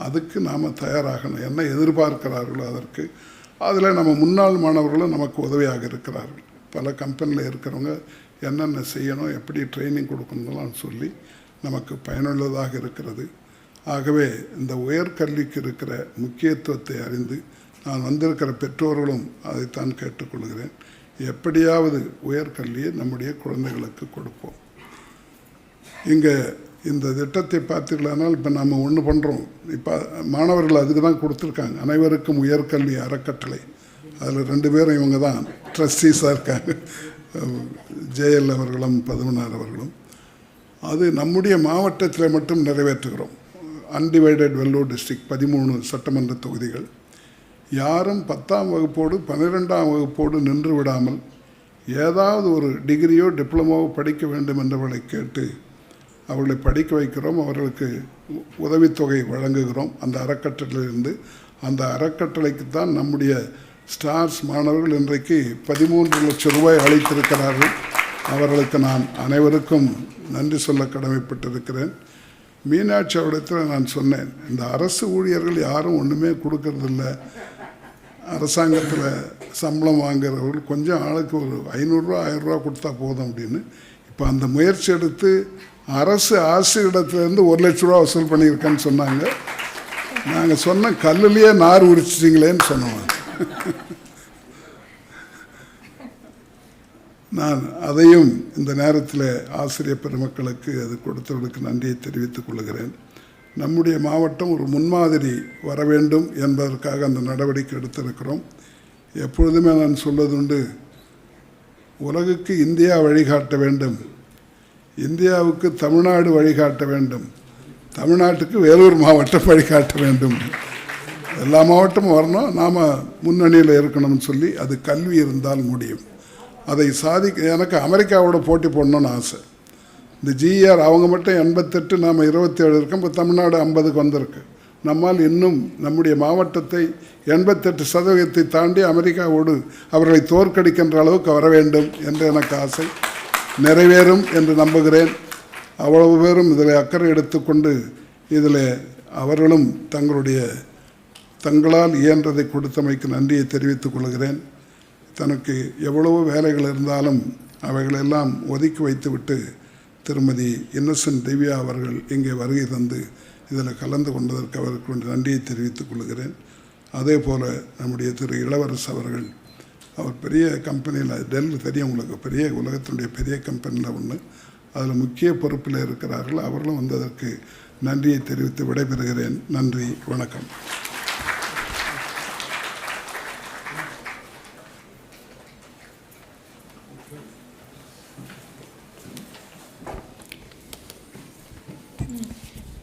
அதுக்கு நாம் தயாராகணும். என்ன எதிர்பார்க்கிறார்களோ அதற்கு. அதில் நம்ம முன்னாள் மாணவர்களும் நமக்கு உதவியாக இருக்கிறார்கள். பல கம்பெனியில் இருக்கிறவங்க என்னென்ன செய்யணும், எப்படி ட்ரைனிங் கொடுக்கணும்லாம் சொல்லி நமக்கு பயனுள்ளதாக இருக்கிறது. ஆகவே இந்த உயர்கல்விக்கு இருக்கிற முக்கியத்துவத்தை அறிந்து நான் வந்திருக்கிற பெற்றோர்களும் அதைத்தான் கேட்டுக்கொள்கிறேன். எப்படியாவது உயர்கல்வியை நம்முடைய குழந்தைகளுக்கு கொடுப்போம். இங்கே இந்த திட்டத்தை பார்த்தீங்களானால் இப்போ நம்ம ஒன்று பண்ணுறோம். இப்போ மாணவர்கள் அதுக்கு தான் கொடுத்துருக்காங்க, அனைவருக்கும் உயர்கல்வி அறக்கட்டளை. அதில் 2 பேரும் இவங்க தான் ட்ரஸ்டீஸாக இருக்காங்க, ஜெயல் அவர்களும் பதுமனார் அவர்களும். அது நம்முடைய மாவட்டத்தில் மட்டும் நிறைவேற்றுகிறோம். அன்டிவைடட் வெல்லூர் டிஸ்ட்ரிக்ட் 13 சட்டமன்ற தொகுதிகள். யாரும் 10ஆம் வகுப்போடு 12ஆம் வகுப்போடு நின்று விடாமல் ஏதாவது ஒரு டிகிரியோ டிப்ளமோவோ படிக்க வேண்டும் என்றவர்களை கேட்டு அவர்களை படிக்க வைக்கிறோம். அவர்களுக்கு உதவித்தொகை வழங்குகிறோம் அந்த அறக்கட்டளையிலிருந்து. அந்த அறக்கட்டளைக்கு தான் நம்முடைய ஸ்டார்ஸ் மாணவர்கள் இன்றைக்கு 13 லட்சம் ரூபாய் அளித்திருக்கிறார்கள். அவர்களுக்கு நான் அனைவருக்கும் நன்றி சொல்ல கடமைப்பட்டிருக்கிறேன். மீனாட்சி அவரிடத்தில் நான் சொன்னேன், இந்த அரசு ஊழியர்கள் யாரும் ஒன்றுமே கொடுக்கறதில்ல, அரசாங்கத்தில் சம்பளம் வாங்குறவர்கள் கொஞ்சம் ஆளுக்கு ஒரு 500 ரூபா 1000 ரூபா கொடுத்தா போதும் அப்படின்னு. இப்போ அந்த முயற்சி எடுத்து அரசு ஆசிரியரிடத்துலேருந்து 1 லட்ச ரூபா வசூல் பண்ணியிருக்கேன்னு சொன்னாங்க. நாங்கள் சொன்ன கல்லுலேயே நார் உரிச்சிட்டிங்களேன்னு சொன்னோம். நான் அதையும் இந்த நேரத்தில் ஆசிரியர் பெருமக்களுக்கு அது கொடுத்தவர்களுக்கு நன்றியை தெரிவித்துக் கொள்கிறேன். நம்முடைய மாவட்டம் ஒரு முன்மாதிரி வர வேண்டும் என்பதற்காக அந்த நடவடிக்கை எடுத்திருக்கிறோம். எப்பொழுதுமே நான் சொல்வதுண்டு, உலகுக்கு இந்தியா வழிகாட்ட வேண்டும், இந்தியாவுக்கு தமிழ்நாடு வழிகாட்ட வேண்டும், தமிழ்நாட்டுக்கு வேலூர் மாவட்டம் வழிகாட்ட வேண்டும். எல்லா மாவட்டமும் வரணும், நாம் முன்னணியில் இருக்கணும்னு சொல்லி அது கல்வி இருந்தால் முடியும். அதை சாதிக்க எனக்கு அமெரிக்காவோட போட்டி போடணும்னு ஆசை. இந்த ஜிஆர் அவங்க மட்டும் 88, நாம் 27 இருக்கோம். இப்போ தமிழ்நாடு 50க்கு வந்திருக்கு. நம்மால் இன்னும் நம்முடைய மாவட்டத்தை 88% தாண்டி அமெரிக்காவோடு அவர்களை தோற்கடிக்கின்ற அளவுக்கு வர வேண்டும் என்று எனக்கு ஆசை. நிறைவேறும் என்று நம்புகிறேன். அவ்வளவு பேரும் இதில் அக்கறை எடுத்துக்கொண்டு இதில் அவர்களும் தங்களால் இயன்றதை கொடுத்தமைக்கு நன்றியை தெரிவித்துக் கொள்கிறேன். தனக்கு எவ்வளவு வேலைகள் இருந்தாலும் அவைகளெல்லாம் ஒதுக்கி வைத்துவிட்டு திருமதி இன்னசென்ட் திவ்யா அவர்கள் இங்கே வருகை தந்து இதில் கலந்து கொண்டதற்கு அவருக்கு நன்றியை தெரிவித்துக் கொள்கிறேன். அதே போல் நம்முடைய திரு இளவரசு அவர்கள், அவர் பெரிய கம்பெனியில், டெல் தெரியும் உங்களுக்கு, பெரிய உலகத்தினுடைய பெரிய கம்பெனியில் ஒன்று, அதில் முக்கிய பொறுப்பில் இருக்கிறார்கள். அவர்களும் வந்ததற்கு நன்றியை தெரிவித்து விடைபெறுகிறேன். நன்றி, வணக்கம்.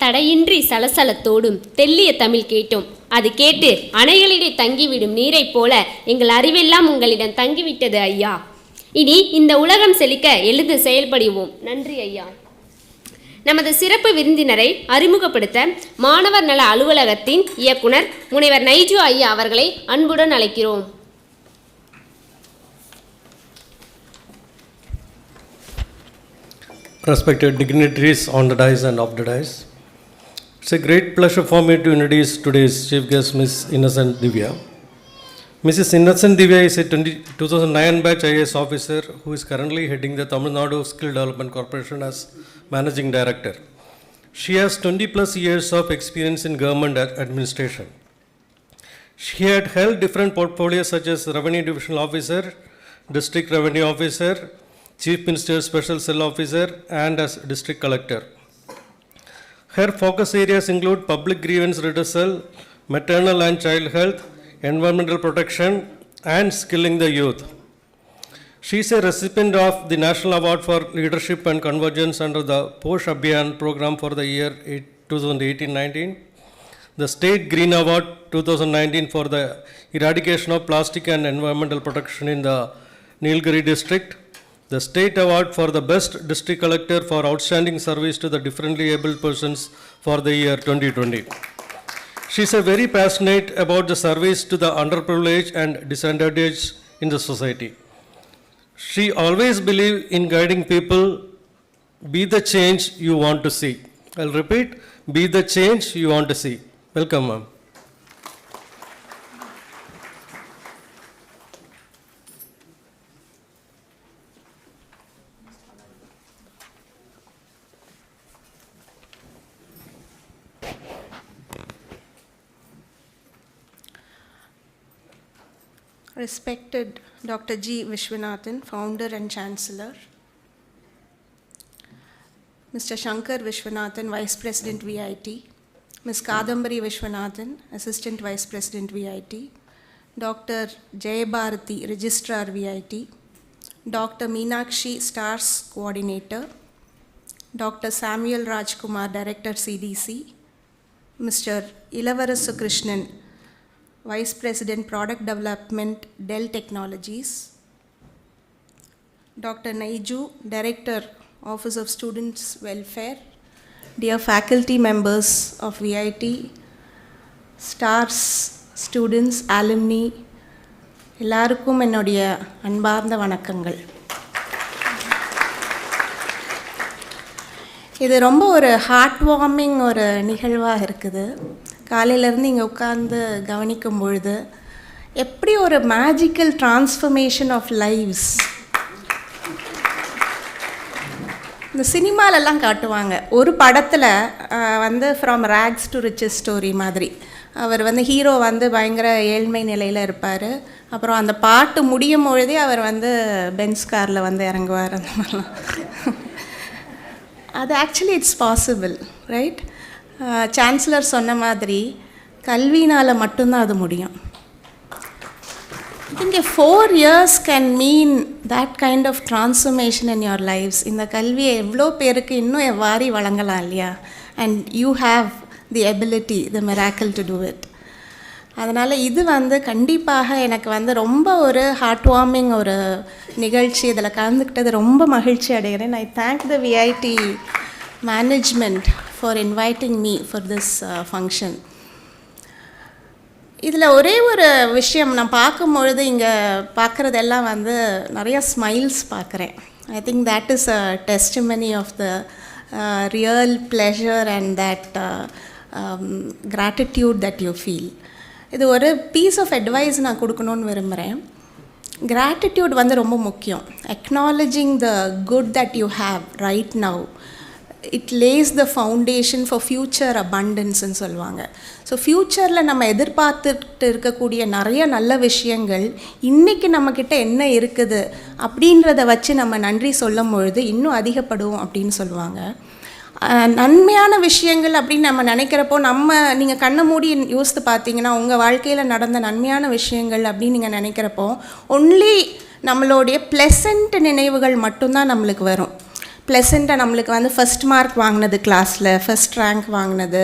தடையின்றி சலசலத்தோடும் தெல்லிய தமிழ் கேட்டோம். அது கேட்டு அணைகளிடையே தங்கிவிடும் நீரைப் போல எங்கள் அறிவெல்லாம் உங்களிடம் தங்கிவிட்டது ஐயா. இனி இந்த உலகம் செழிக்க எழுந்து செயல்படுவோம். நன்றி ஐயா. நமது சிறப்பு விருந்தினரை அறிமுகப்படுத்த மாணவர் நல அலுவலகத்தின் இயக்குனர் முனைவர் நைஜு ஐயா அவர்களை அன்புடன் அழைக்கிறோம். Respected dignitaries on the dais and off the dais, it's a great pleasure for me to introduce today's chief guest, Ms. Innocent Divya. Mrs. Innocent Divya is a 2009 batch I.A.S. officer who is currently heading the Tamil Nadu Skill Development Corporation as Managing Director. She has 20 plus years of experience in government administration. She had held different portfolios such as Revenue Divisional Officer, District Revenue Officer, Chief Minister's Special Cell Officer, and as District Collector. Her focus areas include public grievance redressal, maternal and child health, environmental protection, and skilling the youth. She is a recipient of the National Award for Leadership and Convergence under the Posh Abhiyan program for the year 2018-19, the State Green Award 2019 for the eradication of plastic and environmental protection in the Nilgiri district, the State Award for the Best District Collector for Outstanding Service to the Differently Abled Persons for the year 2020. She is very passionate about the service to the underprivileged and disadvantaged in the society. She always believed in guiding people. Be the change you want to see. I'll repeat, be the change you want to see. Welcome, ma'am. Respected Dr.G.Viswanathan, Founder and Chancellor, Mr.Sankar Viswanathan, Vice President VIT, Ms. Kadambari Viswanathan, Assistant Vice President VIT, Dr.T.Jayabarathi, Registrar VIT, Dr. Meenakshi, Stars Coordinator, Dr. Samuel Rajkumar, Director CDC, Mr. Elavarasu Krishnan, Vice President Product Development, Dell Technologies, Dr. Nadu, Director, Office of Students Welfare, dear faculty members of VIT, stars, students, alumni, எல்லாருக்கும் என்னுடைய அன்பார்ந்த வணக்கங்கள். இது ரொம்ப ஒரு heart warming ஒரு நிகழ்வாக இருக்குது. காலையிலேருந்து இங்கே உட்கார்ந்து கவனிக்கும் பொழுது எப்படி ஒரு மேஜிக்கல் டிரான்ஸ்ஃபர்மேஷன் ஆஃப் லைவ்ஸ். இந்த சினிமாலெல்லாம் காட்டுவாங்க, ஒரு படத்தில் வந்து from rags to riches story மாதிரி. அவர் வந்து ஹீரோ வந்து பயங்கர ஏழ்மை நிலையில் இருப்பார், அப்புறம் அந்த பாட்டு முடியும் பொழுதே அவர் வந்து பென்ஸ் காரில் வந்து இறங்குவார். அந்த மாதிரிலாம் அது actually it's possible, right? Chancellor சொன்ன மாதிரி கல்வினால் மட்டும்தான் அது முடியும். I think 4 years can mean that kind of transformation in your lives. இந்த கல்வியை எவ்வளோ பேருக்கு இன்னும் வாரி வழங்கலாம் இல்லையா? And you have the ability, the miracle to do it. அதனால் இது வந்து கண்டிப்பாக எனக்கு வந்து ரொம்ப ஒரு ஹார்ட் வார்மிங் ஒரு நிகழ்ச்சி. இதில் கலந்துக்கிட்டது ரொம்ப மகிழ்ச்சி அடைகிறேன். I thank the VIT management for inviting me for this function. இதில் ஒரே ஒரு விஷயம் நான் பார்க்கும்பொழுது இங்கே பார்க்குறதெல்லாம் வந்து நிறைய ஸ்மைல்ஸ் பார்க்குறேன். I think that is a testimony of the real pleasure and that gratitude that you feel. இது ஒரு பீஸ் ஆஃப் அட்வைஸ் நான் கொடுக்கணுன்னு விரும்புகிறேன். கிராட்டிடியூட் வந்து ரொம்ப முக்கியம். Acknowledging the good that you have right now, it lays the foundation for future அபண்டன்ஸ்ன்னு சொல்லுவாங்க. ஸோ ஃப்யூச்சரில் நம்ம எதிர்பார்த்துட்டு இருக்கக்கூடிய நிறைய நல்ல விஷயங்கள் இன்றைக்கி நம்மக்கிட்ட என்ன இருக்குது அப்படின்றத வச்சு நம்ம நன்றி சொல்லும் பொழுது இன்னும் அதிகப்படும் அப்படின்னு சொல்லுவாங்க. நன்மையான விஷயங்கள் அப்படின்னு நம்ம நினைக்கிறப்போ நீங்கள் கண்ணை மூடி யோசித்து பார்த்தீங்கன்னா உங்கள் வாழ்க்கையில் நடந்த நன்மையான விஷயங்கள் அப்படின்னு நீங்கள் நினைக்கிறப்போ ஒன்லி நம்மளுடைய ப்ளசண்ட் நினைவுகள் மட்டும்தான் நம்மளுக்கு வரும். ப்ளசண்ட்டாக நம்மளுக்கு வந்து ஃபஸ்ட் மார்க் வாங்கினது, கிளாஸில் ஃபஸ்ட் ரேங்க் வாங்கினது,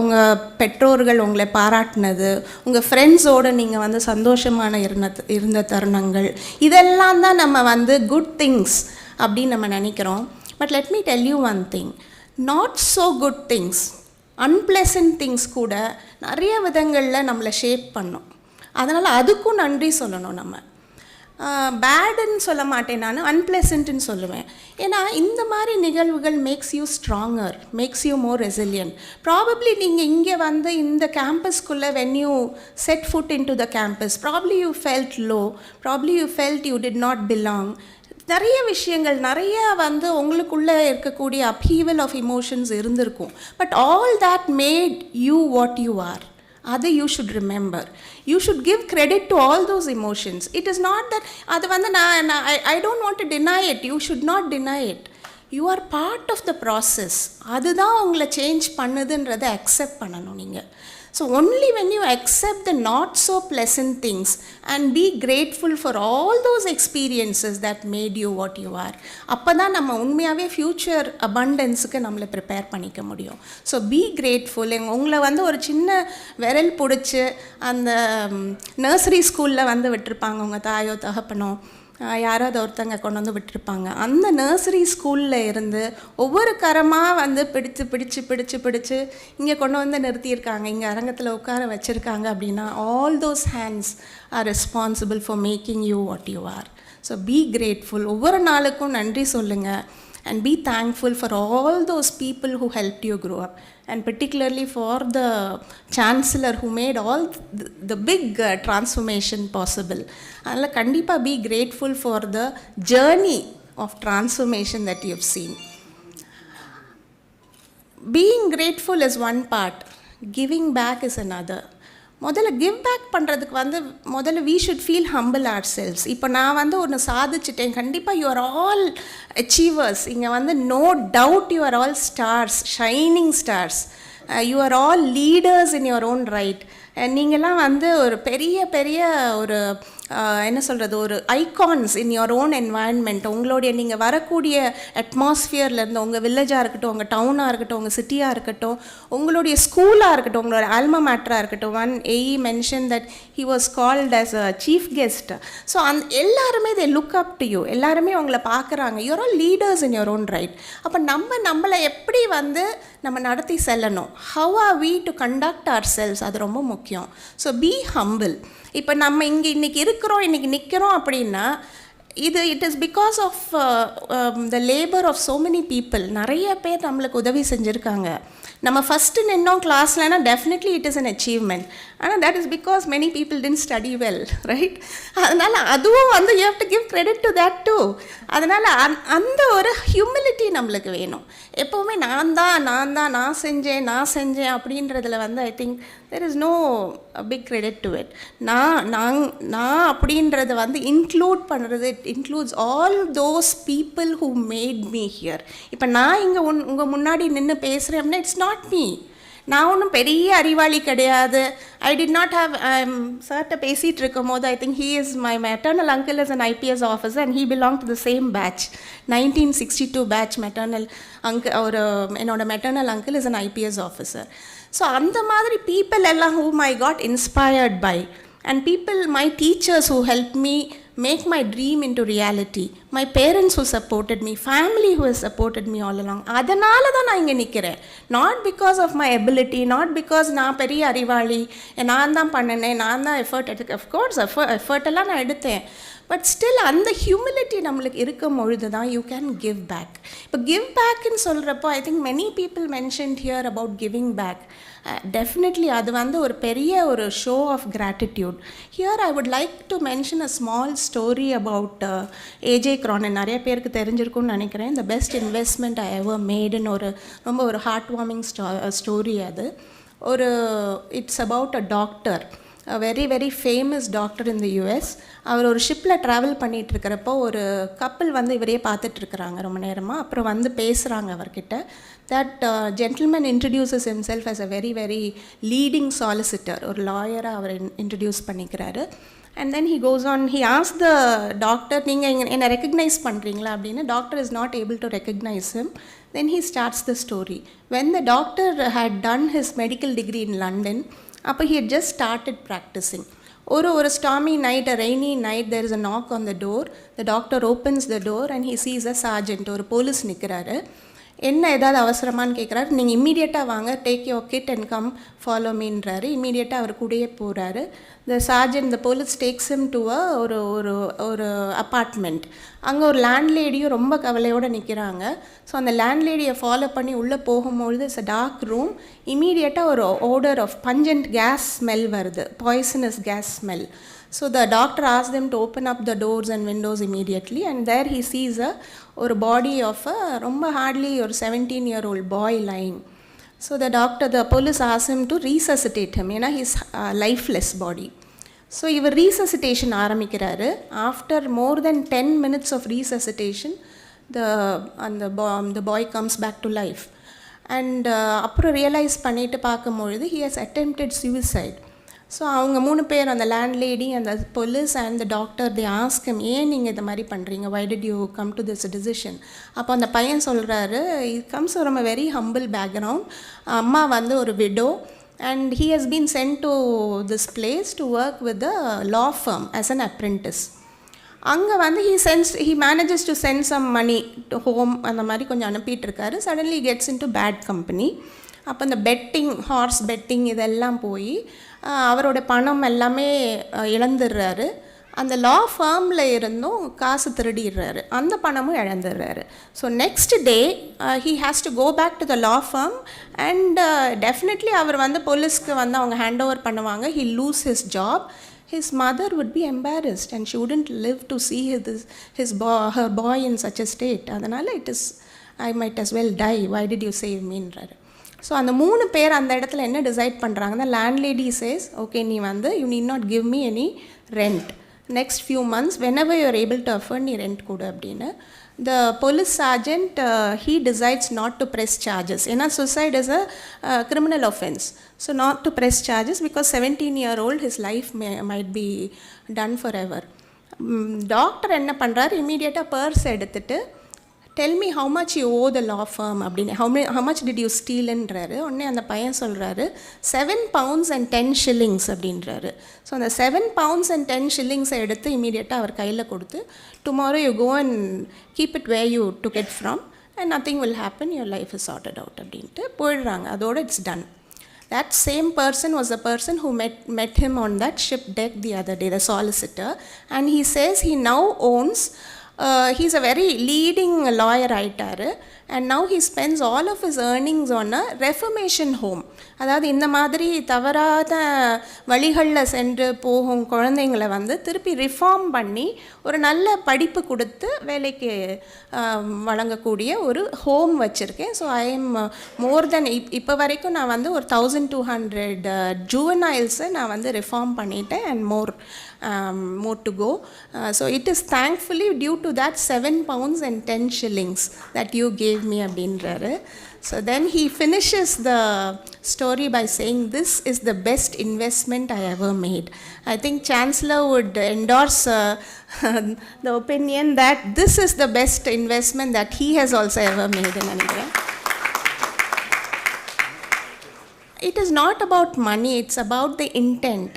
உங்கள் பெற்றோர்கள் உங்களை பாராட்டினது, உங்கள் ஃப்ரெண்ட்ஸோடு நீங்கள் வந்து சந்தோஷமான இருந்த தருணங்கள், இதெல்லாம் தான் நம்ம வந்து குட் திங்ஸ் அப்படின்னு நம்ம நினைக்கிறோம். But let me tell you one thing, not so good things, unpleasant things கூட நிறைய விதங்களில் நம்மளை ஷேப் பண்ணும். அதனால் அதுக்கும் நன்றி சொல்லணும். நம்ம பேடுன்னு சொல்ல மாட்டேன், நான் அன்பிளசன்ட்னு சொல்லுவேன். ஏன்னா இந்த மாதிரி நிகழ்வுகள் makes you stronger, makes you more resilient. Probably நீங்கள் இங்கே வந்து இந்த கேம்பஸ்க்குள்ளே when you set foot into the campus, probably you felt low, probably you felt you did not belong. நிறைய விஷயங்கள், நிறைய வந்து உங்களுக்குள்ளே இருக்கக்கூடிய அப்ஹீவல் ஆஃப் இமோஷன்ஸ் இருந்திருக்கும். But all that made you what you are. அதை you should remember. You should give credit to all those emotions. It is not that அது வந்து I don't want to deny it. You should not deny it. You are part of the process. அதுதான் உங்களை change பண்ணுதுன்றதை accept பண்ணணும் நீங்கள். So only when you accept the not so pleasant things and be grateful for all those experiences that made you what you are, அப்பதான் நம்ம உண்மையாகவே future அபண்டன்ஸுக்கு நம்மளை prepare பண்ணிக்க முடியும். So be grateful. உங்களை வந்து ஒரு சின்ன விரல் பிடிச்சி அந்த நர்சரி ஸ்கூலில் வந்து விட்டுருப்பாங்க உங்கள் தாயோ தகப்பனோ. யாராவது ஒருத்தங்க கொண்டு வந்து விட்டுருப்பாங்க. அந்த நர்சரி ஸ்கூலில் இருந்து ஒவ்வொரு கரமாக வந்து பிடிச்சு இங்கே கொண்டு வந்து நிறுத்தியிருக்காங்க, இங்கே அரங்கத்தில் உட்கார வச்சுருக்காங்க அப்படின்னா all those hands are responsible for making you what you are. So be grateful. ஒவ்வொரு நாளுக்கும் நன்றி சொல்லுங்கள். And be thankful for all those people who helped you grow up, and particularly for the Chancellor who made all the big transformation possible. அதனால் கண்டிப்பாக be grateful for the journey of transformation that you've seen. Being grateful is one part, giving back is another. முதல்ல give back பண்ணுறதுக்கு வந்து முதல்ல we should feel humble ourselves. இப்போ நான் வந்து ஒன்று சாதிச்சிட்டேன், கண்டிப்பாக you are all achievers. இங்கே வந்து no doubt you are all stars, shining stars. You are all leaders in your own right. நீங்கள்லாம் வந்து ஒரு பெரிய ஒரு என்ன சொல்கிறது, ஒரு icons in your own environment. உங்களுடைய நீங்கள் வரக்கூடிய அட்மாஸ்ஃபியர்லேருந்து, உங்கள் வில்லேஜாக இருக்கட்டும், உங்கள் டவுனாக இருக்கட்டும், உங்கள் சிட்டியாக இருக்கட்டும், உங்களுடைய ஸ்கூலாக இருக்கட்டும், உங்களோட ஆல்மா மேட்டராக இருக்கட்டும். One AE mention that he was called as a chief guest. So எல்லாருமே they look up to you, எல்லாருமே உங்களை பார்க்குறாங்க. You're all leaders in your own right. அப்போ நம்மளை எப்படி வந்து நம்ம நடத்தி செல்லணும், how are we to conduct ourselves, அது ரொம்ப முக்கியம். So be humble. இப்போ நம்ம இன்றைக்கி இருக்கிறோம், இன்றைக்கி நிற்கிறோம் அப்படின்னா it is because of the labour of so many people. நிறைய பேர் நம்மளுக்கு உதவி செஞ்சுருக்காங்க. நம்ம ஃபஸ்ட்டு நின்னோம் கிளாஸ்லனா definitely it is an achievement. ஆனால் that is because many people didn't study well, right? அதனால் அதுவும் வந்து you have to give credit to that too. அதனால் அந்த ஒரு ஹியூமிலிட்டி நம்மளுக்கு வேணும். எப்போவுமே நான் செஞ்சேன் அப்படின்றதுல வந்து I think there is no big credit to it. நான் அப்படின்றத வந்து இன்க்ளூட் பண்ணுறது, it includes all those people who made me here. இப்போ நான் இங்கே உங்கள் முன்னாடி நின்று பேசுகிறேன் அப்படின்னா இட்ஸ் நாட் மீ. நான் ஒன்றும் பெரிய அறிவாளி கிடையாது. ஐ டிட் நாட் ஹாவ் சார்கிட்ட பேசிகிட்டு இருக்கும் போது I think he is my maternal uncle is an IPS officer and he belong to the same batch, 1962 batch maternal ஒரு என்னோட maternal uncle is an IPS officer. So அந்த மாதிரி people எல்லாம் whom I got inspired by, and people, my teachers who helped me make my dream into reality, my parents who supported me, family who has supported me all along. அதனால தான் நான் இங்கே நிற்கிறேன். not because of my ability, not because நான் பெரிய அறிவாளி, நான் தான் பண்ணினேன், நான் தான் எஃபர்ட் எடுத்து. அஃப்கோர்ஸ் எஃபர்ட்டெல்லாம் நான் எடுத்தேன். பட் ஸ்டில் அந்த ஹியூமிலிட்டி நம்மளுக்கு இருக்கும் பொழுது தான் யூ கேன் கிவ் பேக். இப்போ கிவ் பேக்குன்னு சொல்கிறப்போ I think many people mentioned here about giving back. Definitely அது வந்து ஒரு பெரிய ஒரு show of gratitude. Here I would like to mention a small story about AJ Cronin. நிறைய பேருக்கு தெரிஞ்சிருக்கும்னு நினைக்கிறேன். த பெஸ்ட் இன்வெஸ்ட்மெண்ட் ஐ எவர் மேடுன்னு ரொம்ப ஒரு ஹார்ட் வார்மிங் ஸ்டோரி அது. It's about a doctor, a very very famous doctor in the US. அவர் ஒரு ஷிப்பில் travel பண்ணிகிட்ருக்கிறப்போ ஒரு கப்பல் வந்து இவரே பார்த்துட்ருக்குறாங்க ரொம்ப நேரமாக. அப்புறம் வந்து பேசுகிறாங்க அவர்கிட்ட. That gentleman introduces himself as a very very leading solicitor, ஒரு லாயராக அவர் இன்ட்ரடியூஸ் பண்ணிக்கிறாரு. And then he goes on, he asks the doctor, நீங்கள் என்னை ரெக்கக்னைஸ் பண்ணுறீங்களா அப்படின்னு. Doctor is not able to recognize him. Then he starts the story. When the doctor had done his medical degree in London, அப்போ he had just started practicing. ஒரு stormy night, a rainy night, there is a knock on the door. The doctor opens the door and he sees a sergeant, ஒரு police நிற்கிறாரு. என்ன ஏதாவது அவசரமானு கேட்குறாரு. நீங்கள் இம்மீடியட்டாக வாங்க, take your kit and come follow மீன்றாரு. இம்மீடியட்டாக அவர் கூடயே போகிறாரு. The sergeant, the police takes him to ஒரு ஒரு ஒரு அப்பார்ட்மெண்ட். அங்கே ஒரு லேண்ட்லேடியும் ரொம்ப கவலையோடு நிற்கிறாங்க. ஸோ அந்த லேண்ட்லேடியை ஃபாலோ பண்ணி உள்ளே போகும்பொழுது இட்ஸ் அ டார்க் ரூம். இம்மீடியட்டாக ஒரு odour of pungent gas smell வருது, poisonous gas smell. So the doctor asked them to open up the doors and windows immediately, and there he sees a body of a romba hardly or 17-year-old boy lying. So the police asked him to resuscitate him, he's lifeless body. So ivar resuscitation ஆரம்பிக்கிறாரு. After more than 10 minutes of resuscitation, the boy comes back to life. And அப்புறம் realise பண்ணிட்டு பார்க்கும்பொழுது he has attempted suicide. So அவங்க 3 பேர், அந்த landlady, அந்த police and the doctor, they ask him, ஏன் நீங்கள் இந்த மாதிரி பண்ணுறீங்க, why did you come to this decision? அப்போ அந்த பையன் சொல்கிறாரு, it comes from a very humble background. அம்மா வந்து ஒரு widow, and he has been sent to this place to work with the law firm as an apprentice. அங்கே வந்து he manages to send some money to home அந்த மாதிரி கொஞ்சம் அனுப்பிட்டுருக்காரு. Suddenly gets into bad company. அப்போ இந்த bedding, hours bedding இதெல்லாம் போய் அவரோட பணம் எல்லாமே இழந்துடுறாரு. அந்த லா ஃபார்மில் இருந்தும் காசு திருடிடுறாரு, அந்த பணமும் இழந்துடுறாரு. So next day he has to go back to the law firm and definitely அவர் வந்து போலீஸ்க்கு வந்து அவங்க ஹேண்ட் ஓவர் பண்ணுவாங்க. He lose his job. His mother would be embarrassed and she wouldn't live to see her boy in such a state. அதனால் I might as well die. Why did you save me? So அந்த 3 பேர் அந்த இடத்துல என்ன decide பண்ணுறாங்கன்னா, landlady chase okay நீ வந்து you need not give me any rent, next few months whenever you are able to afford நீ rent கொடு அப்படின்னு. The police sergeant, he decides not to press charges. ஏன்னா suicide is a criminal offense. So not to press charges because 17-year-old, his life might be done forever. Doctor என்ன பண்ணுறாரு, இமீடியட்டாக purse எடுத்துட்டு tell me how much you owe the law firm அப்படின்னு, how much did you stealன்றாரு. உடனே அந்த பையன் சொல்கிறாரு 7 pounds and 10 shillings அப்படின்றாரு. ஸோ அந்த 7 pounds and 10 shillings எடுத்து இமீடியட்டாக அவர் கையில் கொடுத்து, tomorrow you go and keep it where you took it from and nothing will happen, your life is sorted out அப்படின்ட்டு போயிடுறாங்க. அதோட it's done. That same person was the person who met him on that ship deck the other day, the solicitor, and he says he now owns he's a very leading lawyer ஆயிட்டாரு. and now he spends all of his earnings on a reformation home. அதாவது இந்த மாதிரி தவறாத வழிகளில் சென்று போகும் குழந்தைங்களை வந்து திருப்பி ரிஃபார்ம் பண்ணி ஒரு நல்ல படிப்பு கொடுத்து வேலைக்கு வழங்கக்கூடிய ஒரு ஹோம் வச்சுருக்கேன். ஸோ ஐ எம் மோர் தென் இப்போ வரைக்கும் நான் வந்து ஒரு 1200 ஜூவனைல்ஸை நான் வந்து ரிஃபார்ம் பண்ணிட்டேன் and more to go. So it is thankfully due to that 7 pounds and 10 shillings that you gave me அப்படின்றாரு. So then he finishes the story by saying this is the best investment I ever made. I think Chancellor would endorse the opinion that this is the best investment that he has also ever made in India. It is not about money, it's about the intent.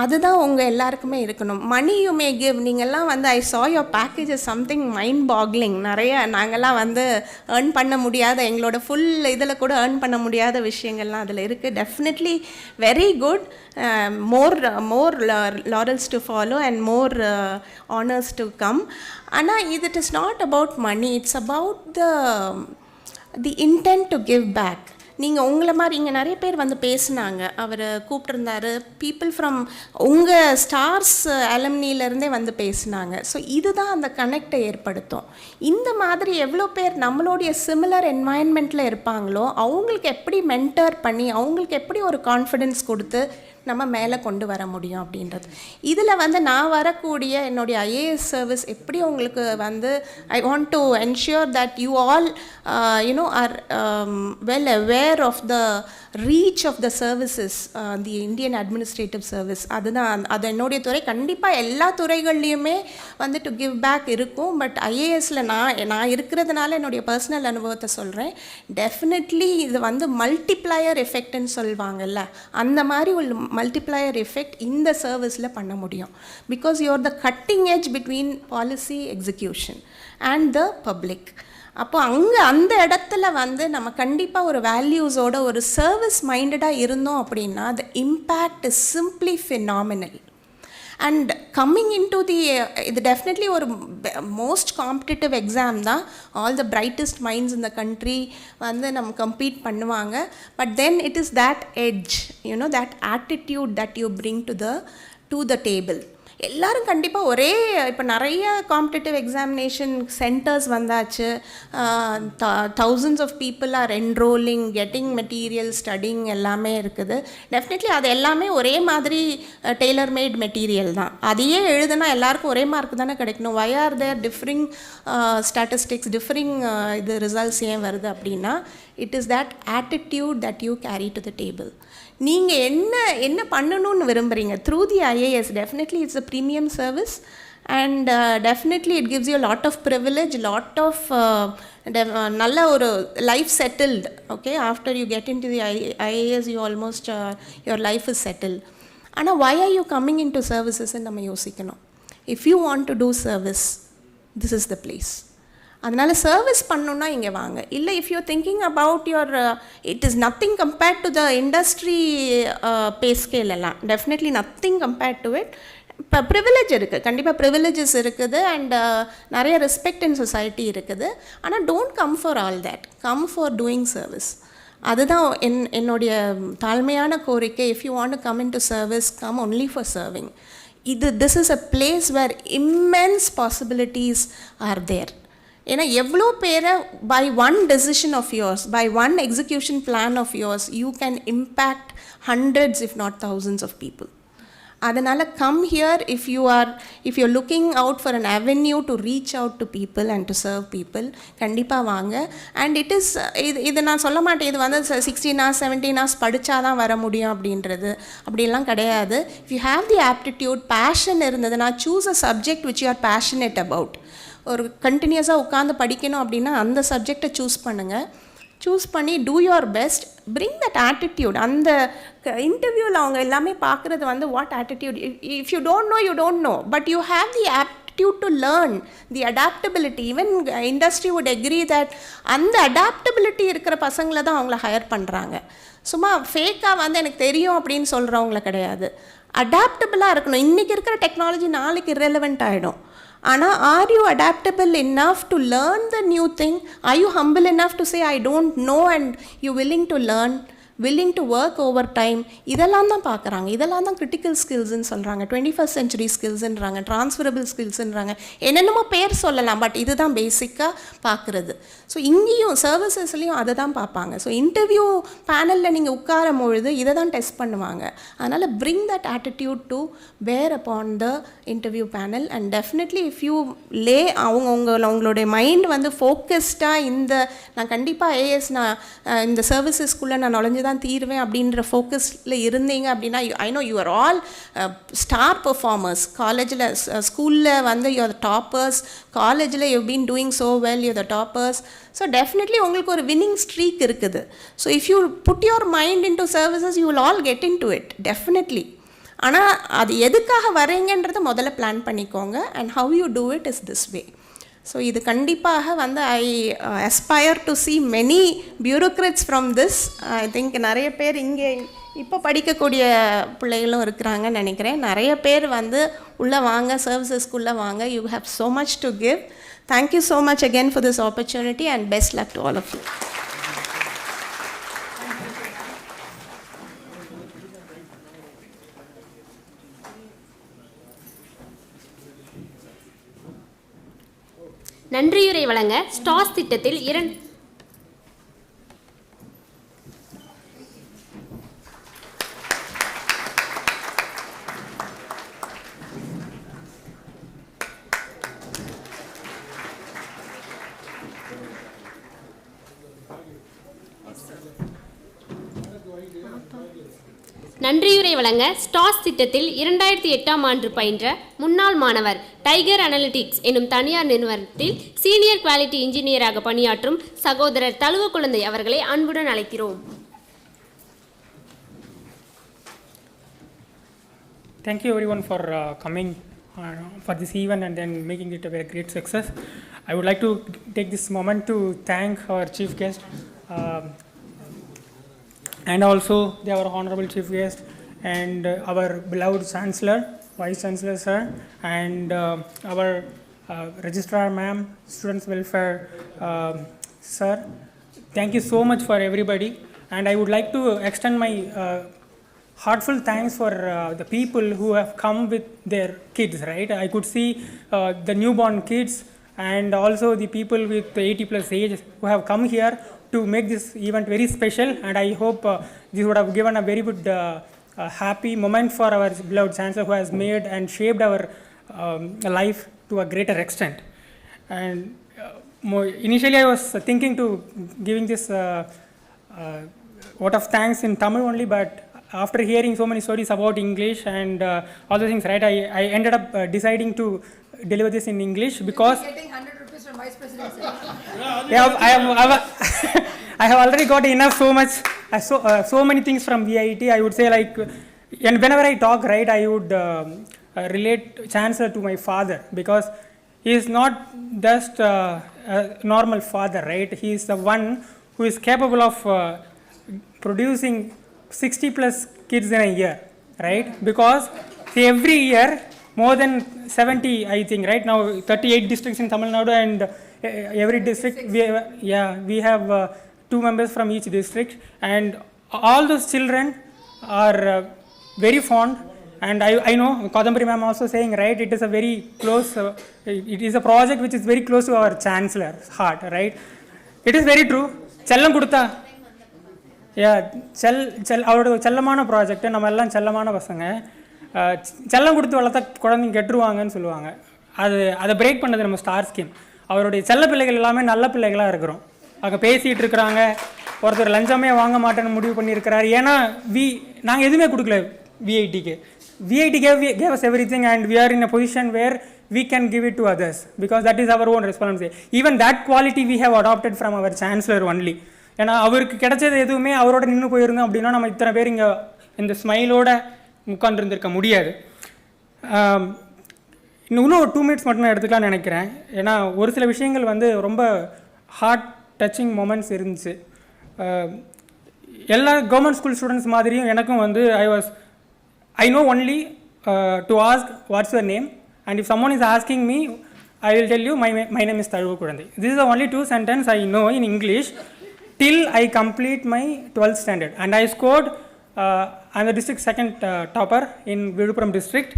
அதுதான் உங்கள் எல்லாருக்குமே இருக்கணும். Money you may give. நீங்கள்லாம் வந்து I saw your package is something mind boggling. நிறைய நாங்கள்லாம் வந்து earn பண்ண முடியாத, எங்களோட ஃபுல் இதில் கூட ஏர்ன் பண்ண முடியாத விஷயங்கள்லாம் அதில் இருக்குது. Definitely very good. more laurels to follow and more honors to come. ஆனால் it is not about money, it's about the intent to give back. நீங்கள் உங்களை மாதிரி இங்கே நிறைய பேர் வந்து பேசினாங்க, அவர் கூப்பிட்டுருந்தாரு, பீப்புள் ஃப்ரம் உங்கள் ஸ்டார்ஸ் அலம்னிலேருந்தே வந்து பேசினாங்க. ஸோ இதுதான் அந்த கனெக்டை ஏற்படுத்தும். இந்த மாதிரி எவ்வளோ பேர் நம்மளுடைய சிமிலர் என்வாயன்மெண்ட்டில் இருப்பாங்களோ அவங்களுக்கு எப்படி மென்டர் பண்ணி அவங்களுக்கு எப்படி ஒரு கான்ஃபிடென்ஸ் கொடுத்து நம்ம மேலே கொண்டு வர முடியும் அப்படின்றது. இதில் வந்து நான் வரக்கூடிய என்னுடைய IAS சர்வீஸ் எப்படி உங்களுக்கு வந்து I want to ensure that you all are well aware of the reach of the services, the Indian administrative service. அதுதான் அது என்னுடைய துறை. கண்டிப்பாக எல்லா துறைகள்லையுமே வந்து டு கிவ் பேக் இருக்கும். பட் IASல நான் இருக்கிறதுனால என்னுடைய பர்சனல் அனுபவத்தை சொல்கிறேன். டெஃபினெட்லி இது வந்து மல்டிப்ளையர் எஃபெக்ட்னு சொல்லுவாங்கல்ல, அந்த மாதிரி ஒரு மல்டிப்ளையர் எஃபெக்ட் இந்த சர்வீஸில் பண்ண முடியும். Because you are the cutting edge between policy execution and the public. அப்போ அந்த இடத்துல வந்து நம்ம கண்டிப்பாக ஒரு வேல்யூஸோட ஒரு சர்வீஸ் மைண்டடாக இருந்தோம் அப்படின்னா the impact is simply phenomenal. And coming in to இது டெஃபினெட்லி ஒரு மோஸ்ட் காம்படிட்டிவ் எக்ஸாம் தான். ஆல் த பிரைட்டஸ்ட் மைண்ட்ஸ் இந்த கண்ட்ரி வந்து நம்ம கம்பீட் பண்ணுவாங்க. But then it is that edge, that attitude that you bring to the table. எல்லோரும் கண்டிப்பாக ஒரே, இப்போ நிறைய காம்படிட்டிவ் எக்ஸாமினேஷன் சென்டர்ஸ் வந்தாச்சு. thousands of people are enrolling, getting material, studying எல்லாமே இருக்குது. டெஃபினெட்லி அது எல்லாமே ஒரே மாதிரி டெய்லர் மேட் மெட்டீரியல் தான். அதையே எழுதுனா எல்லாருக்கும் ஒரே மார்க் தானே கிடைக்கணும். why are there differing statistics, differing இது ரிசல்ட்ஸ் ஏன் வருது அப்படின்னா it is that attitude that you carry to the table. நீங்கள் என்ன பண்ணணும்னு விரும்புகிறீங்க through the IAS. Definitely it's a premium service and definitely it gives you lot of privilege, lot of நல்ல ஒரு life settled. Okay, after you get in to the IAS you almost your life is settled. ஆனால் why are you coming into services நம்ம யோசிக்கணும். If you want to do service, this is the place. அதனால் service பண்ணணுன்னா இங்கே வாங்க. இல்லை if you thinking about your it is nothing compared to the industry pay scale எல்லாம், definitely nothing compared to it. இப்போ privilege இருக்குது, கண்டிப்பாக privileges இருக்குது அண்ட் நிறைய ரெஸ்பெக்ட் இன் சொசைட்டி இருக்குது. ஆனால் don't come for all that, come for doing service. அதுதான் என்னுடைய தாழ்மையான கோரிக்கை. If you want to come in to service, come only for serving. This is a place where immense possibilities are there. ஏன்னா எவ்வளோ பேரை by one decision of yours, by one execution plan of yours, you can impact hundreds if not thousands of people. அதனால் come here if you looking out for an avenue to reach out to people and to serve people, கண்டிப்பாக வாங்க. And it is இது நான் சொல்ல மாட்டேன் இது வந்து 16 hours 17 hours படித்தா தான் வர முடியும் அப்படின்றது, அப்படிலாம் கிடையாது. If you have the aptitude, passion இருந்ததுன்னா, choose a subject which you are passionate about. ஒரு கண்டினியூஸாக உட்காந்து படிக்கணும் அப்படின்னா அந்த சப்ஜெக்டை சூஸ் பண்ணுங்கள். சூஸ் பண்ணி two your best, bring that attitude. அந்த இன்டர்வியூவில் அவங்க எல்லாமே பார்க்குறது வந்து what attitude. If you don't know, you don't know, but you have the aptitude to learn, the adaptability. Even industry would agree that அந்த adaptability இருக்கிற பசங்களை தான் அவங்கள ஹையர் பண்ணுறாங்க. சும்மா ஃபேக்காக வந்து எனக்கு தெரியும் அப்படின்னு சொல்கிறவங்கள கிடையாது. அடாப்டபிளாக இருக்கணும். இன்றைக்கி இருக்கிற டெக்னாலஜி நாளைக்கு irrelevant ஆகிடும். ஆனால் are you adaptable enough to learn the new thing? Are you humble enough to say I don't know and you willing to learn, willing to work over time? இதெல்லாம் தான் பார்க்குறாங்க. இதெல்லாம் தான் கிரிட்டிக்கல் ஸ்கில்ஸ்ன்னு சொல்கிறாங்க, 21st century ஸ்கில்ஸுன்றாங்க, transferable ஸ்கில்ஸுன்றாங்க, என்னென்னமோ பேர் சொல்லலாம். But இதுதான் பேசிக்காக பார்க்குறது. ஸோ இங்கேயும் சர்வீசஸ்லேயும் அதை தான் பார்ப்பாங்க. ஸோ இன்டர்வியூ பேனலில் நீங்கள் உட்காரும் பொழுது இதை தான் டெஸ்ட் பண்ணுவாங்க. அதனால் bring that attitude to bear upon the interview panel and definitely if you lay உங்களுடைய மைண்ட் வந்து ஃபோக்கஸ்டாக இந்த நான் கண்டிப்பாக I.A.S நான் இந்த சர்வீசஸ்குள்ளே நான் நுழைஞ்சு தான் தீருவேன் அப்படின்ற ஃபோக்கஸில் இருந்தீங்க அப்படின்னா, I know you are all star performers. காலேஜில் ஸ்கூலில் வந்து யூ ஆர் த டாப்பர்ஸ், காலேஜில் you been doing so well, you the toppers. So definitely உங்களுக்கு ஒரு வின்னிங் ஸ்ட்ரீக் இருக்குது. So if you put your mind in to services, you will all get in to it definitely. ஆனால் அது எதுக்காக வரீங்கன்றதை முதல்ல plan பண்ணிக்கோங்க. And how you do it is this way. So இது கண்டிப்பாக வந்து ஐ aspire to see many bureaucrats from this. I think நிறைய பேர் இங்கே இப்போ படிக்கக்கூடிய பிள்ளைகளும் இருக்கிறாங்கன்னு நினைக்கிறேன். நிறைய பேர் வந்து உள்ளே வாங்க, சர்வீசஸ்க்குள்ளே வாங்க. You have so much to give. Thank you so much again for this opportunity and best luck to all of you. நன்றியுரை வழங்க ஸ்டார்ஸ் திட்டத்தில் நன்றியுரை வழங்க ஸ்டார்ஸ் திட்டத்தில் 2008 ஆண்டு பயின்ற முன்னாள் மாணவர் டைகர் அனலிட்டிக்ஸ் எனும் தனியார் நிறுவனத்தில் சீனியர் குவாலிட்டி இன்ஜினியராக பணியாற்றும் சகோதரர் தழுவ குழந்தை அவர்களை அன்புடன் அழைக்கிறோம். Thank you everyone for coming for this event and then making it a very great success. I would like to take this moment to thank our chief guest and also our honorable chief guest and our beloved Chancellor, Vice Chancellor sir, and our Registrar ma'am, Students Welfare sir. Thank you so much for everybody, and I would like to extend my heartfelt thanks for the people who have come with their kids, right? I could see the newborn kids and also the people with 80 plus age who have come here to make this event very special, and I hope this would have given a very good happy moment for our beloved Chancellor who has made and shaped our life to a greater extent. And initially I was thinking to giving this vote of thanks in Tamil only, but after hearing so many stories about English and all the things, right, I ended up deciding to deliver this in English because getting 100 rupees from Vice President. I have already got enough so many things from VIT. I would say, like, and whenever I talk, right, I would relate Chancellor to my father, because he is not just a normal father, right? He is the one who is capable of producing 60 plus kids in a year, right? Because see, every year more than 70, I think, right now 38 districts in Tamil Nadu, and every district we have 2 members from each district, and all those children are very fond. And I know Kadambari ma'am also saying, right, it is a very close, it is a project which is very close to our Chancellor's heart, right? It is very true. Chellam Kudutha. Yeah, அவரோட செல்லமான project. நம்ம எல்லாம் செல்லமான பசங்க. செல்லம் கொடுத்து வளர்த்தா குழந்தைங்க கெட்டுருவாங்கன்னு சொல்லுவாங்க. அதை பிரேக் பண்ணது நம்ம ஸ்டார் ஸ்கீம். அவருடைய செல்ல பிள்ளைகள் எல்லாமே நல்ல பிள்ளைகளாக இருக்கிறோம். அங்கே பேசிகிட்டு இருக்கிறாங்க. ஒருத்தர் லஞ்சமே வாங்க மாட்டேன்னு முடிவு பண்ணியிருக்கிறார். ஏன்னா நாங்கள் எதுவுமே கொடுக்கல விஐடிக்கு. VIT gave us everything, and we are in a position where we can give it to others, because that is our own responsibility. Even that quality we have adopted from our Chancellor only. ஏன்னா அவருக்கு கிடைச்சது எதுவுமே அவரோட நின்று போயிருந்தோம் அப்படின்னா நம்ம இத்தனை பேர் இங்கே இந்த ஸ்மைலோட உட்காந்துருந்துருக்க முடியாது. இன்னும் ஒரு 2 minutes மட்டும் நான் எடுத்துக்கலாம்னு நினைக்கிறேன். ஏன்னா ஒரு சில விஷயங்கள் வந்து ரொம்ப ஹார்ட் டச்சிங் மொமெண்ட்ஸ் இருந்துச்சு. எல்லா கவர்மெண்ட் ஸ்கூல் ஸ்டூடெண்ட்ஸ் மாதிரியும் எனக்கும் வந்து I know only to ask what's your name, and if someone is asking me, I will tell you my name is Tharuvu Kudandi. This is the only 2 sentences I know in English till I complete my 12th standard, and I scored I'm the district second topper in Vilupuram district,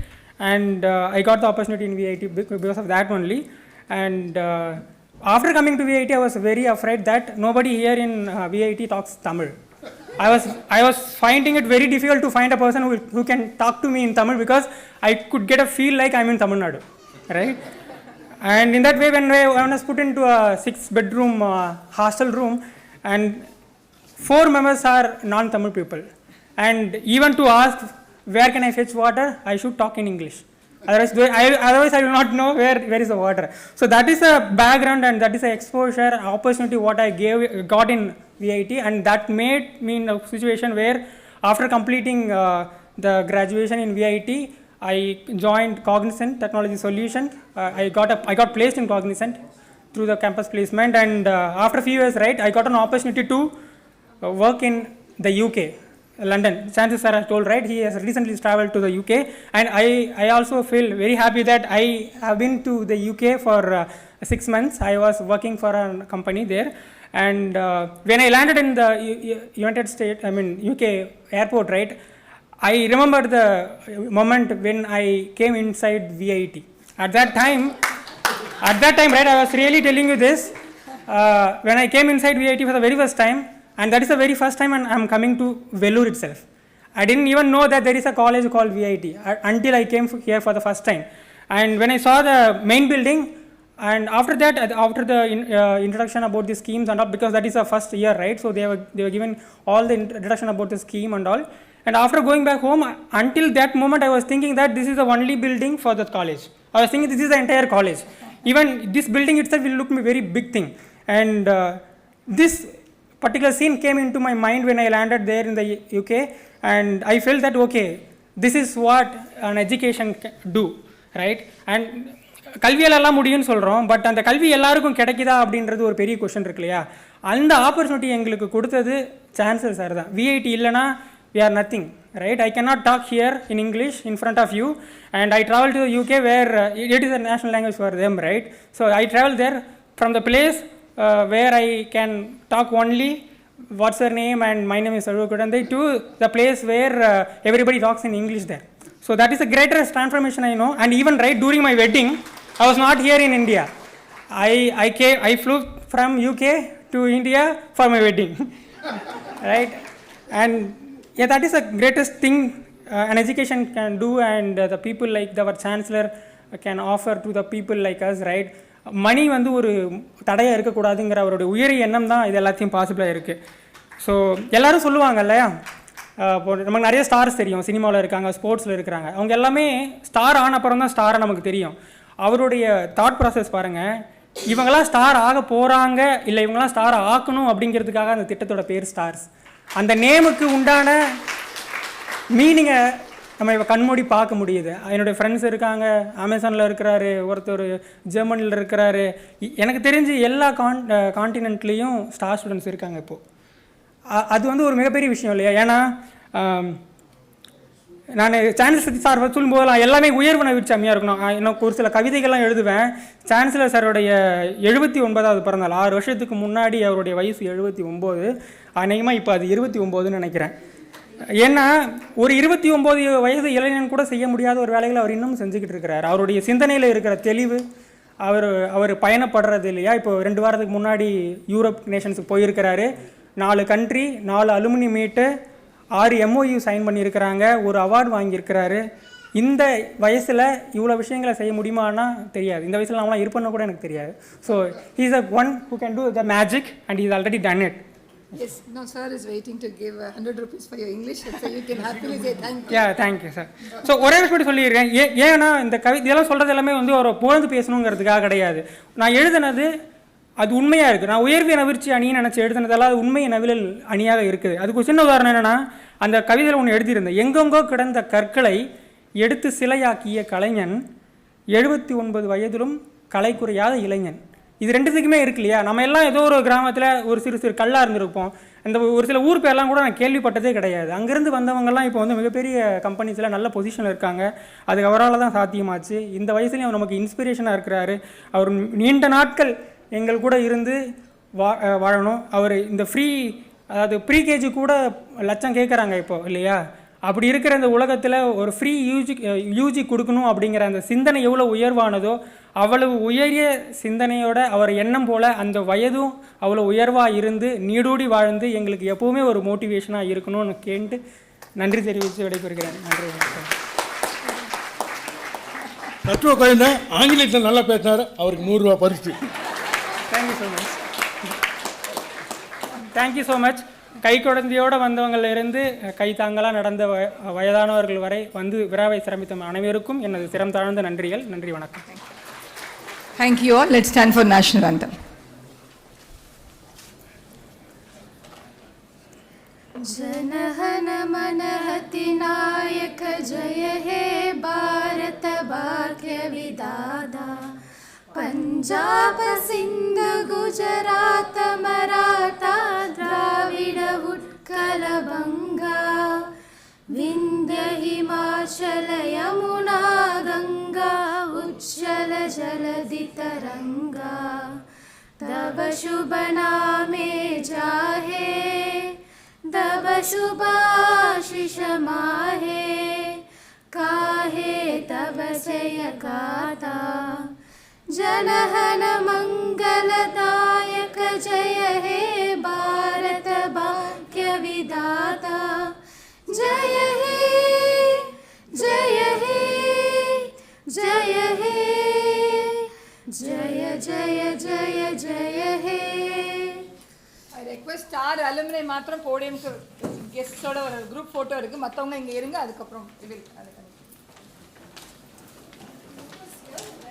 and I got the opportunity in VIT because of that only. And after coming to VIT, I was very afraid that nobody here in VIT talks Tamil. I was finding it very difficult to find a person who can talk to me in Tamil, because I could get a feel like I'm in Tamil Nadu, right? And in that way, when I was put into a 6-bedroom hostel room, and 4 members are non-Tamil people, and even to ask where can I fetch water, I should talk in English. Otherwise I will not know where is the water. So that is a background, and that is an exposure opportunity what I got in VIT, and that made me in a situation where after completing the graduation in VIT, I joined Cognizant Technology Solution. I got placed in Cognizant through the campus placement, and after a few years, right, I got an opportunity to work in the UK, London. Chancellor sir has told, right, he has recently traveled to the UK, and I also feel very happy that I have been to the UK for 6 months. I was working for a company there, and when I landed in the UK airport, right, I remember the moment when I came inside VIT. At that time, right, I was really telling you this, when I came inside VIT for the very first time, and that is the very first time I am coming to Vellore itself. I didn't even know that there is a college called VIT until I came here for the first time. And when I saw the main building, and after that, after the introduction about the schemes and all, because that is the first year, right, so they were given all the introduction about the scheme and all. And after going back home, until that moment I was thinking that this is the only building for the college. I was thinking this is the entire college. Even this building itself will look me very big thing. And this particular scene came into my mind when I landed there in the UK, and I felt that okay, this is what an education can do, right? And கல்வியெல்லாம் முடியும்னு சொல்கிறோம், but அந்த கல்வி எல்லாருக்கும் கிடைக்குதா அப்படின்றது ஒரு பெரிய question இருக்கு இல்லையா? அந்த ஆப்பர்ச்சுனிட்டி எங்களுக்கு கொடுத்தது சான்சலர் சார் தான். VIT இல்லைனா we are nothing, right? I cannot talk here in English in front of you, and I travel to the UK where it is a national language for them, right? So I travel there from the place where I can talk only what's her name and my name is Tharuvu Kudandi, to the place where everybody talks in English there. So that is the greatest transformation I know. And even right during my wedding, I was not here in India. I flew from UK to India for my wedding, right? And yeah, that is the greatest thing an education can do, and the people like our Chancellor can offer to the people like us, right? மணி வந்து ஒரு தடையாக இருக்கக்கூடாதுங்கிற அவருடைய உயரிய எண்ணம் தான் இது எல்லாத்தையும் பாசிபிளாக இருக்குது. ஸோ எல்லோரும் சொல்லுவாங்க இல்லையா, இப்போ நமக்கு நிறைய ஸ்டார்ஸ் தெரியும், சினிமாவில் இருக்காங்க, ஸ்போர்ட்ஸில் இருக்கிறாங்க, அவங்க எல்லாமே ஸ்டார் ஆன அப்புறம் தான் ஸ்டாரை நமக்கு தெரியும். அவருடைய தாட் ப்ராசஸ் பாருங்கள், இவங்கெல்லாம் ஸ்டார் ஆக போகிறாங்க இல்லை இவங்கெல்லாம் ஸ்டார் ஆக்கணும் அப்படிங்கிறதுக்காக அந்த திட்டத்தோட பேர் ஸ்டார்ஸ். அந்த நேமுக்கு உண்டான மீனிங்கை நம்ம இப்போ கண்மூடி பார்க்க முடியுது. என்னுடைய ஃப்ரெண்ட்ஸ் இருக்காங்க, அமேசானில் இருக்கிறாரு, ஒருத்தர் ஜெர்மனியில் இருக்கிறாரு. எனக்கு தெரிஞ்சு எல்லா கான்டினென்ட்லேயும் ஸ்டார் ஸ்டூடெண்ட்ஸ் இருக்காங்க இப்போது. அது வந்து ஒரு மிகப்பெரிய விஷயம் இல்லையா? ஏன்னா நான் சான்சலர் சார் சொல்லும்போது எல்லாமே உயர்வு நவிற்சாமியாக இருக்கணும். எனக்கு ஒரு சில கவிதைகள்லாம் எழுதுவேன். சான்சலர் சாரோடைய 79வது பிறந்தாள், 6 வருஷத்துக்கு முன்னாடி அவருடைய வயசு 79, அநேகமாக இப்போ அது 29ன்னு நினைக்கிறேன். ஏன்னா ஒரு 29 வயது இளைஞன் கூட செய்ய முடியாத ஒரு வேலைகளை அவர் இன்னும் செஞ்சுக்கிட்டு இருக்கிறார். அவருடைய சிந்தனையில் இருக்கிற தெளிவு, அவர் பயணப்படுறது இல்லையா? இப்போ 2 வாரத்துக்கு முன்னாடி யூரோப் நேஷன்ஸுக்கு போயிருக்கிறாரு. 4 கண்ட்ரி, 4 அலுமினி மீட்டு, 6 MOU சைன் பண்ணியிருக்கிறாங்க, ஒரு அவார்டு வாங்கியிருக்கிறாரு. இந்த வயசில் இவ்வளோ விஷயங்களை செய்ய முடியுமானா தெரியாது. இந்த வயசில் அவங்களாம் இருப்பேன்னு கூட எனக்கு தெரியாது. So he is a one who can do the magic and is already done it. Yes, no, sir is waiting to give 100 rupees for your English, so you can happily say thank you. Yeah, thank you, sir. So ஒரே விஷயம் சொல்லியிருக்கேன். ஏன்னா இந்த இதெல்லாம் சொல்கிறது எல்லாமே வந்து ஒரு புகழ்ந்து பேசணுங்கிறதுக்காக கிடையாது. நான் எழுதுனது அது உண்மையாக இருக்குது. நான் உயர்விய நவிர்ச்சி அணின்னு நினச்சி எழுதுனதெல்லாம் அது உண்மை நவிழல் அணியாக இருக்குது. அதுக்கு ஒரு சின்ன உதாரணம் என்னென்னா, அந்த கவிதையில் ஒன்று எழுதியிருந்தேன். எங்கெங்கோ கிடந்த கற்களை எடுத்து சிலையாக்கிய கலைஞன், 79 வயதிலும் கலை குறையாத இளைஞன். இது ரெண்டுத்துக்குமே இருக்கு இல்லையா? நம்ம எல்லாம் ஏதோ ஒரு கிராமத்தில் ஒரு சிறு கல்லாக இருந்திருப்போம். இந்த ஒரு சில ஊர் பேர்லாம் கூட நான் கேள்விப்பட்டதே கிடையாது. அங்கேருந்து வந்தவங்கலாம் இப்போ வந்து மிகப்பெரிய கம்பெனிஸில் நல்ல பொசிஷனில் இருக்காங்க. அதுக்கு அவரால் தான் சாத்தியமாச்சு. இந்த வயசுலேயும் அவர் நமக்கு இன்ஸ்பிரேஷனாக இருக்கிறாரு. அவர் நீண்ட நாட்கள் எங்கள் கூட இருந்து வாழணும். அவர் இந்த அதாவது ப்ரீகேஜி கூட லட்சம் கேட்குறாங்க இப்போ இல்லையா? அப்படி இருக்கிற இந்த உலகத்தில் ஒரு ஃப்ரீ யூஜி கொடுக்கணும் அப்படிங்கிற அந்த சிந்தனை எவ்வளோ உயர்வானதோ அவ்வளவு உயரிய சிந்தனையோட அவர் எண்ணம் போல் அந்த வயதும் அவ்வளோ உயர்வாக இருந்து நீடூடி வாழ்ந்து எங்களுக்கு எப்போவுமே ஒரு மோட்டிவேஷனாக இருக்கணும்னு கேட்டு நன்றி தெரிவித்து விடைபெறுகிறேன். நன்றி. தத்துவ குழந்தை ஆங்கிலத்தில் நல்லா பேசினார். அவருக்கு 100 ரூபா பரிசு. Thank you so much. Thank you so much. கை குழந்தையோடு வந்தவங்களிலிருந்து கை தாங்களாக நடந்த வயதானவர்கள் வரை வந்து விழாவை சிரமித்த அனைவருக்கும் எனது சிரம் தாழ்ந்த நன்றிகள். நன்றி, வணக்கம். Thank you all. Let's stand for national anthem. जनहन मनहति नायक जय हे भारत भाग्य विदाता पंजाब सिंध गुजरात मराठा द्राविड उत्कल बंगा विंध्य हिमाचल यमुना गंगा उज्जल जलधि तरंगा तव शुभ नामे जाहे तव शुभाशिष माहे काहे तव जय गाथा जनहन मंगलदायक जय हे भारत भाग्य विदाता जय हे जय हे जय हे जय जय जय जय हे. I request star alumni மாத்திரம் போடியம்க்கு கெஸ்டோட ஒரு குரூப் ஃபோட்டோ இருக்குது. மற்றவங்க இங்கே இருங்க. அதுக்கப்புறம்